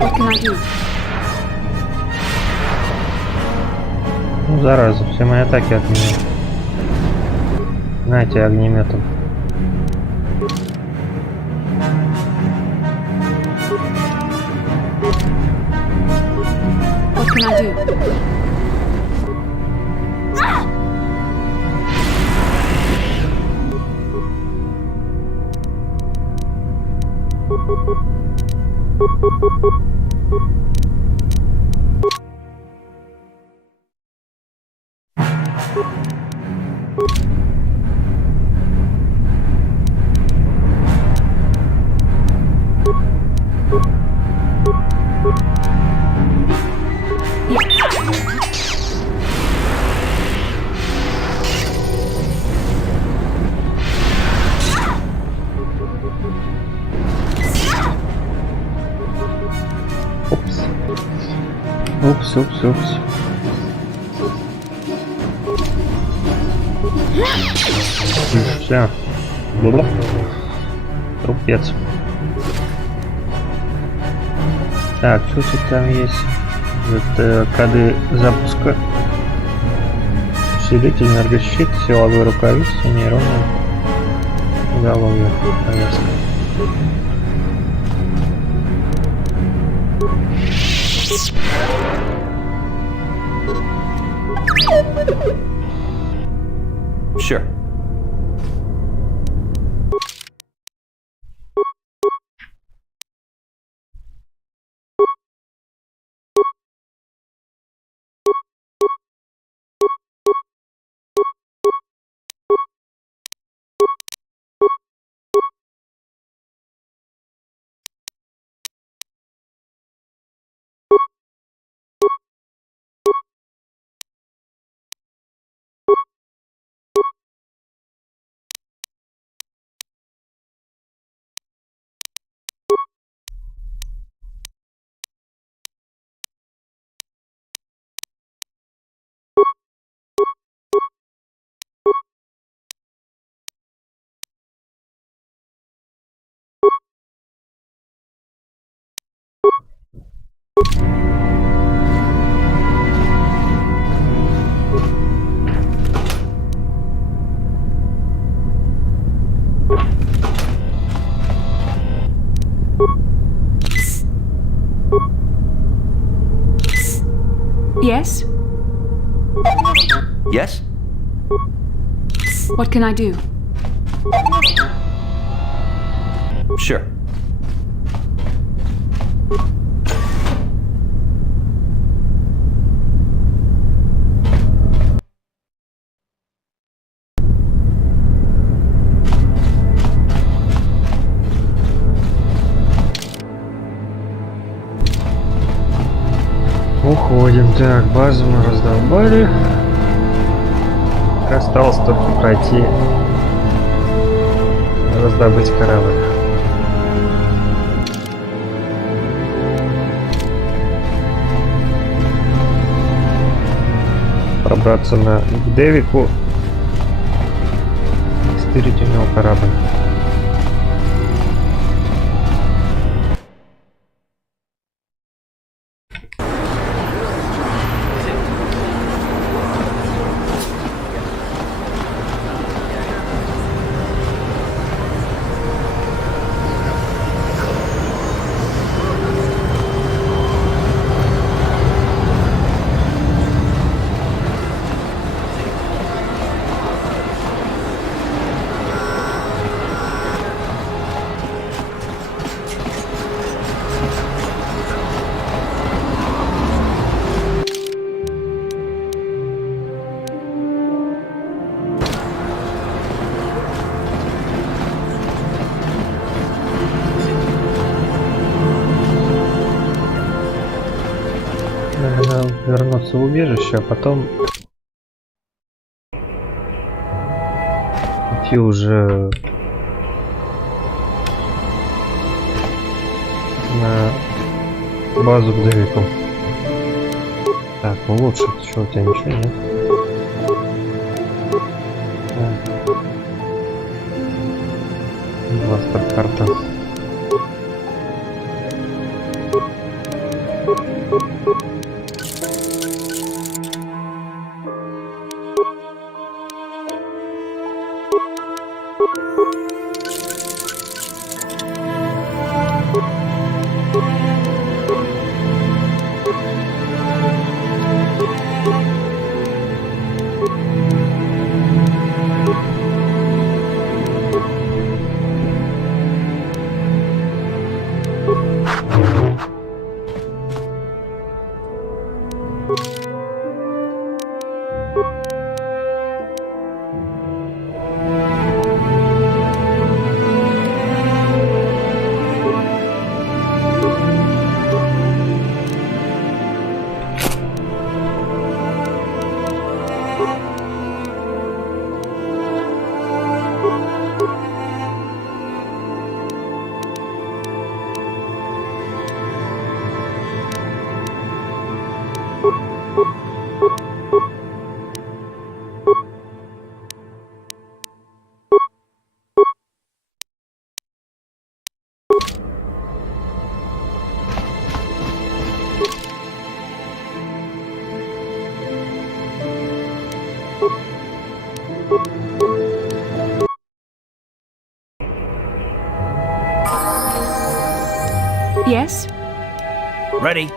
What can I do? Ну зараза, все мои атаки от меня. На тебе огнеметом. do? Упс. Все. Трупец. Так, что тут там есть? Это коды запуска. Усилитель, энергощит, силовые рукавицы, нейронная головная повязка. Sure. Yes? Yes? What can I do? Sure. Уходим. Так, базу мы раздолбали. Осталось только пройти, раздобыть корабль. Пробраться к Девику и стырить у него корабль. Надо вернуться в убежище, а потом идти уже на базу к Девику. Так, ну лучше, что у тебя ничего нет? Бластер карта. Ready.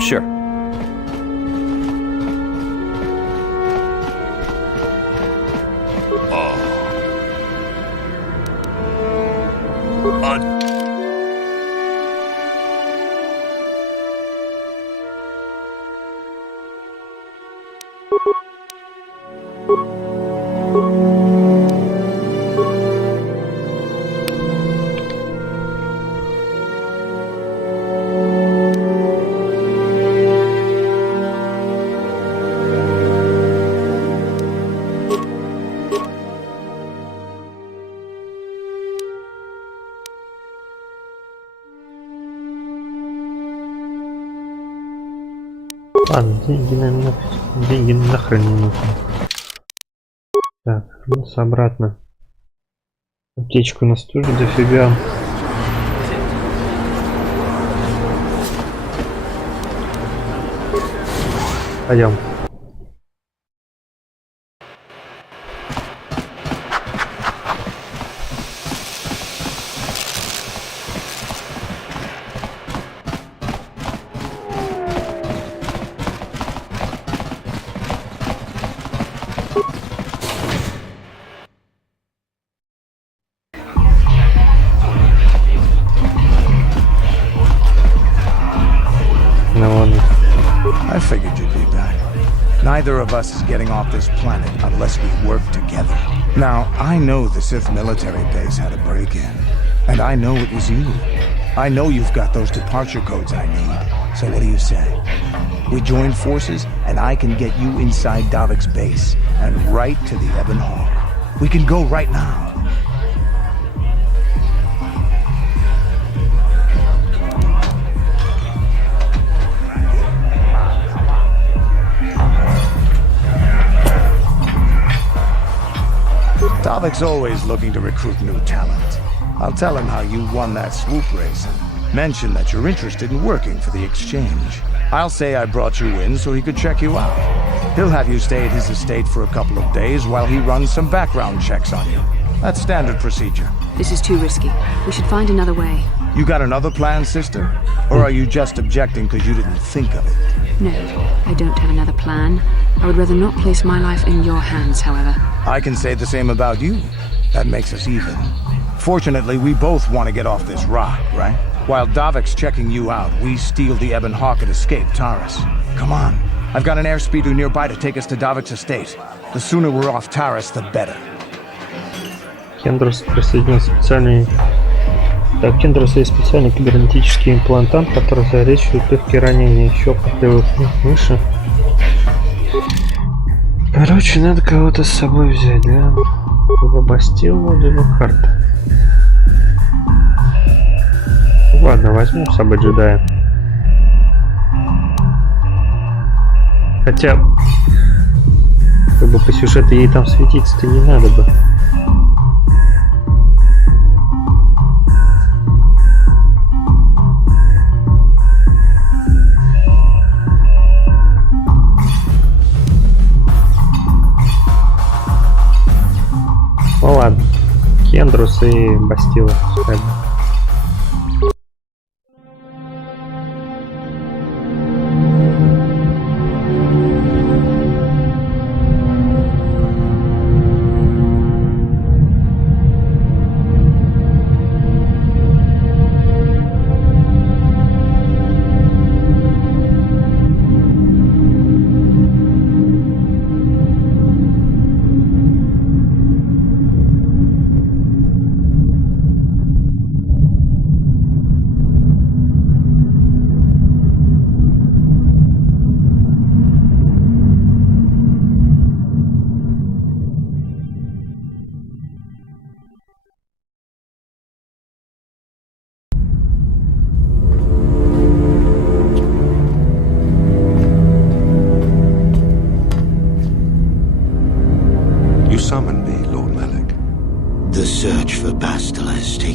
Sure. Ладно, деньги нахрен не нужны. Так, ну обратно. Аптечку у нас тоже дофига. Пойдем. I figured you'd be back. Neither of us is getting off this planet unless we work together. Now, I know the Sith military base had a break-in, and I know it was you. I know you've got those departure codes I need. So what do you say? We join forces, and I can get you inside Davik's base, and right to the Ebon Hawk. We can go right now. Davik's always looking to recruit new talent. I'll tell him how you won that swoop race and mention that you're interested in working for the Exchange. I'll say I brought you in so he could check you out. He'll have you stay at his estate for a couple of days while he runs some background checks on you. That's standard procedure. This is too risky. We should find another way. You got another plan, sister? Or are you just objecting because you didn't think of it? No, I don't have another plan. I would rather not place my life in your hands, however. I can say the same about you. That makes us even. Fortunately, we both want to get off this rock, right? While Davik's checking you out, we steal the Ebon Hawk and escape Taris. Come on. I've got an airspeeder nearby to take us to Davik's estate. The sooner we're off Taris, the better. Кендрос присоединил специальный... Так, в Кендросу есть специальный кибернетический имплантант, который залечивает легкие ранения щекотливых мыши. Короче, надо кого-то с собой взять, да? Либо Бастилу, либо Харта. Ладно, возьмем с собой джедая. Хотя, как бы по сюжету ей там светиться-то не надо бы. Ну ладно, Кендрус и Бастила.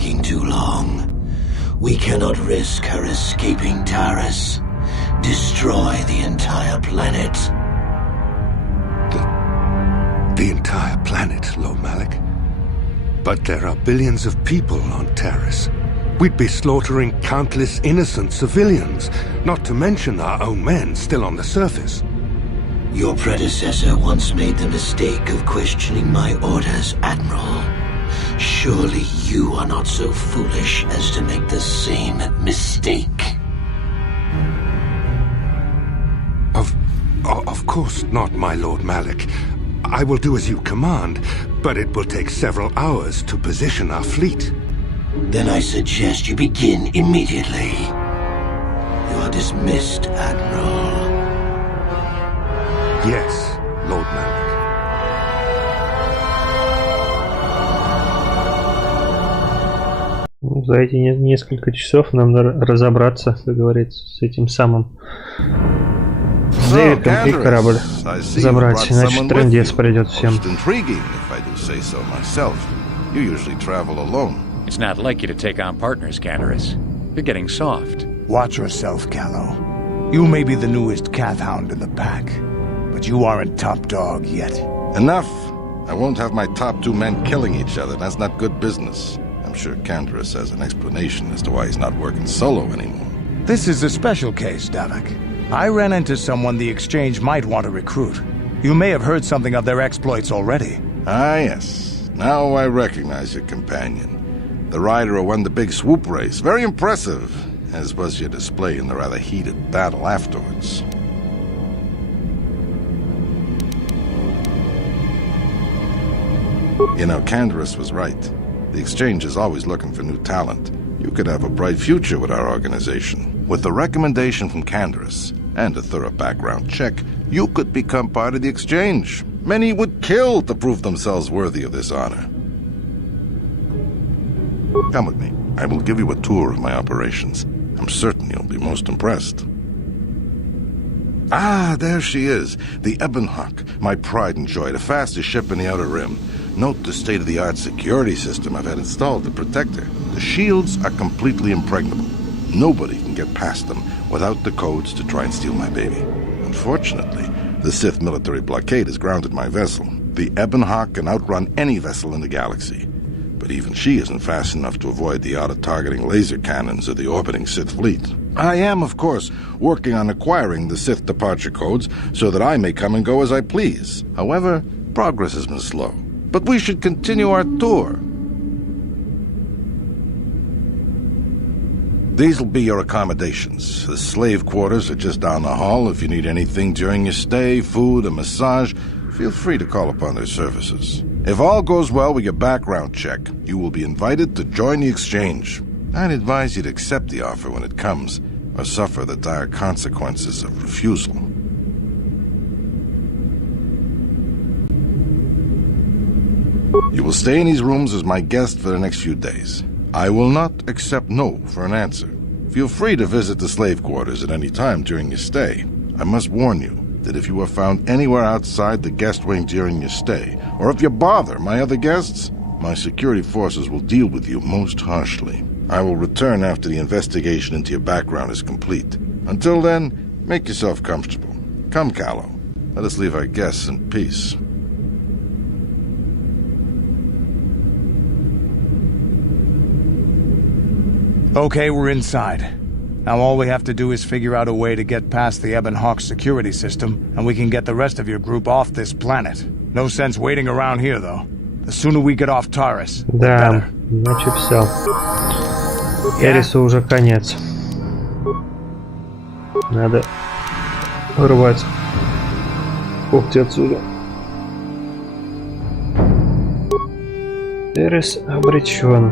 taking too long. We cannot risk her escaping Taris. Destroy the entire planet. The entire planet, Lord Malik? But there are billions of people on Taris. We'd be slaughtering countless innocent civilians, not to mention our own men still on the surface. Your predecessor once made the mistake of questioning my orders, Admiral. Surely you are not so foolish as to make the same mistake. Of course not, my Lord Malik. I will do as you command, but it will take several hours to position our fleet. Then I suggest you begin immediately. You are dismissed, Admiral. Yes, Lord Malik. За эти несколько часов нам надо разобраться, как говорится, с этим самым Дэвидом и корабль забрать, иначе трындец придет всем. It's not like you to take on partners, Canderous. You're getting soft. Watch yourself, Callow. You may be the newest Cath Hound in the pack, but you aren't top dog yet. Enough! I won't have my top two men killing each other. That's not good business. I'm sure Canderous has an explanation as to why he's not working solo anymore. This is a special case, Davik. I ran into someone the Exchange might want to recruit. You may have heard something of their exploits already. Ah, yes. Now I recognize your companion. The rider who won the big swoop race. Very impressive, as was your display in the rather heated battle afterwards. You know, Canderous was right. The Exchange is always looking for new talent. You could have a bright future with our organization. With the recommendation from Canderous and a thorough background check, you could become part of the Exchange. Many would kill to prove themselves worthy of this honor. Come with me. I will give you a tour of my operations. I'm certain you'll be most impressed. Ah, there she is. The Ebonhawk, my pride and joy, the fastest ship in the Outer Rim. Note the state-of-the-art security system I've had installed to protect her. The shields are completely impregnable. Nobody can get past them without the codes to try and steal my baby. Unfortunately, the Sith military blockade has grounded my vessel. The Ebonhawk can outrun any vessel in the galaxy. But even she isn't fast enough to avoid the auto-targeting laser cannons of the orbiting Sith fleet. I am, of course, working on acquiring the Sith departure codes so that I may come and go as I please. However, progress has been slow. But we should continue our tour. These will be your accommodations. The slave quarters are just down the hall. If you need anything during your stay, food, a massage, feel free to call upon their services. If all goes well with your background check, you will be invited to join the Exchange. I'd advise you to accept the offer when it comes, or suffer the dire consequences of refusal. You will stay in these rooms as my guest for the next few days. I will not accept no for an answer. Feel free to visit the slave quarters at any time during your stay. I must warn you that if you are found anywhere outside the guest wing during your stay, or if you bother my other guests, my security forces will deal with you most harshly. I will return after the investigation into your background is complete. Until then, make yourself comfortable. Come, Callow. Let us leave our guests in peace. Okay, we're inside. Now all we have to do is figure out a way to get past the Ebonhawk security system, and we can get the rest of your group off this planet. No sense waiting around here, though. The sooner we get off Taris, the better. Значит все. Эрису уже конец. Надо вырвать когти отсюда. Эрис обречен.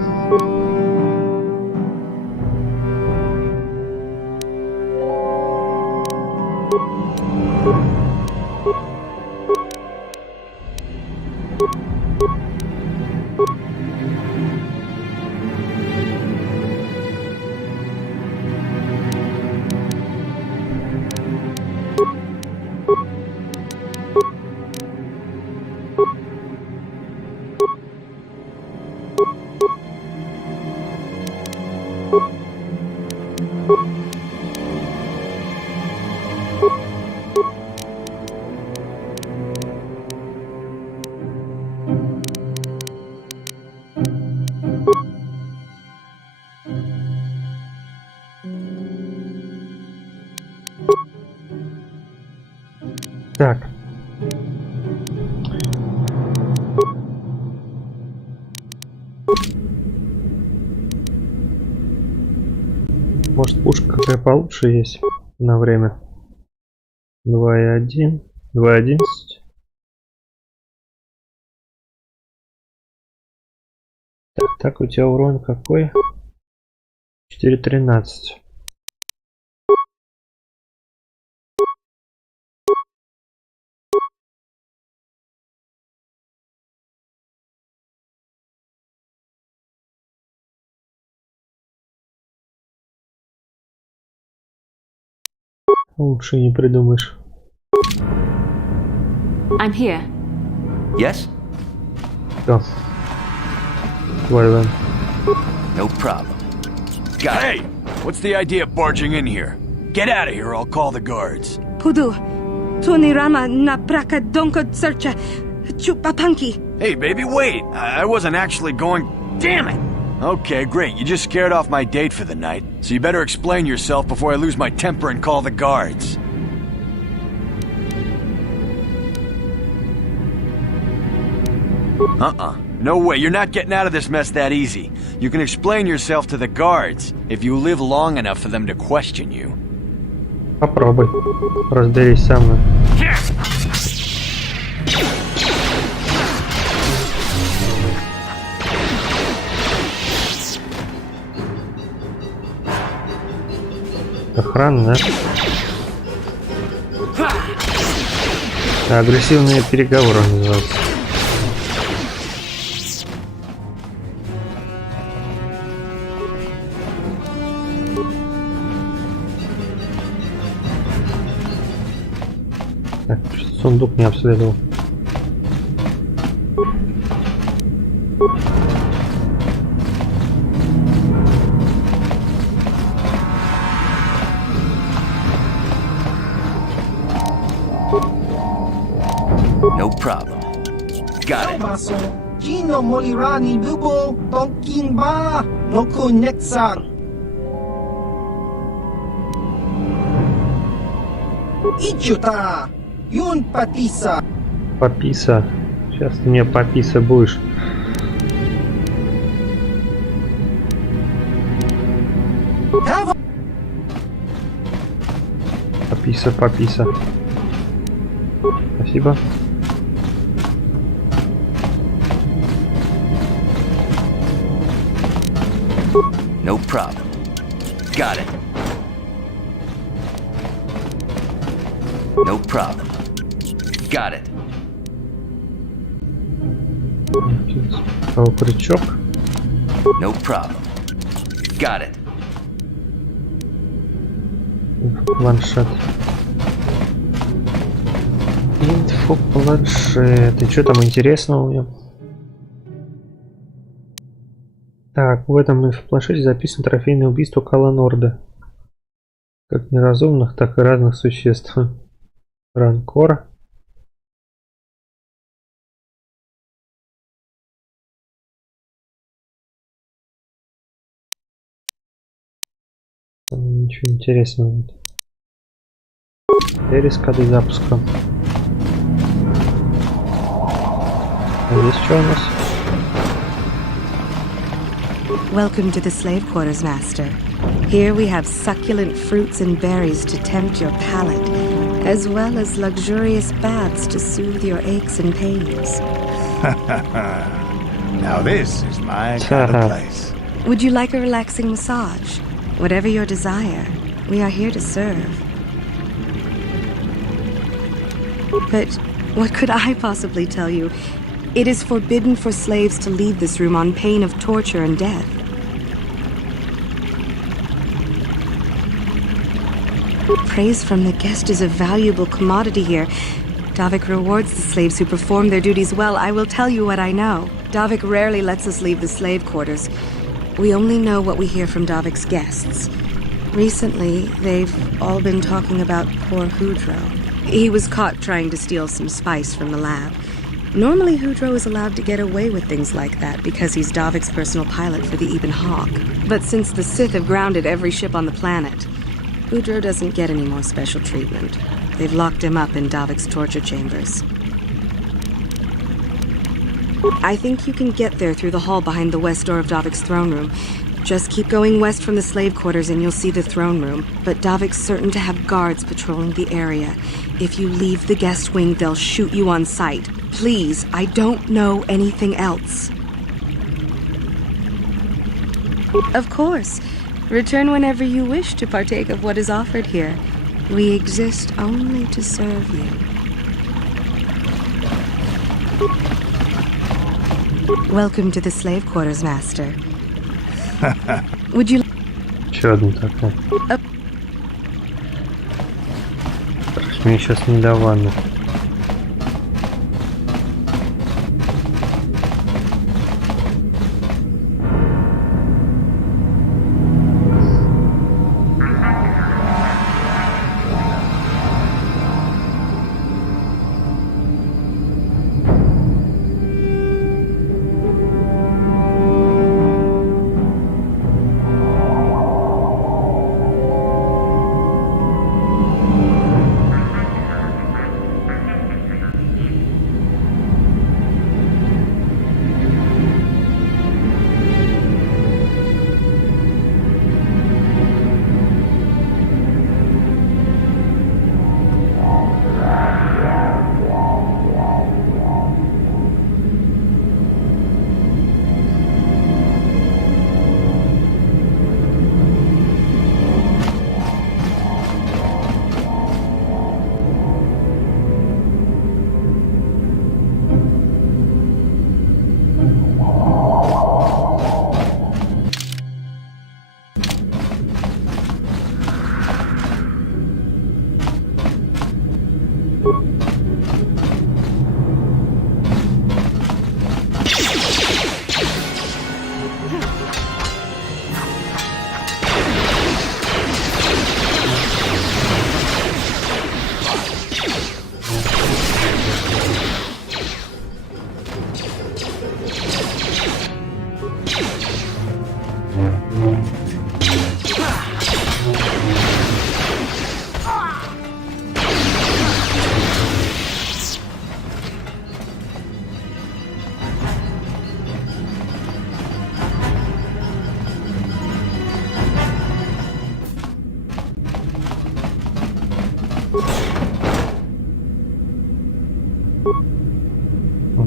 Так. Может, пушка какая получше есть на время. 2.1, 2.11. Так, у тебя урон какой? 4.13. Лучше не придумаешь. I'm here. Yes? Все. Твой вен. No problem. Hey! What's the idea of barging in here? Get out of here or I'll call the guards. Pudu, Tony Rama na praka donko searcha chupapanki. Hey, baby, wait! I wasn't actually going... Damn it! Okay, great. You just scared off my date for the night, so you better explain yourself before I lose my temper and call the guards. No way, you're not getting out of this mess that easy. You can explain yourself to the guards if you live long enough for them to question you. Попробуй. Разберись со мной. Охрана, да? Агрессивные переговоры называются. Так, сундук не обследовал. No problem. Got it. Gino Molirani Lubo Donkin Ba Noku Netsan Ichuta Yun Patisa. Пописа. Сейчас ты мне пописа будешь. Пописа, пописа. Спасибо. No problem. Got it. No problem. Got it. Крючок. No problem. Got it. Планшет. Инфопланшет. И что там интересного у меня? Так, в этом инфопланшете записано трофейное убийство Каланорда. Как неразумных, так и разных существ. Ранкор. Там ничего интересного нет. Террис, коды запуска. А здесь что у нас? Welcome to the slave quarters, Master. Here we have succulent fruits and berries to tempt your palate, as well as luxurious baths to soothe your aches and pains. Now this is my kind of place. Would you like a relaxing massage? Whatever your desire, we are here to serve. But what could I possibly tell you? It is forbidden for slaves to leave this room on pain of torture and death. Praise from the guest is a valuable commodity here. Davik rewards the slaves who perform their duties well. I will tell you what I know. Davik rarely lets us leave the slave quarters. We only know what we hear from Davik's guests. Recently, they've all been talking about poor Hudro. He was caught trying to steal some spice from the lab. Normally, Hudro is allowed to get away with things like that because he's Davik's personal pilot for the Ebon Hawk. But since the Sith have grounded every ship on the planet, Boudreaux doesn't get any more special treatment. They've locked him up in Davik's torture chambers. I think you can get there through the hall behind the west door of Davik's throne room. Just keep going west from the slave quarters and you'll see the throne room. But Davik's certain to have guards patrolling the area. If you leave the guest wing, they'll shoot you on sight. Please, I don't know anything else. Of course. Return whenever you wish to partake of what is offered here. We exist only to serve you. Welcome to the slave quarters, Master. Would you... Еще одна такая. Мне сейчас не до ванны.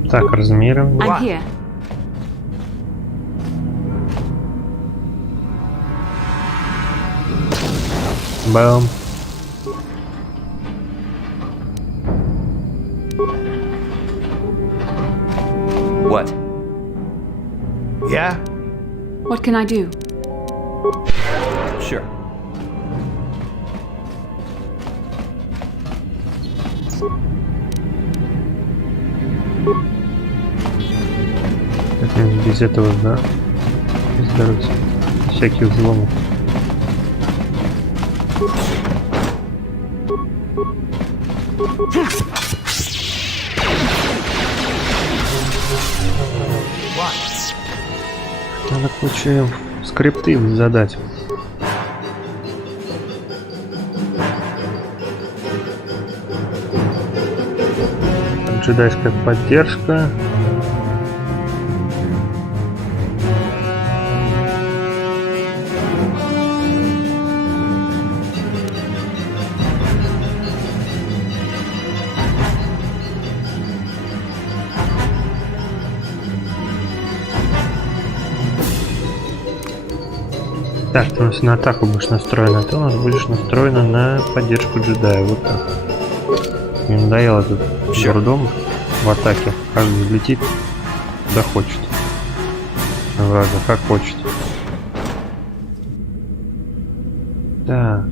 Так, размером. I'm here. Бам. What? Yeah? What can I do? Sure. Без этого, да, без дороги, всяких взломов. Надо кучу скрипты задать. Джедайская поддержка. Так, ты у нас на атаку будешь настроена, а ты у нас будешь настроена на поддержку джедая. Вот так. Мне надоело этот дурдом в атаке. Каждый взлетит куда хочет. Врага, как хочет. Так.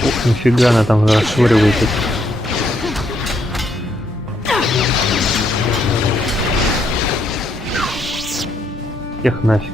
Ух, нифига она там расшвыривает их. Всех нафиг.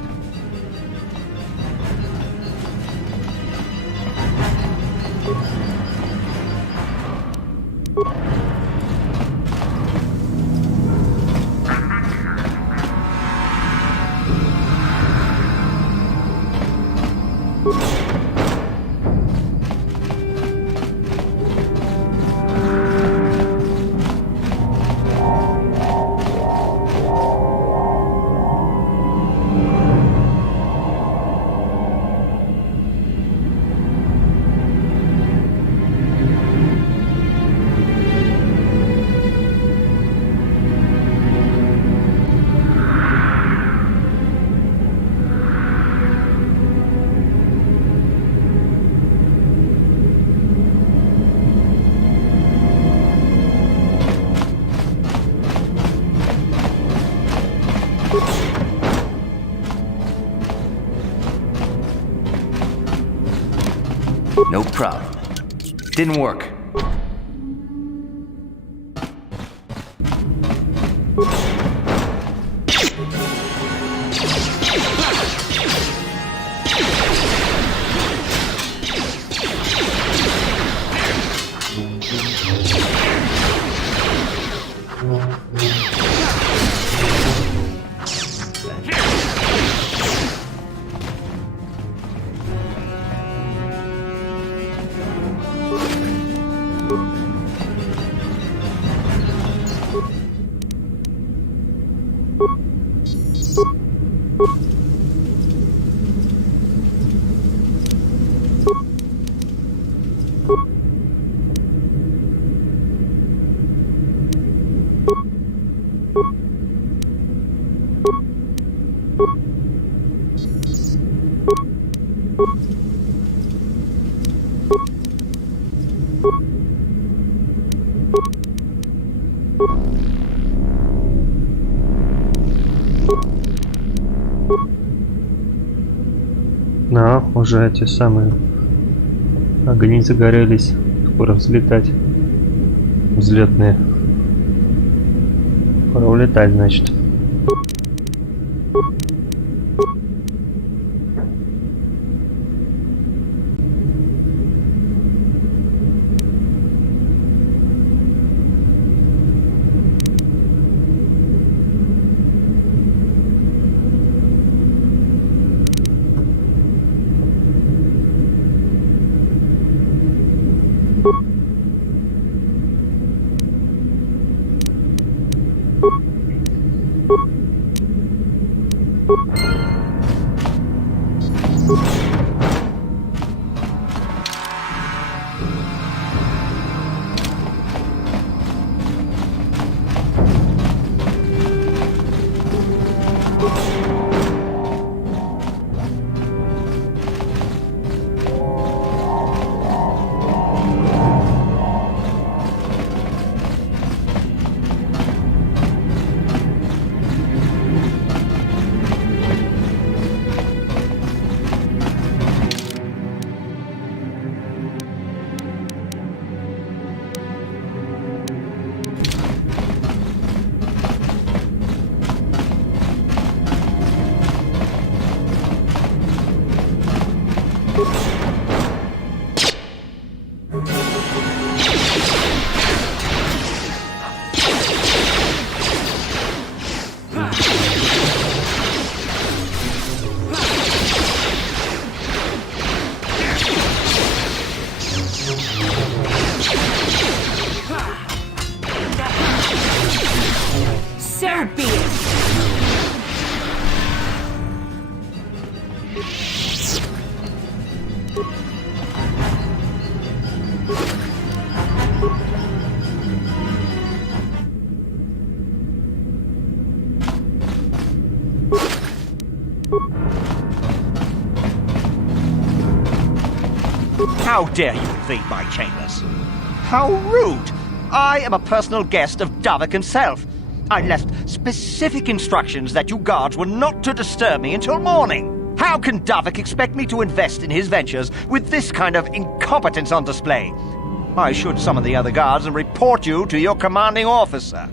No problem. Didn't work. Но уже эти самые огни загорелись. Скоро взлетать. Взлетные. Пора улетать, значит. How dare you invade my chambers? How rude! I am a personal guest of Davik himself. I left specific instructions that you guards were not to disturb me until morning. How can Davik expect me to invest in his ventures with this kind of incompetence on display? I should summon the other guards and report you to your commanding officer.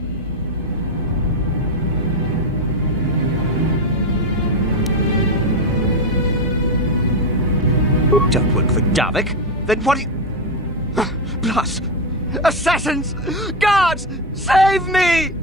Don't work for Davik? Then what do you... Plus, assassins! Guards! Save me!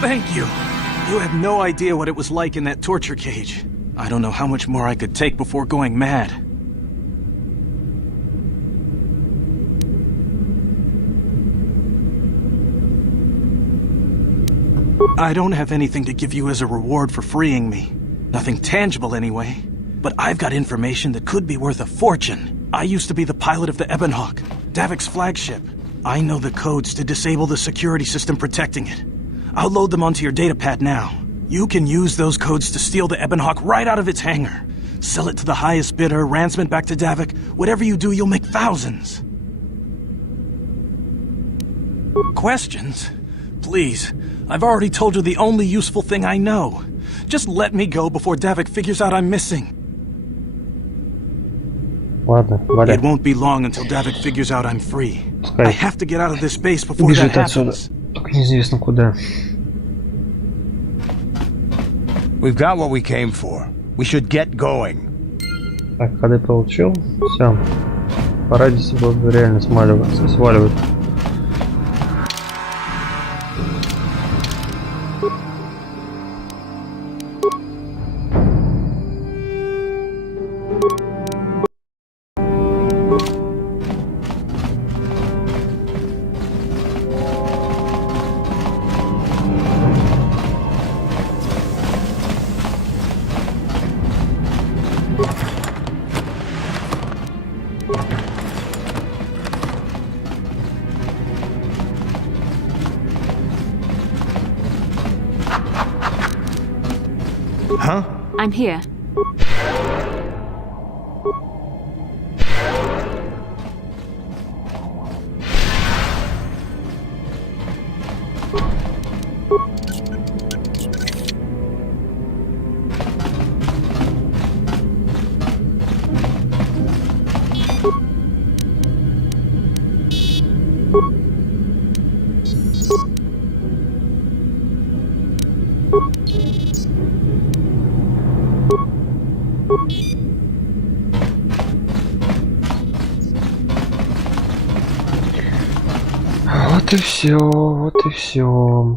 Thank you. You have no idea what it was like in that torture cage. I don't know how much more I could take before going mad. I don't have anything to give you as a reward for freeing me. Nothing tangible anyway. But I've got information that could be worth a fortune. I used to be the pilot of the Ebonhawk, Davik's flagship. I know the codes to disable the security system protecting it. I'll load them onto your datapad now. You can use those codes to steal the Ebonhawk right out of its hangar. Sell it to the highest bidder, ransom it back to Davik. Whatever you do, you'll make thousands. Questions? Please, I've already told you the only useful thing I know. Just let me go before Davik figures out I'm missing. Ладно, валяй. It won't be long until Davik figures out I'm free. I have to get out of this base before that happens. Только неизвестно куда. We've got what we came for. We should get going. Так, ходы получил. Все. Пора здесь было реально сваливать. Huh? I'm here. Вот и все, вот и все.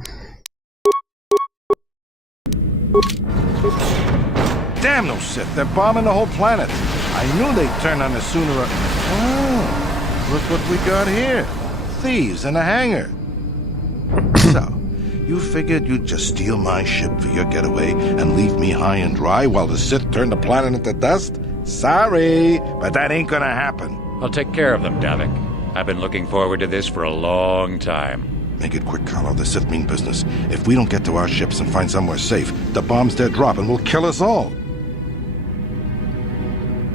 Damn those Sith, they're bombing the whole planet. I knew they'd turn on us sooner or... Oh, look what we got here. Thieves in a hangar. So, you figured you'd just steal my ship for your getaway and leave me high and dry while the Sith turn the planet into dust? Sorry, but that ain't gonna happen. I'll take care of them, Davik. I've been looking forward to this for a long time. Make it quick, Carlo. The Sith mean business. If we don't get to our ships and find somewhere safe, the bombs they're dropping will kill us all.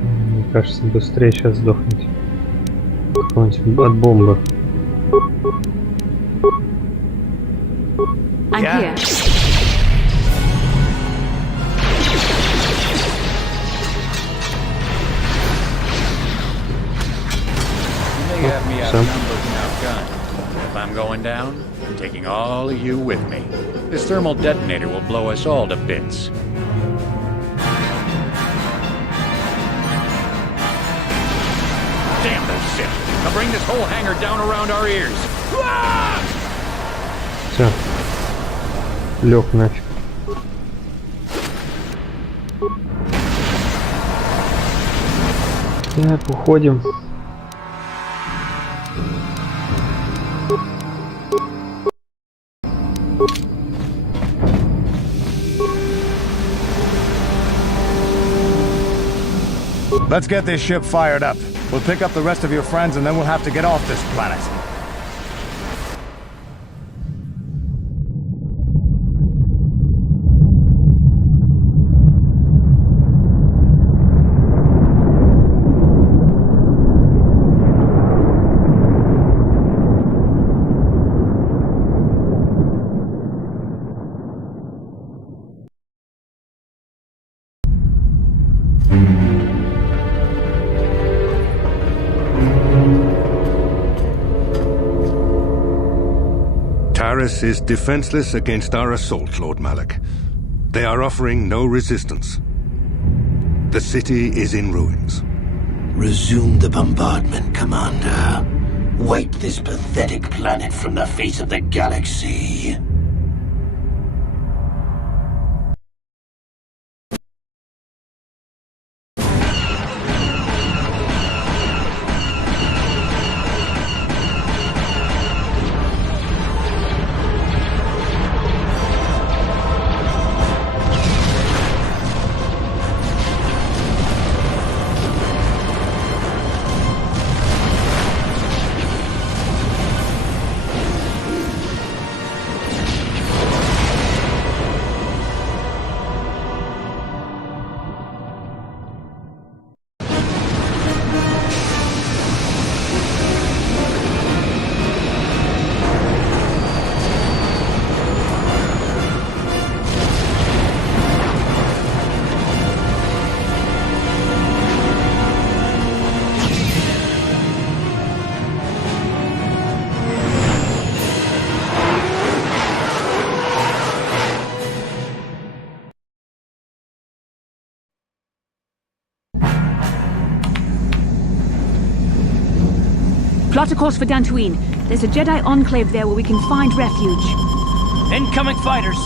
Мне кажется, быстрее сейчас сдохнуть. Какой-нибудь от бомбы. I'm here. You have me outnumbered and outgunned. If I'm going down, I'm taking all of you with me. This thermal detonator will blow us all to bits. Damn those Sith! They'll bring this whole hangar down around our ears. Все. Лег нафиг. Так, уходим. Let's get this ship fired up. We'll pick up the rest of your friends and then we'll have to get off this planet. Taris is defenseless against our assault, Lord Malak. They are offering no resistance. The city is in ruins. Resume the bombardment, Commander. Wipe this pathetic planet from the face of the galaxy. Plot a course for Dantooine. There's a Jedi enclave there where we can find refuge. Incoming fighters!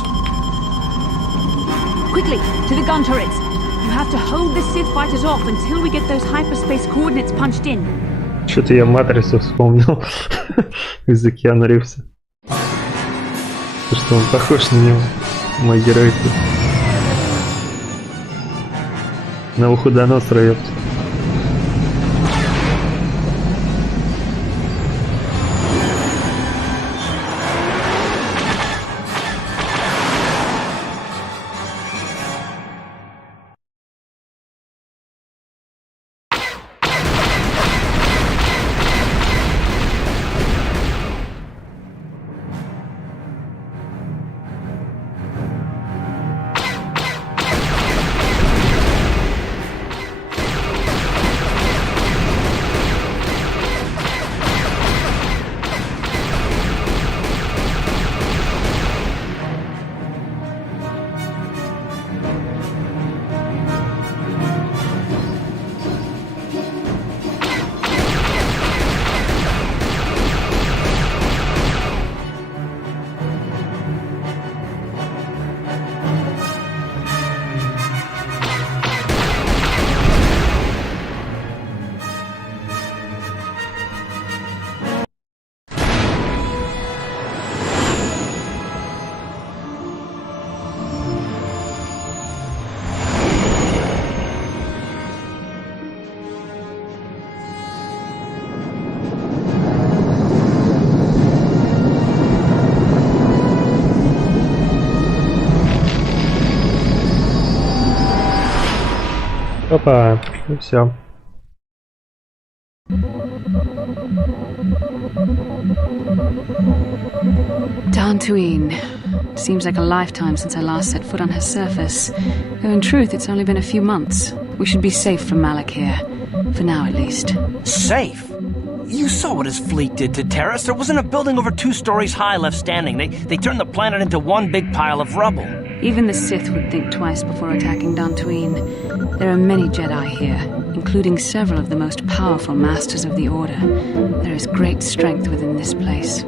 Quickly, to the gun turrets. You have to hold the Sith fighters off until we get those hyperspace coordinates punched in. Что-то я Матрицу вспомнил из-за Киану Ривза. Что он похож на него, мой герой. На Ухудоносора, ёпта. Опа, и все. Dantooine. Seems like a lifetime since I last set foot on her surface. Though in truth, it's only been a few months. We should be safe from Malak here. For now, at least. Safe? You saw what his fleet did to Taris. There wasn't a building over 2 stories high left standing. They turned the planet into one big pile of rubble. Even the Sith would think twice before attacking Dantooine. There are many Jedi here, including several of the most powerful masters of the Order. There is great strength within this place.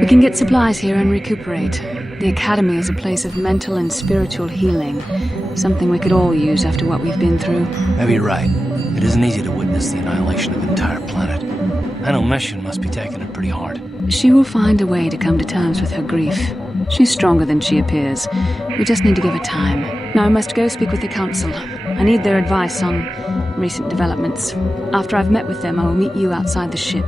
We can get supplies here and recuperate. The Academy is a place of mental and spiritual healing. Something we could all use after what we've been through. Maybe you're right. It isn't easy to witness the annihilation of an entire planet. I know Mission must be taking it pretty hard. She will find a way to come to terms with her grief. She's stronger than she appears. We just need to give her time. Now I must go speak with the Council. I need their advice on recent developments. After I've met with them, I will meet you outside the ship.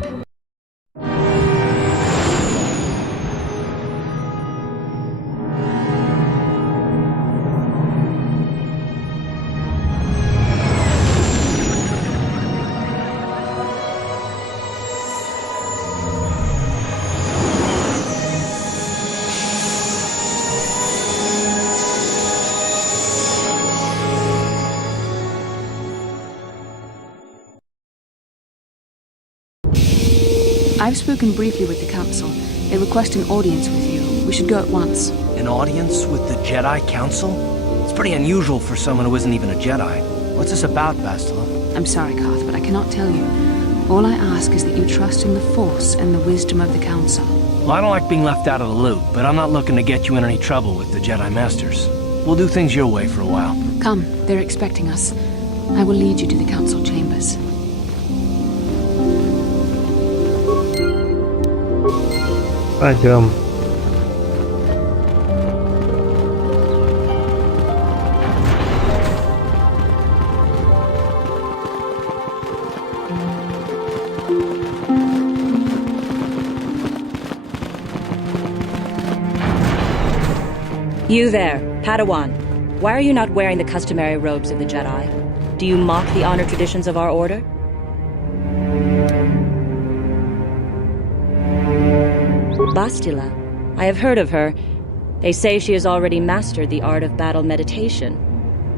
I've spoken briefly with the Council. They request an audience with you. We should go at once. An audience with the Jedi Council? It's pretty unusual for someone who isn't even a Jedi. What's this about, Bastila? I'm sorry, Carth, but I cannot tell you. All I ask is that you trust in the Force and the wisdom of the Council. Well, I don't like being left out of the loop, but I'm not looking to get you in any trouble with the Jedi Masters. We'll do things your way for a while. Come, they're expecting us. I will lead you to the Council chambers. Пойдем. You there, Padawan. Why are you not wearing the customary robes of the Jedi? Do you mock the honor traditions of our order? Bastila. I have heard of her. They say she has already mastered the art of battle meditation.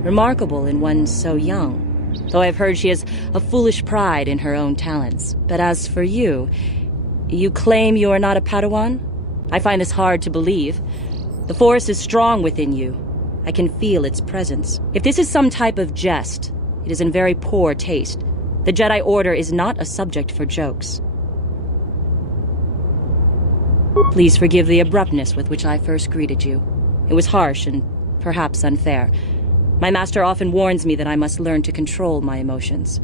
Remarkable in one so young. Though I've heard she has a foolish pride in her own talents. But as for you, you claim you are not a Padawan? I find this hard to believe. The Force is strong within you. I can feel its presence. If this is some type of jest, it is in very poor taste. The Jedi Order is not a subject for jokes. Please forgive the abruptness with which I first greeted you. It was harsh and perhaps unfair. My master often warns me that I must learn to control my emotions.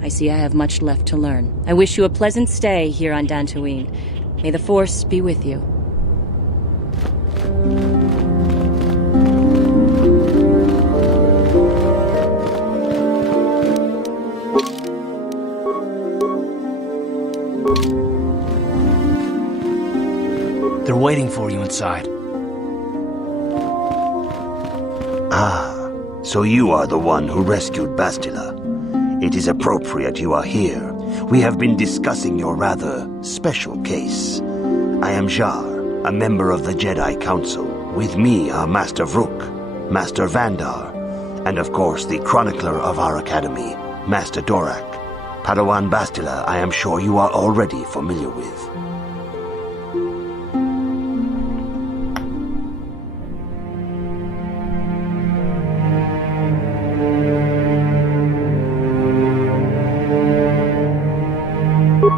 I see I have much left to learn. I wish you a pleasant stay here on Dantooine. May the Force be with you. They're waiting for you inside. Ah, so you are the one who rescued Bastila. It is appropriate you are here. We have been discussing your rather special case. I am Jar, a member of the Jedi Council. With me are Master Vrook, Master Vandar, and of course the chronicler of our academy, Master Dorak. Padawan Bastila, I am sure you are already familiar with.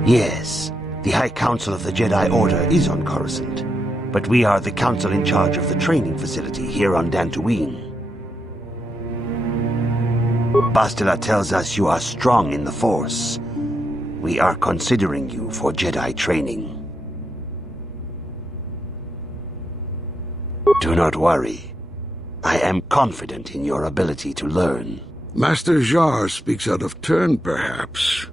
Yes, the High Council of the Jedi Order is on Coruscant, but we are the council in charge of the training facility here on Dantooine. Bastila tells us you are strong in the Force. We are considering you for Jedi training. Do not worry. I am confident in your ability to learn. Master Jar speaks out of turn, perhaps.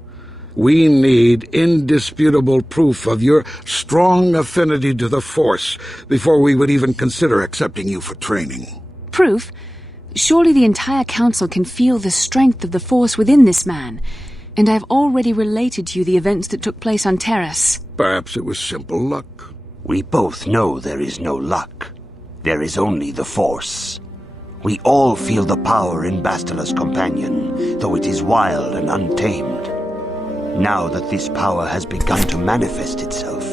We need indisputable proof of your strong affinity to the Force before we would even consider accepting you for training. Proof? Surely the entire Council can feel the strength of the Force within this man. And I've already related to you the events that took place on Terrace. Perhaps it was simple luck. We both know there is no luck. There is only the Force. We all feel the power in Bastila's companion, though it is wild and untamed. Now that this power has begun to manifest itself,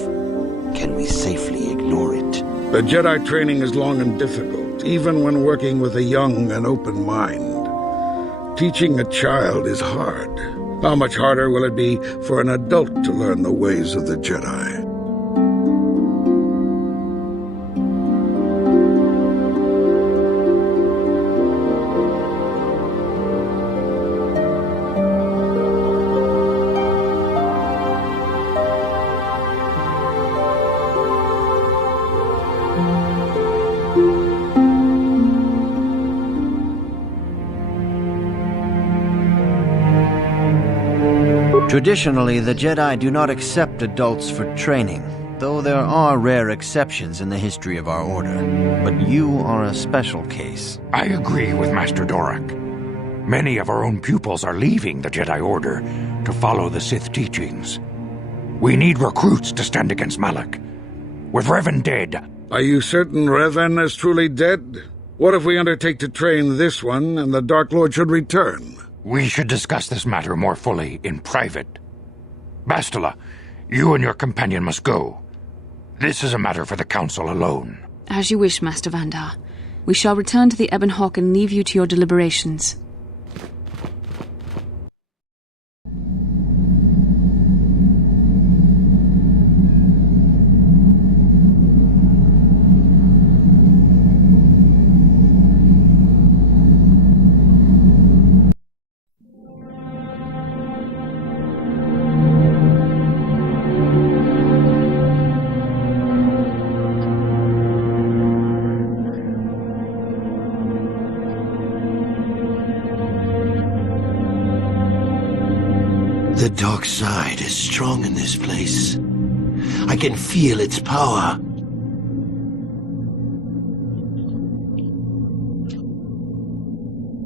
can we safely ignore it? The Jedi training is long and difficult, even when working with a young and open mind. Teaching a child is hard. How much harder will it be for an adult to learn the ways of the Jedi? Traditionally, the Jedi do not accept adults for training, though there are rare exceptions in the history of our order. But you are a special case. I agree with Master Dorak. Many of our own pupils are leaving the Jedi Order to follow the Sith teachings. We need recruits to stand against Malak. With Revan dead... Are you certain Revan is truly dead? What if we undertake to train this one and the Dark Lord should return? We should discuss this matter more fully in private. Bastila, You and your companion must go. This is a matter for the Council alone. As you wish, Master Vandar. We shall return to the Ebon Hawk and leave you to your deliberations. The dark side is strong in this place. I can feel its power.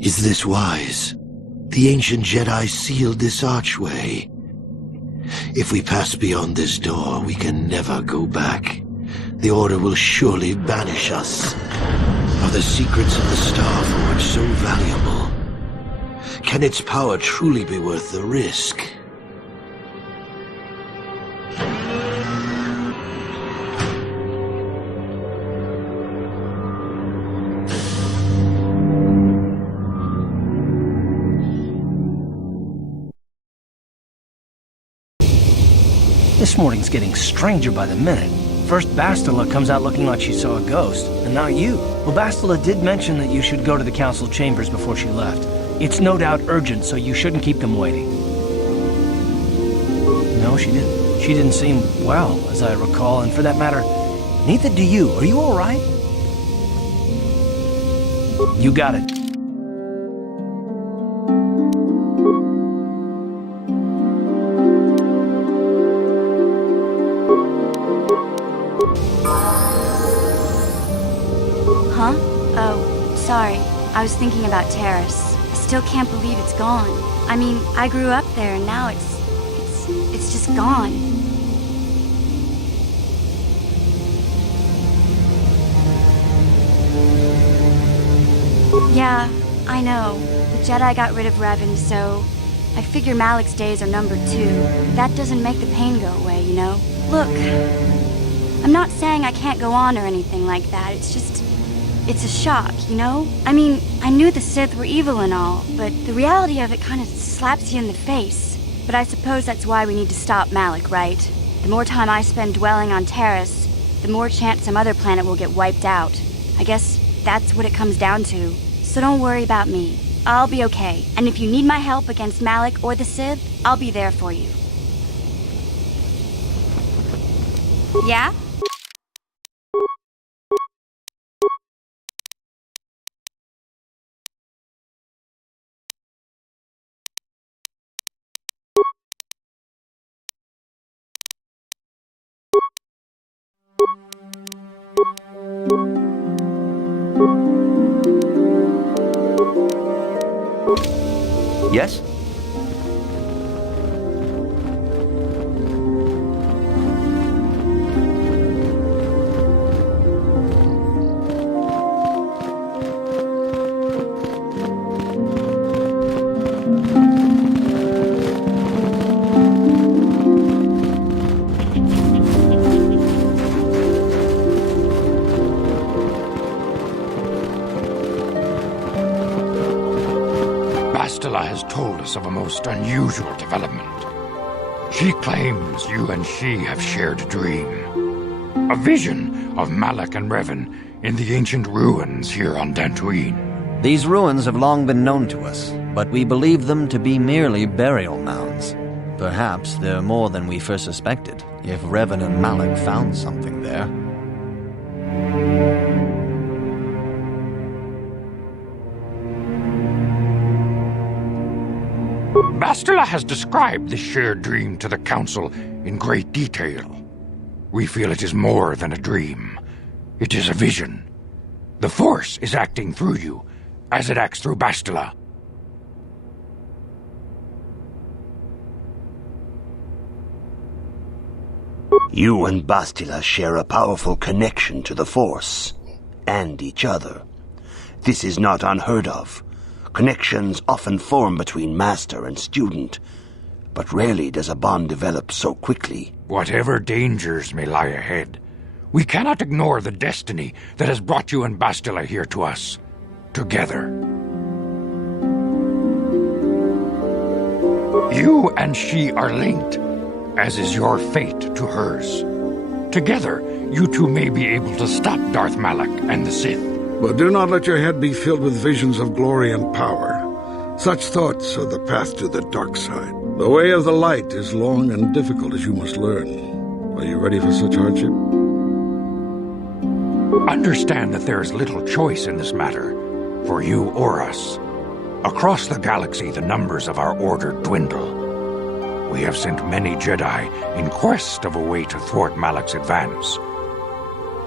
Is this wise? The ancient Jedi sealed this archway. If we pass beyond this door, we can never go back. The Order will surely banish us. Are the secrets of the Star Forge so valuable? Can its power truly be worth the risk? This morning's getting stranger by the minute. First Bastila comes out looking like she saw a ghost, and now you. Well, Bastila did mention that you should go to the council chambers before she left. It's no doubt urgent, so you shouldn't keep them waiting. No, she didn't. She didn't seem well, as I recall, and for that matter, neither do you. Are you all right? You got it. Huh? Oh, sorry. I was thinking about Terrace. I still can't believe it's gone. I mean, I grew up there and now it's just gone. Yeah, I know. The Jedi got rid of Revan, so I figure Malik's days are numbered too. That doesn't make the pain go away, you know? Look, I'm not saying I can't go on or anything like that. It's just, it's a shock, you know? I mean, I knew the Sith were evil and all, but the reality of it kind of slaps you in the face. But I suppose that's why we need to stop Malik, right? The more time I spend dwelling on Terrace, the more chance some other planet will get wiped out. I guess that's what it comes down to. So don't worry about me. I'll be okay. And if you need my help against Malik or the Sith, I'll be there for you. Yeah? Yes? Bastila has told us of a most unusual development. She claims you and she have shared a dream. A vision of Malak and Revan in the ancient ruins here on Dantooine. These ruins have long been known to us, but we believe them to be merely burial mounds. Perhaps they're more than we first suspected, if Revan and Malak found something there. Bastila has described the shared dream to the Council in great detail. We feel it is more than a dream. It is a vision. The Force is acting through you, as it acts through Bastila. You and Bastila share a powerful connection to the Force, and each other. This is not unheard of. Connections often form between master and student. but rarely does a bond develop so quickly. Whatever dangers may lie ahead, we cannot ignore the destiny that has brought you and Bastila here to us. Together. You and she are linked, as is your fate to hers. Together, you two may be able to stop Darth Malak and the Sith. But do not let your head be filled with visions of glory and power. Such thoughts are the path to the dark side. The way of the light is long and difficult, as you must learn. Are you ready for such hardship? Understand that there is little choice in this matter, for you or us. Across the galaxy, the numbers of our order dwindle. We have sent many Jedi in quest of a way to thwart Malak's advance.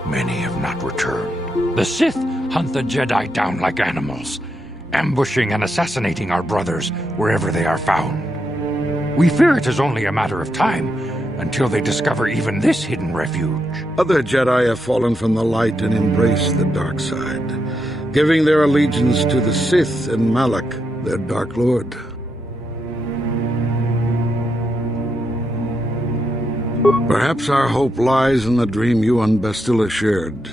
Many have not returned. The Sith hunt the Jedi down like animals, ambushing and assassinating our brothers wherever they are found. We fear it is only a matter of time until they discover even this hidden refuge. Other Jedi have fallen from the light and embraced the dark side, giving their allegiance to the Sith and Malak, their Dark Lord. Perhaps our hope lies in the dream you and Bastila shared.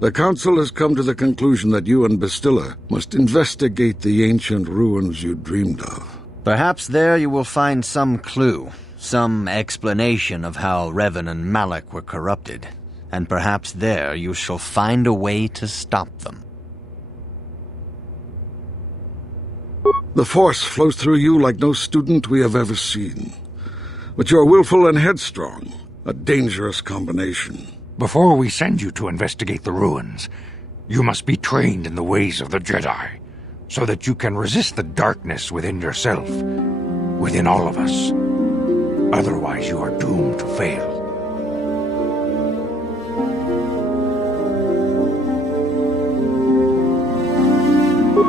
The Council has come to the conclusion that you and Bastila must investigate the ancient ruins you dreamed of. Perhaps there you will find some clue, some explanation of how Revan and Malak were corrupted, and perhaps there you shall find a way to stop them. The Force flows through you like no student we have ever seen. But you're willful and headstrong, a dangerous combination. Before we send you to investigate the ruins, you must be trained in the ways of the Jedi, so that you can resist the darkness within yourself, within all of us. Otherwise, you are doomed to fail.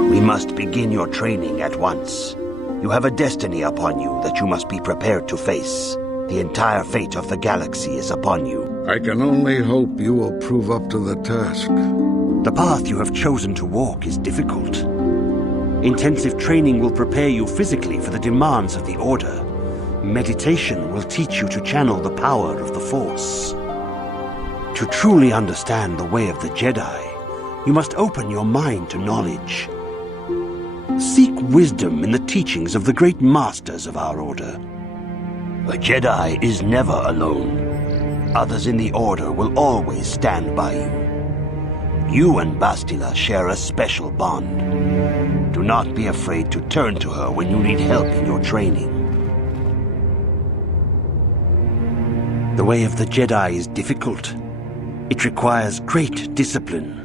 We must begin your training at once. You have a destiny upon you that you must be prepared to face. The entire fate of the galaxy is upon you. I can only hope you will prove up to the task. The path you have chosen to walk is difficult. Intensive training will prepare you physically for the demands of the Order. Meditation will teach you to channel the power of the Force. To truly understand the way of the Jedi, you must open your mind to knowledge. Seek wisdom in the teachings of the great masters of our Order. A Jedi is never alone. Others in the Order will always stand by you. You and Bastila share a special bond. Do not be afraid to turn to her when you need help in your training. The way of the Jedi is difficult. It requires great discipline.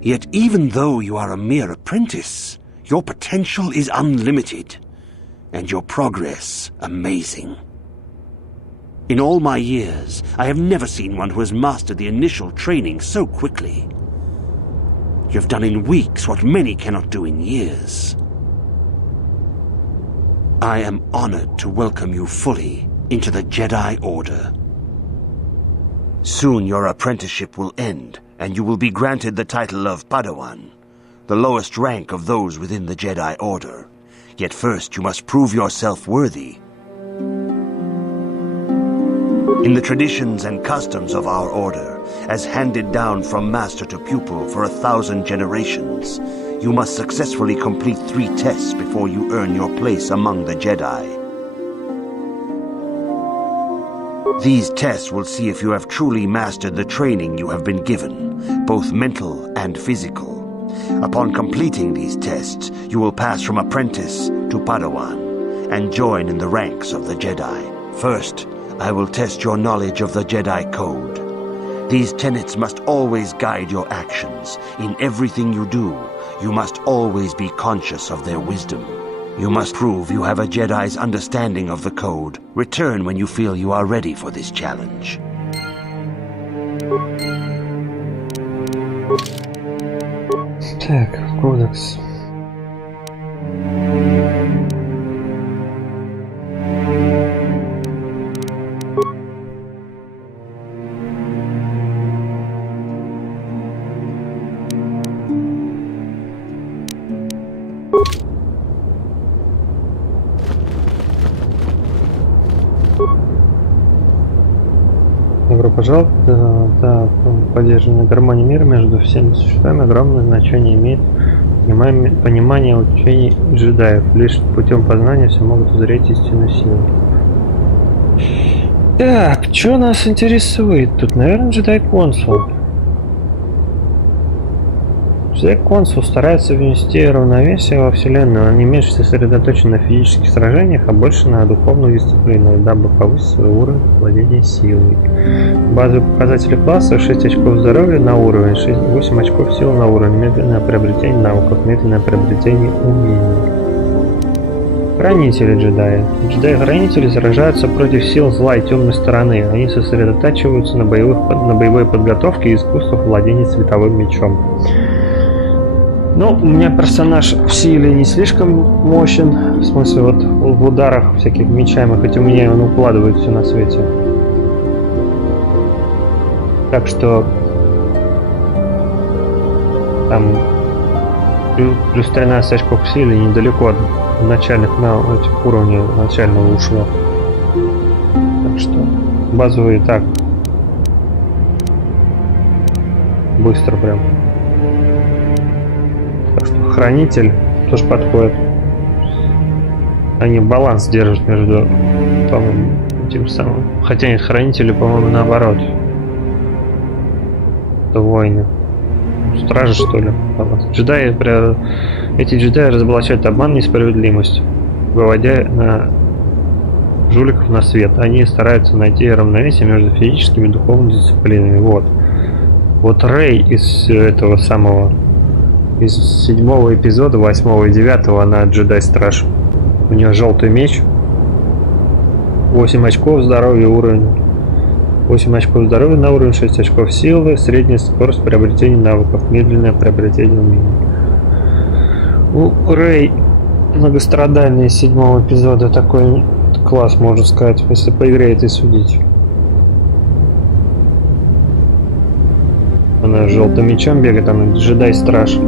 Yet even though you are a mere apprentice, your potential is unlimited, and your progress amazing. In all my years, I have never seen one who has mastered the initial training so quickly. You have done in weeks what many cannot do in years. I am honored to welcome you fully into the Jedi Order. Soon your apprenticeship will end, and you will be granted the title of Padawan, the lowest rank of those within the Jedi Order. Yet first you must prove yourself worthy. In the traditions and customs of our Order, as handed down from master to pupil for 1,000 generations, you must successfully complete 3 tests before you earn your place among the Jedi. These tests will see if you have truly mastered the training you have been given, both mental and physical. Upon completing these tests, you will pass from apprentice to Padawan and join in the ranks of the Jedi. First, I will test your knowledge of the Jedi Code. These tenets must always guide your actions. In everything you do, you must always be conscious of their wisdom. You must prove you have a Jedi's understanding of the Code. Return when you feel you are ready for this challenge. Так, кодекс. Добро пожаловать. Да, поддержанная гармония мира между всеми существами огромное значение имеет понимание учений джедаев. Лишь путем познания все могут узреть истинную силу. Так, что нас интересует тут? Наверное, джедай-консул. Джедай-консул старается внести равновесие во вселенную. Он не меньше сосредоточен на физических сражениях, а больше на духовную дисциплину, дабы повысить свой уровень владения силой. Базовые показатели класса: 6 очков здоровья на уровень, 8 очков силы на уровень, медленное приобретение навыков, медленное приобретение умений. Хранители джедаи. Джедаи-хранители сражаются против сил зла и темной стороны. Они сосредотачиваются на боевой подготовке и искусствах владения световым мечом. Ну, у меня персонаж в силе не слишком мощен, в смысле вот в ударах всяких мечами, хоть у меня он укладывает все на свете. Так что там плюс 13 очков в силе недалеко от начальных этих уровней начального ушло. Так что базовые так быстро прям. Так что хранитель тоже подходит. Они баланс держат между, по-моему, тем самым. Хотя нет, хранители, по-моему, наоборот. Это воины. Стражи, что ли? Джедаи, эти джедаи разоблачают обман и несправедливость, выводя жуликов на свет. Они стараются найти равновесие между физическими и духовными дисциплинами. Вот Рей из этого самого, из 7-го эпизода, 8-го и 9-го, она джедай-страж. У нее желтый меч, 8 очков здоровья уровень. 8 очков здоровья на уровень, 6 очков силы, средняя скорость приобретения навыков, медленное приобретение умений. У Рей многострадальный из 7-го эпизода такой класс, можно сказать, если по игре это и судить. Она с желтым мечом бегает, она джедай-страж.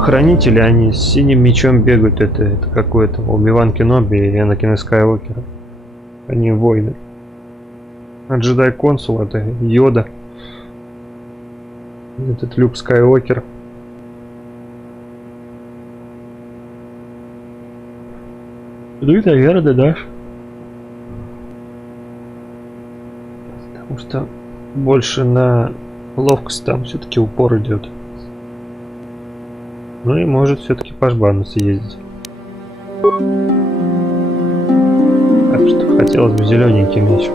Хранители, они с синим мечом бегают, это какой-то Оби-Ван Кеноби и Энакин Скайуокер. Они воины. А джедай-консул это Йода. Этот Люк Скайуокер. Ну и, наверное, да. Потому что больше на ловкость там все-таки упор идет. Ну и может все-таки по жбану съездить. Так что хотелось бы зелененький меч.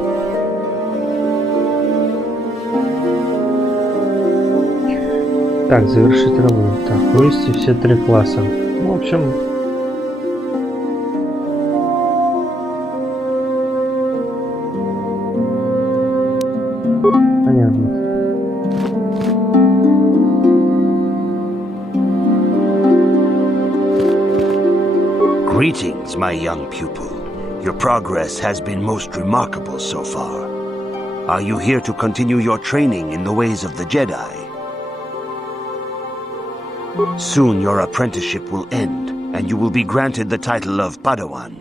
Так, завершить работу. Так, вывести все 3 класса. Ну, в общем... Понятно. Greetings, my young pupil. Your progress has been most remarkable so far. Are you here to continue your training in the ways of the Jedi? Soon your apprenticeship will end, and you will be granted the title of Padawan,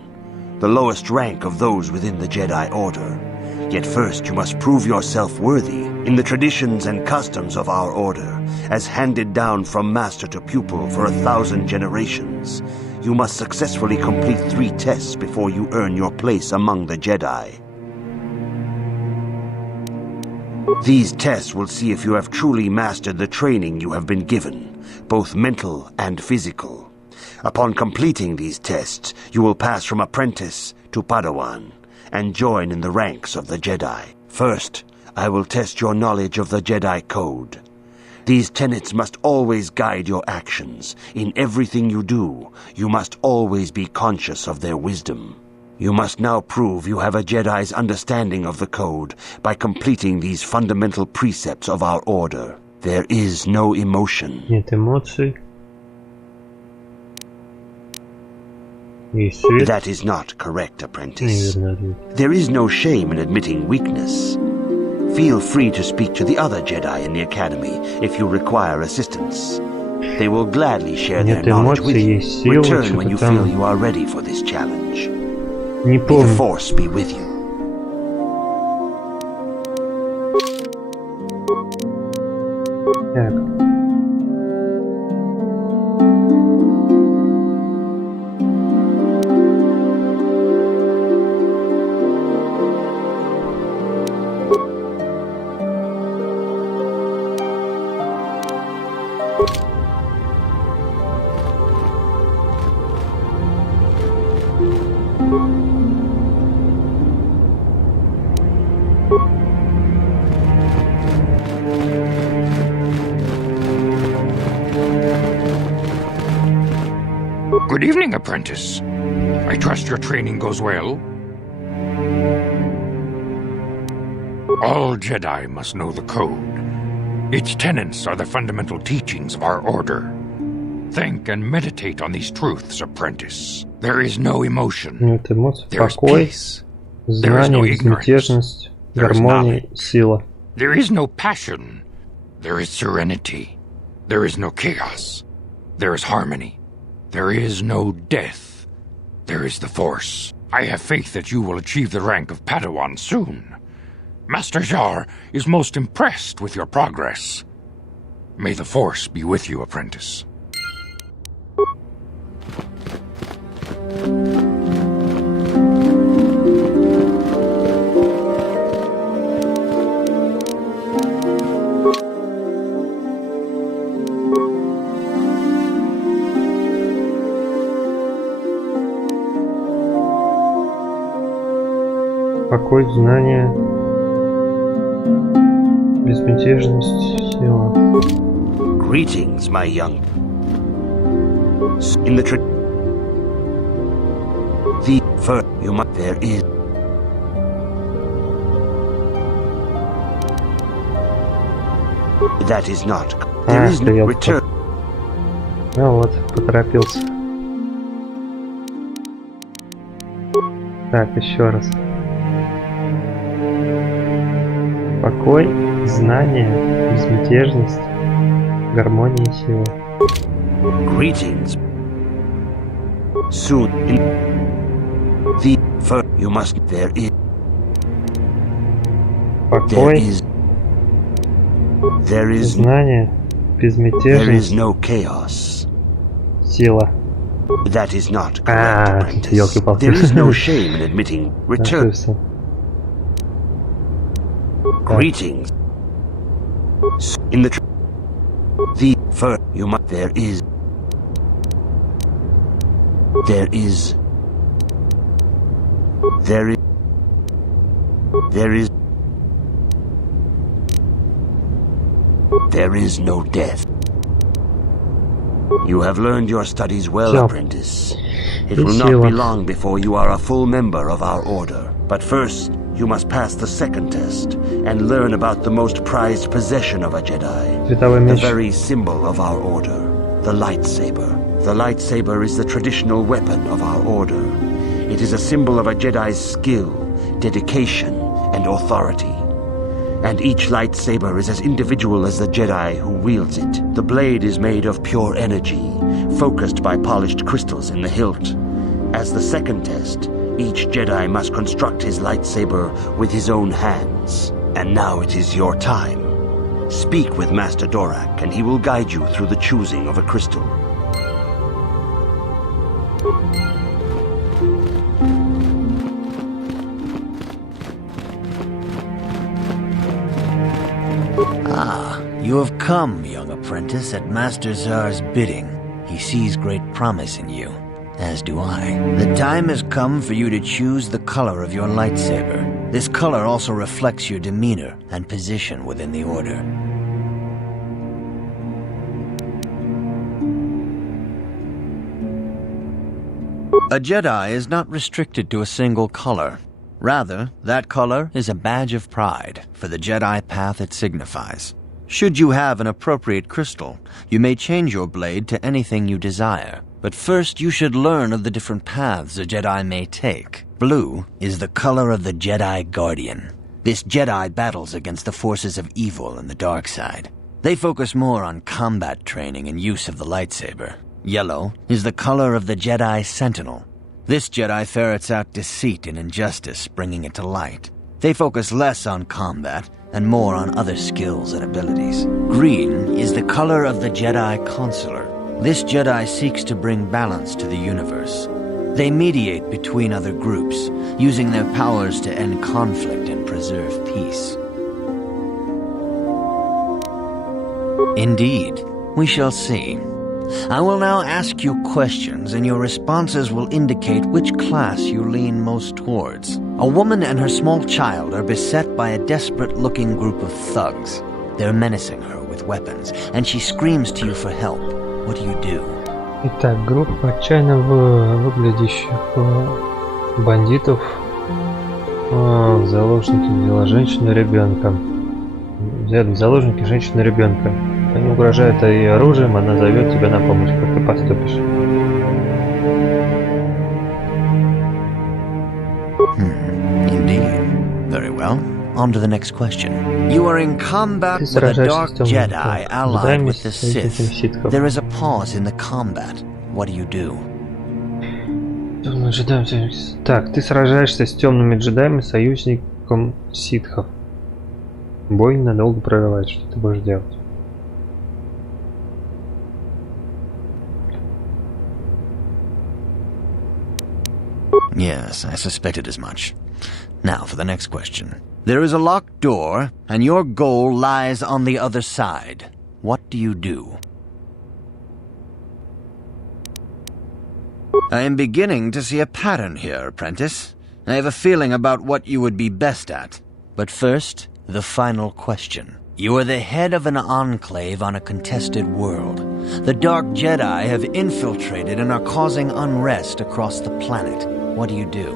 the lowest rank of those within the Jedi Order. Yet first you must prove yourself worthy in the traditions and customs of our Order, as handed down from master to pupil for 1,000 generations. You must successfully complete 3 tests before you earn your place among the Jedi. These tests will see if you have truly mastered the training you have been given, both mental and physical. Upon completing these tests, you will pass from apprentice to Padawan, and join in the ranks of the Jedi. First, I will test your knowledge of the Jedi Code. These tenets must always guide your actions. In everything you do, you must always be conscious of their wisdom. You must now prove you have a Jedi's understanding of the Code by completing these fundamental precepts of our Order. There is no emotion. Нет эмоций. That is not correct, apprentice. There is no shame in admitting weakness. Feel free to speak to the other Jedi in the Academy if you require assistance. They will gladly share their knowledge with you. Return when you feel you are ready for this challenge. May the Force be with you. Good evening, apprentice. I trust your training goes well. All Jedi must know the code. Its tenets are the fundamental teachings of our order. Think and meditate on these truths, apprentice. There is no emotion. Нет эмоций, There is покой, peace. There is no знание, ignorance. безмятежность, There is гармония, knowledge. сила. There is no passion. There is serenity. There is no chaos. There is harmony. There is no death. There is the Force. I have faith that you will achieve the rank of Padawan soon. Master Jar is most impressed with your progress. May the Force be with you, apprentice. Покой, знание, безмятежность, сила. Greetings, my young. In the first you must there is. That is not. There is no return. Ну вот, поторопился. Так, еще раз. Покой, знание, безмятежность, гармония и сила. Greetings. Soon in the first you must there is. Покой, There is знание, there is безмятежность, no chaos. сила. That is not correct, apprentice. ёлки-палки. There is no shame in admitting return. Ошибся. Greetings. In the first you must there is there is no death. You have learned your studies well, Все. apprentice. It will not be long before you are a full member of our order. But first, you must pass the second test and learn about the most prized possession of a Jedi. Световой The меч. very symbol of our order, the lightsaber. The lightsaber is the traditional weapon of our order. It is a symbol of a Jedi's skill, dedication, and authority. And each lightsaber is as individual as the Jedi who wields it. The blade is made of pure energy, focused by polished crystals in the hilt. As the second test, each Jedi must construct his lightsaber with his own hands. And now it is your time. Speak with Master Dorak, and he will guide you through the choosing of a crystal. Ah, you have come, young apprentice, at Master Zar's bidding. He sees great promise in you, as do I. The time has come for you to choose the color of your lightsaber. This color also reflects your demeanor and position within the Order. A Jedi is not restricted to a single color. Rather, that color is a badge of pride for the Jedi path it signifies. Should you have an appropriate crystal, you may change your blade to anything you desire. But first, you should learn of the different paths a Jedi may take. Blue is the color of the Jedi Guardian. This Jedi battles against the forces of evil and the dark side. They focus more on combat training and use of the lightsaber. Yellow is the color of the Jedi Sentinel. This Jedi ferrets out deceit and injustice, bringing it to light. They focus less on combat and more on other skills and abilities. Green is the color of the Jedi Consular. This Jedi seeks to bring balance to the universe. They mediate between other groups, using their powers to end conflict and preserve peace. Indeed, we shall see. I will now ask you questions, and your responses will indicate which class you lean most towards. A woman and her small child are beset by a desperate-looking group of thugs. They're menacing her with weapons, and she screams to you for help. What do you do? Итак, группа отчаянно выглядящих бандитов заложники взяла женщину и ребенка. Взяли в заложники женщину и ребенка. Они угрожают ей оружием, она зовет тебя на помощь. Как ты поступишь? Indeed. Very well. On to the next question. You are in combat with a dark Jedi allied with the Sith. There is a pause in the combat. What do you do? Так, ты сражаешься с темными джедаями, союзником ситхов. Бой надолго прерывает. Что ты будешь делать? Yes, I suspected as much. Now for the next question. There is a locked door, and your goal lies on the other side. What do you do? I am beginning to see a pattern here, apprentice. I have a feeling about what you would be best at. But first, the final question. You are the head of an enclave on a contested world. The Dark Jedi have infiltrated and are causing unrest across the planet. What do you do?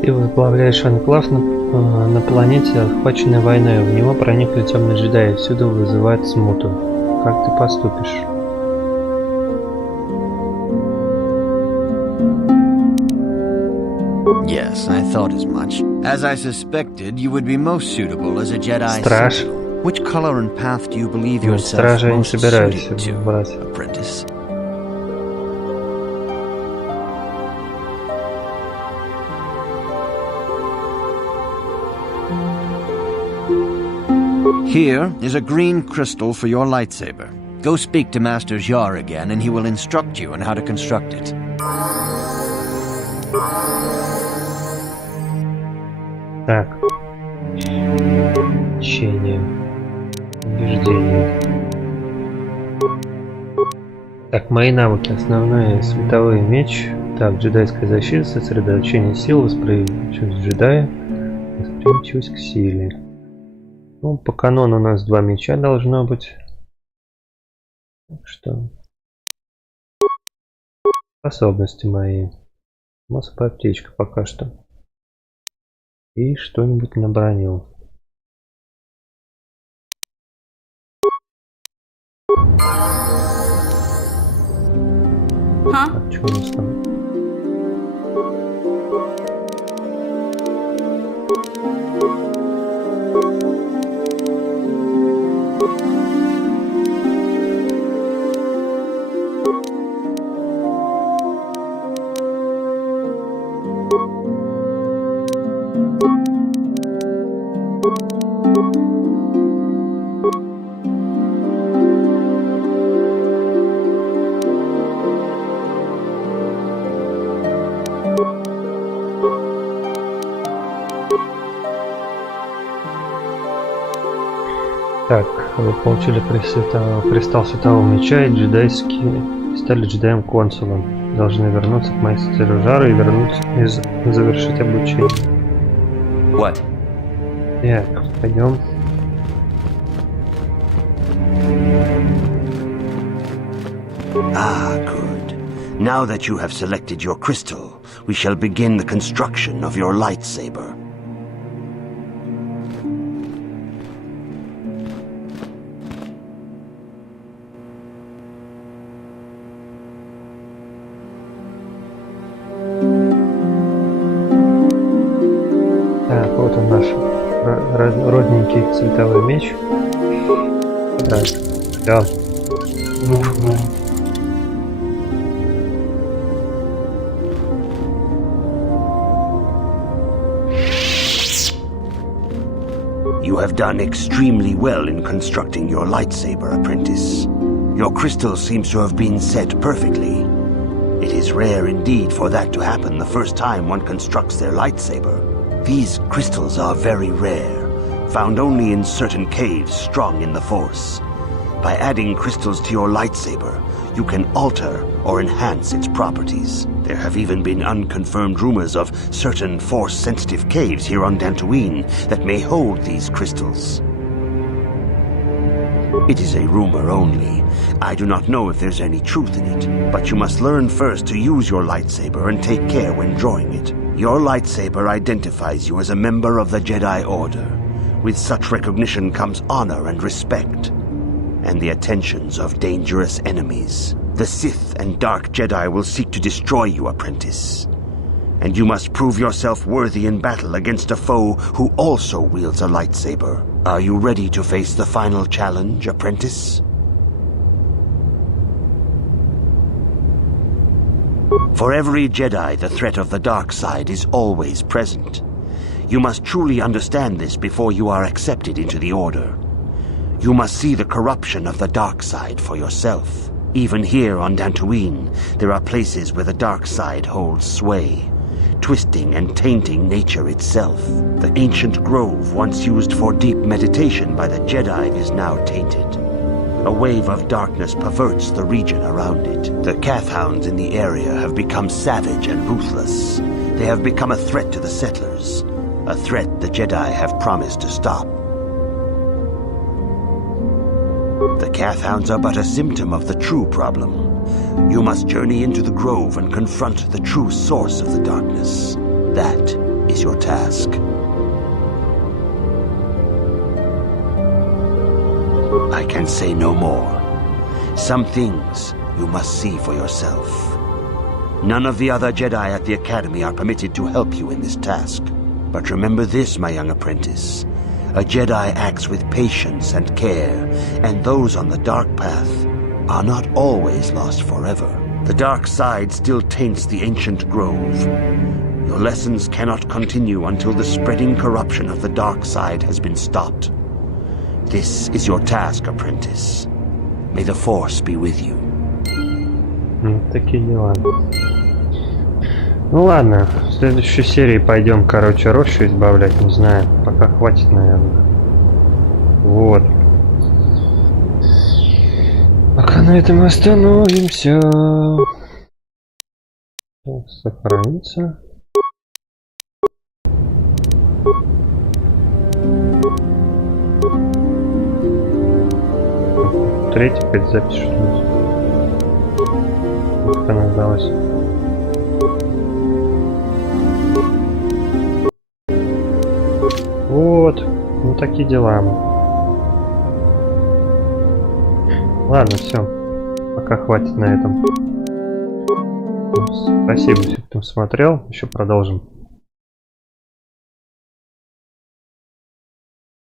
Ты возглавляешь анклав на планете, охваченной войной. В него проникли темные джедаи, всюду вызывает смуту. Как ты поступишь? Yes, I thought as much. As I suspected, you would be most suitable as a Jedi. Страж. Which color and path do you believe yourself most suited to, apprentice? Here is a green crystal for your lightsaber. Go speak to Master Jar again, and he will instruct you on how to construct it. Так. Учение. Убеждение. Так, мои навыки. Основные световой меч. Так, джедайская защита, сосредоточение сил, восприимчивость джедая, восприимчивость к силе. Ну, по канону у нас 2 меча должно быть. Так что... Способности мои. Массовая аптечка пока что. И что-нибудь набронил. А что у нас там? Так, вы получили кристалл светового меча и джедайские стали джедаем-консулом. Должны вернуться к мастеру Жару и завершить обучение. What? Так, пойдем. Ah, good. Now that you have selected your crystal, we shall begin the construction of your lightsaber. Так, вот он наш родненький световой меч. Так, да. You have done extremely well in constructing your lightsaber, apprentice. Your crystal seems to have been set perfectly. It is rare indeed for that to happen the first time one constructs their lightsaber. These crystals are very rare, found only in certain caves strong in the Force. By adding crystals to your lightsaber, you can alter or enhance its properties. There have even been unconfirmed rumors of certain Force-sensitive caves here on Dantooine that may hold these crystals. It is a rumor only. I do not know if there's any truth in it, but you must learn first to use your lightsaber and take care when drawing it. Your lightsaber identifies you as a member of the Jedi Order. With such recognition comes honor and respect, and the attentions of dangerous enemies. The Sith and Dark Jedi will seek to destroy you, apprentice. And you must prove yourself worthy in battle against a foe who also wields a lightsaber. Are you ready to face the final challenge, apprentice? For every Jedi, the threat of the dark side is always present. You must truly understand this before you are accepted into the Order. You must see the corruption of the dark side for yourself. Even here on Dantooine, there are places where the dark side holds sway, twisting and tainting nature itself. The ancient grove once used for deep meditation by the Jedi is now tainted. A wave of darkness perverts the region around it. The Kath hounds in the area have become savage and ruthless. They have become a threat to the settlers, a threat the Jedi have promised to stop. The Kath hounds are but a symptom of the true problem. You must journey into the grove and confront the true source of the darkness. That is your task. I can say no more. Some things you must see for yourself. None of the other Jedi at the Academy are permitted to help you in this task. But remember this, my young apprentice. A Jedi acts with patience and care, and those on the dark path are not always lost forever. The dark side still taints the ancient grove. Your lessons cannot continue until the spreading corruption of the dark side has been stopped. This is your task, apprentice. May the Force be with you. Такие дела. Ну ладно, в следующей серии пойдем, короче, рощу избавлять, не знаю, пока хватит, наверное. Вот. Пока на этом остановимся. Так, сохранится. Третья опять запись, что ли? Как она сдалась? Вот, ну такие дела. Ладно, все. Пока хватит на этом. Спасибо всем, кто смотрел. Еще продолжим